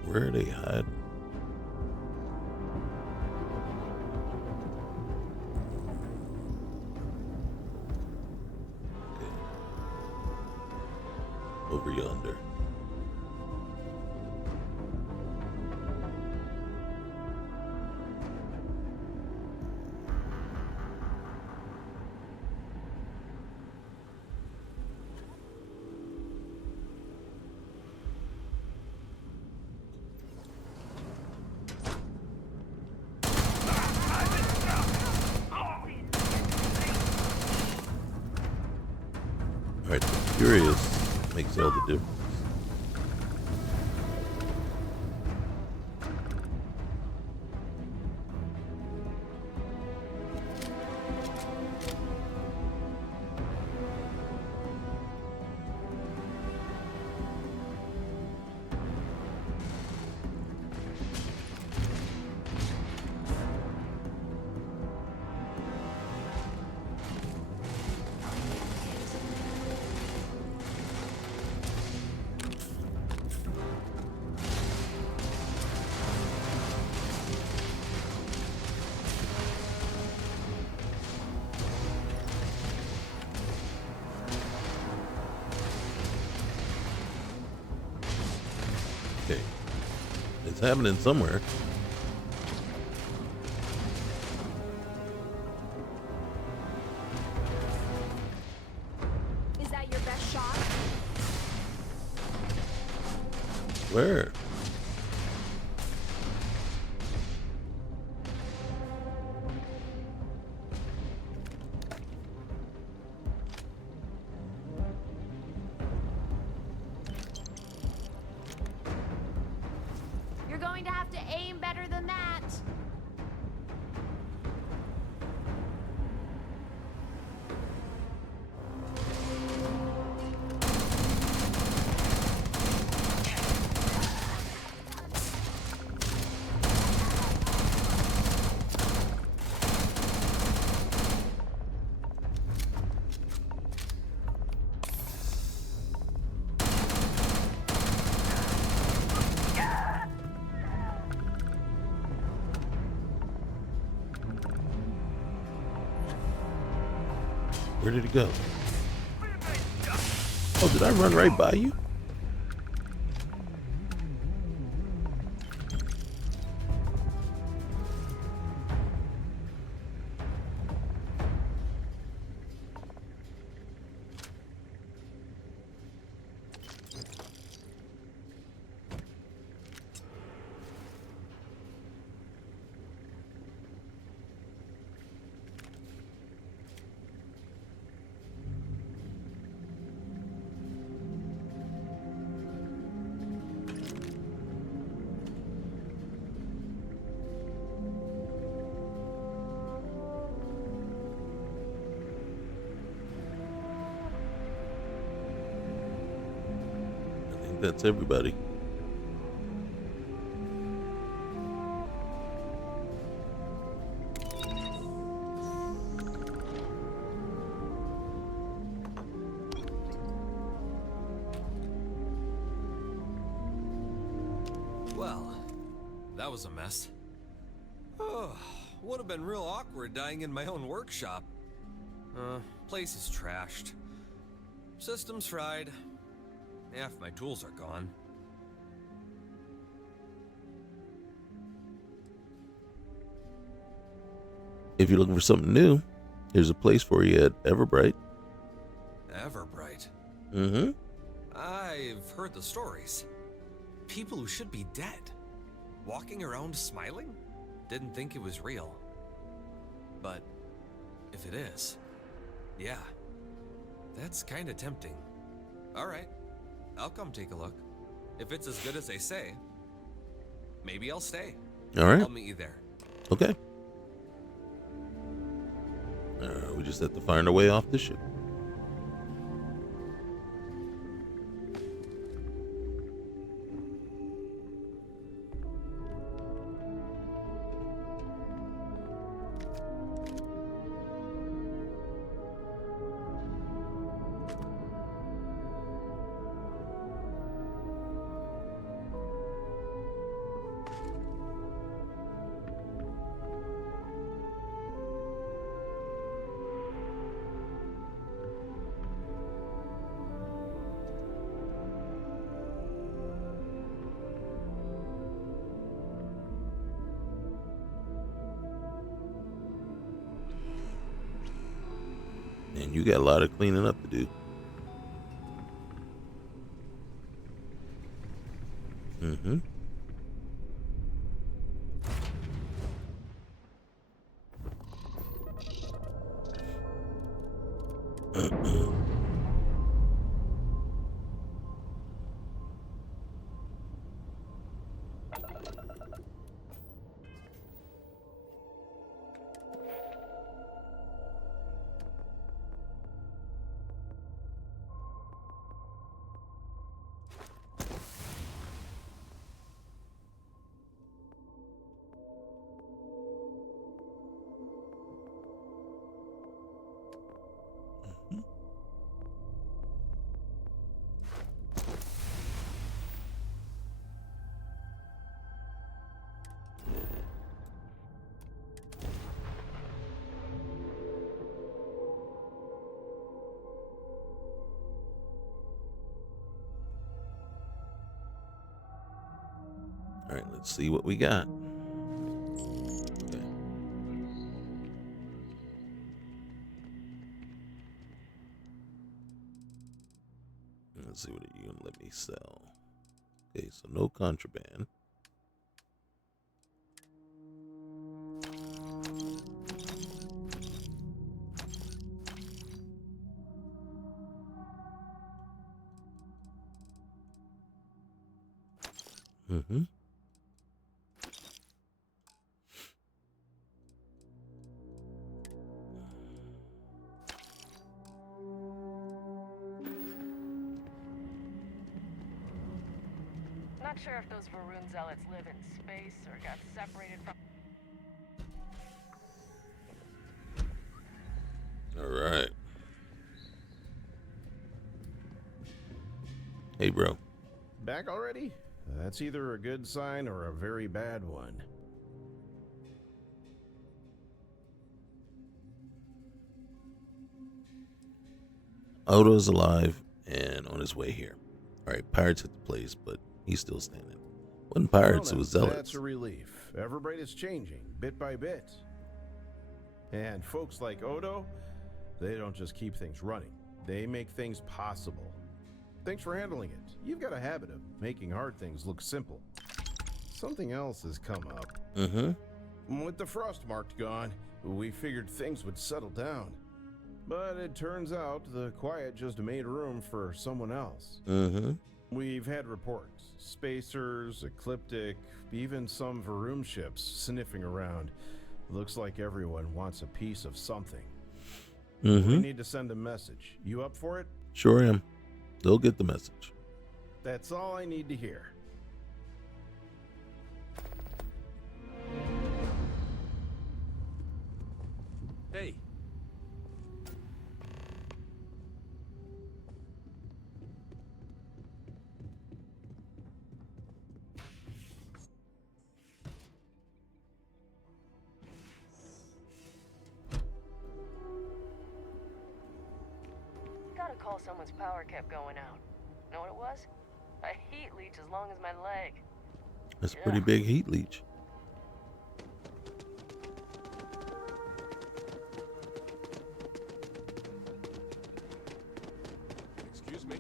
Where are they hiding? Okay. Over yonder. Alright, the Furious makes all the difference. Okay. It's happening somewhere. Is that your best shot? Where? Where did it go? Oh, did I run right by you? That's everybody. Well, that was a mess. Oh, would have been real awkward dying in my own workshop. Place is trashed. System's fried. Half my tools are gone. If you're looking for something new, there's a place for you at Everbright. Everbright? Mm-hmm. I've heard the stories. People who should be dead. Walking around smiling? Didn't think it was real. But if it is, yeah. That's kind of tempting. Alright. I'll come take a look. If it's as good as they say, maybe I'll stay. All right. I'll meet you there. Okay. We just have to find our way off the ship. And you got a lot of cleaning up to do. Mm-hmm. All right, let's see what we got. Okay. Let's see what are you gonna let me sell. Okay, so no contraband. Mm-hmm. Not sure if those Varun zealots live in space or got separated from... All right. Hey, bro. Back already? That's either a good sign or a very bad one. Odo's alive and on his way here. Alright, pirates hit the place, but he's still standing. Wasn't pirates, it was zealots. That's a relief. Everybody's changing, bit by bit. And folks like Odo, they don't just keep things running. They make things possible. Thanks for handling it. You've got a habit of making hard things look simple. Something else has come up. With the frost marked gone, we figured things would settle down. But it turns out the quiet just made room for someone else. We've had reports. Spacers, Ecliptic, even some Varoom ships sniffing around. Looks like everyone wants a piece of something. We need to send a message. You up for it? Sure am. They'll get the message. That's all I need to hear. Hey. Gotta call someone's power kept going out. Know what it was? A heat leech as long as my leg. That's a pretty big heat leech. Excuse me.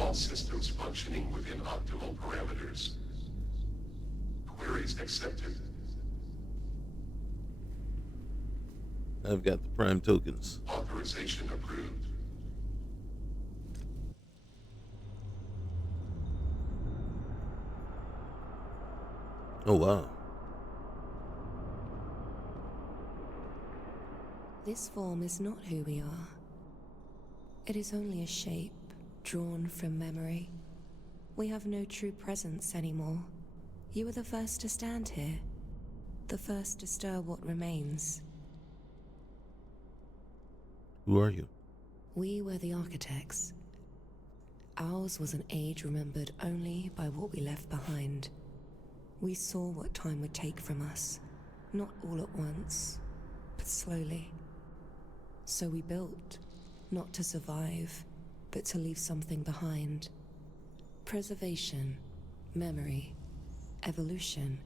All systems functioning within optimal parameters. Queries accepted. I've got the prime tokens. Authorization approved. Oh, wow. This form is not who we are. It is only a shape drawn from memory. We have no true presence anymore. You were the first to stand here, the first to stir what remains. Who are you? We were the architects. Ours was an age remembered only by what we left behind. We saw what time would take from us, not all at once, but slowly. So we built, not to survive, but to leave something behind. Preservation, memory, evolution.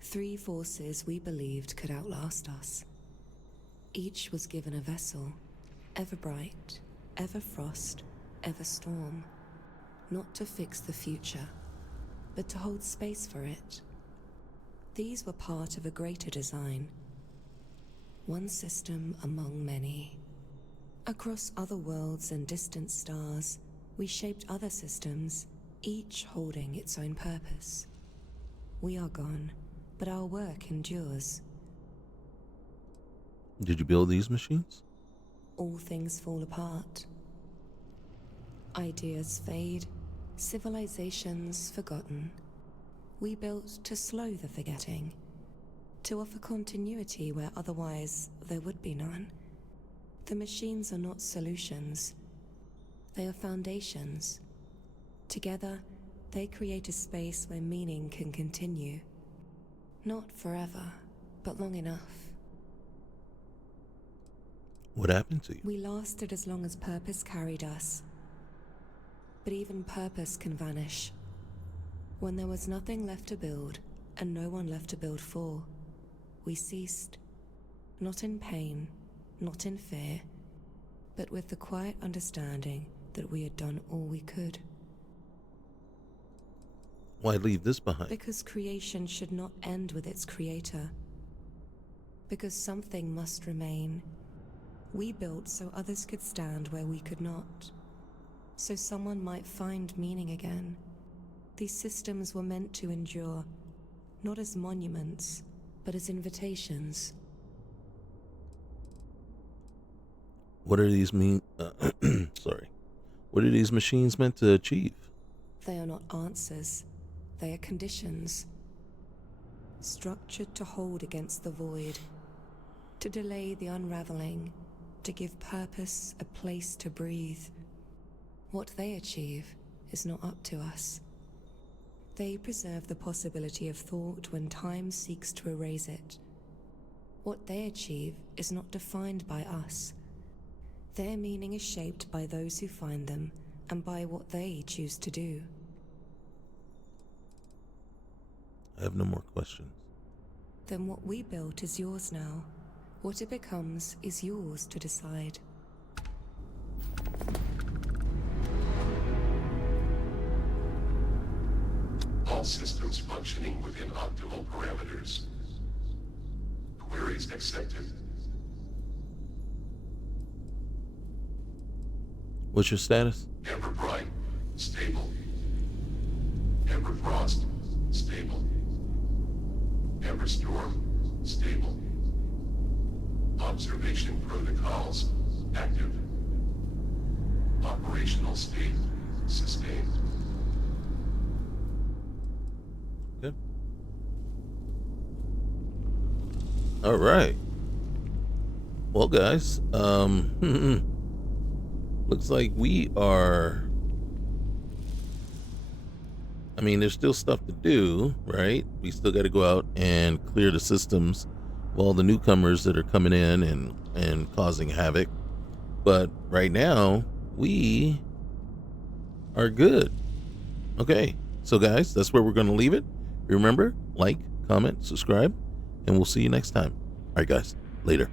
3 forces we believed could outlast us. Each was given a vessel, ever bright, ever frost, ever storm. Not to fix the future, but to hold space for it. These were part of a greater design. One system among many. Across other worlds and distant stars, we shaped other systems, each holding its own purpose. We are gone, but our work endures. Did you build these machines? All things fall apart. Ideas fade, civilizations forgotten. We built to slow the forgetting, to offer continuity where otherwise there would be none. The machines are not solutions. They are foundations. Together, they create a space where meaning can continue. Not forever, but long enough. What happened to you? We lasted as long as purpose carried us. But even purpose can vanish. When there was nothing left to build, and no one left to build for, we ceased. Not in pain, not in fear, but with the quiet understanding that we had done all we could. Why leave this behind? Because creation should not end with its creator. Because something must remain. We built so others could stand where we could not. So someone might find meaning again. These systems were meant to endure, not as monuments, but as invitations. What are these sorry. What are these machines meant to achieve? They are not answers. They are conditions. Structured to hold against the void. to delay the unraveling, to give purpose a place to breathe. What they achieve is not up to us. They preserve the possibility of thought when time seeks to erase it. What they achieve is not defined by us. Their meaning is shaped by those who find them and by what they choose to do. I have no more questions. Then what we built is yours now. What it becomes is yours to decide. All systems functioning within optimal parameters. Queries accepted. What's your status? Ember Bright, stable. Ember Frost, stable. Ember Storm, stable. Observation protocols, active. Operational state, sustained. Okay. All right. Well, guys, looks like we are... I mean, there's still stuff to do, right? We still got to go out and clear the systems of all the newcomers that are coming in and causing havoc. But right now, we are good. Okay, so guys, that's where we're going to leave it. Remember, like, comment, subscribe, and we'll see you next time. All right, guys, later.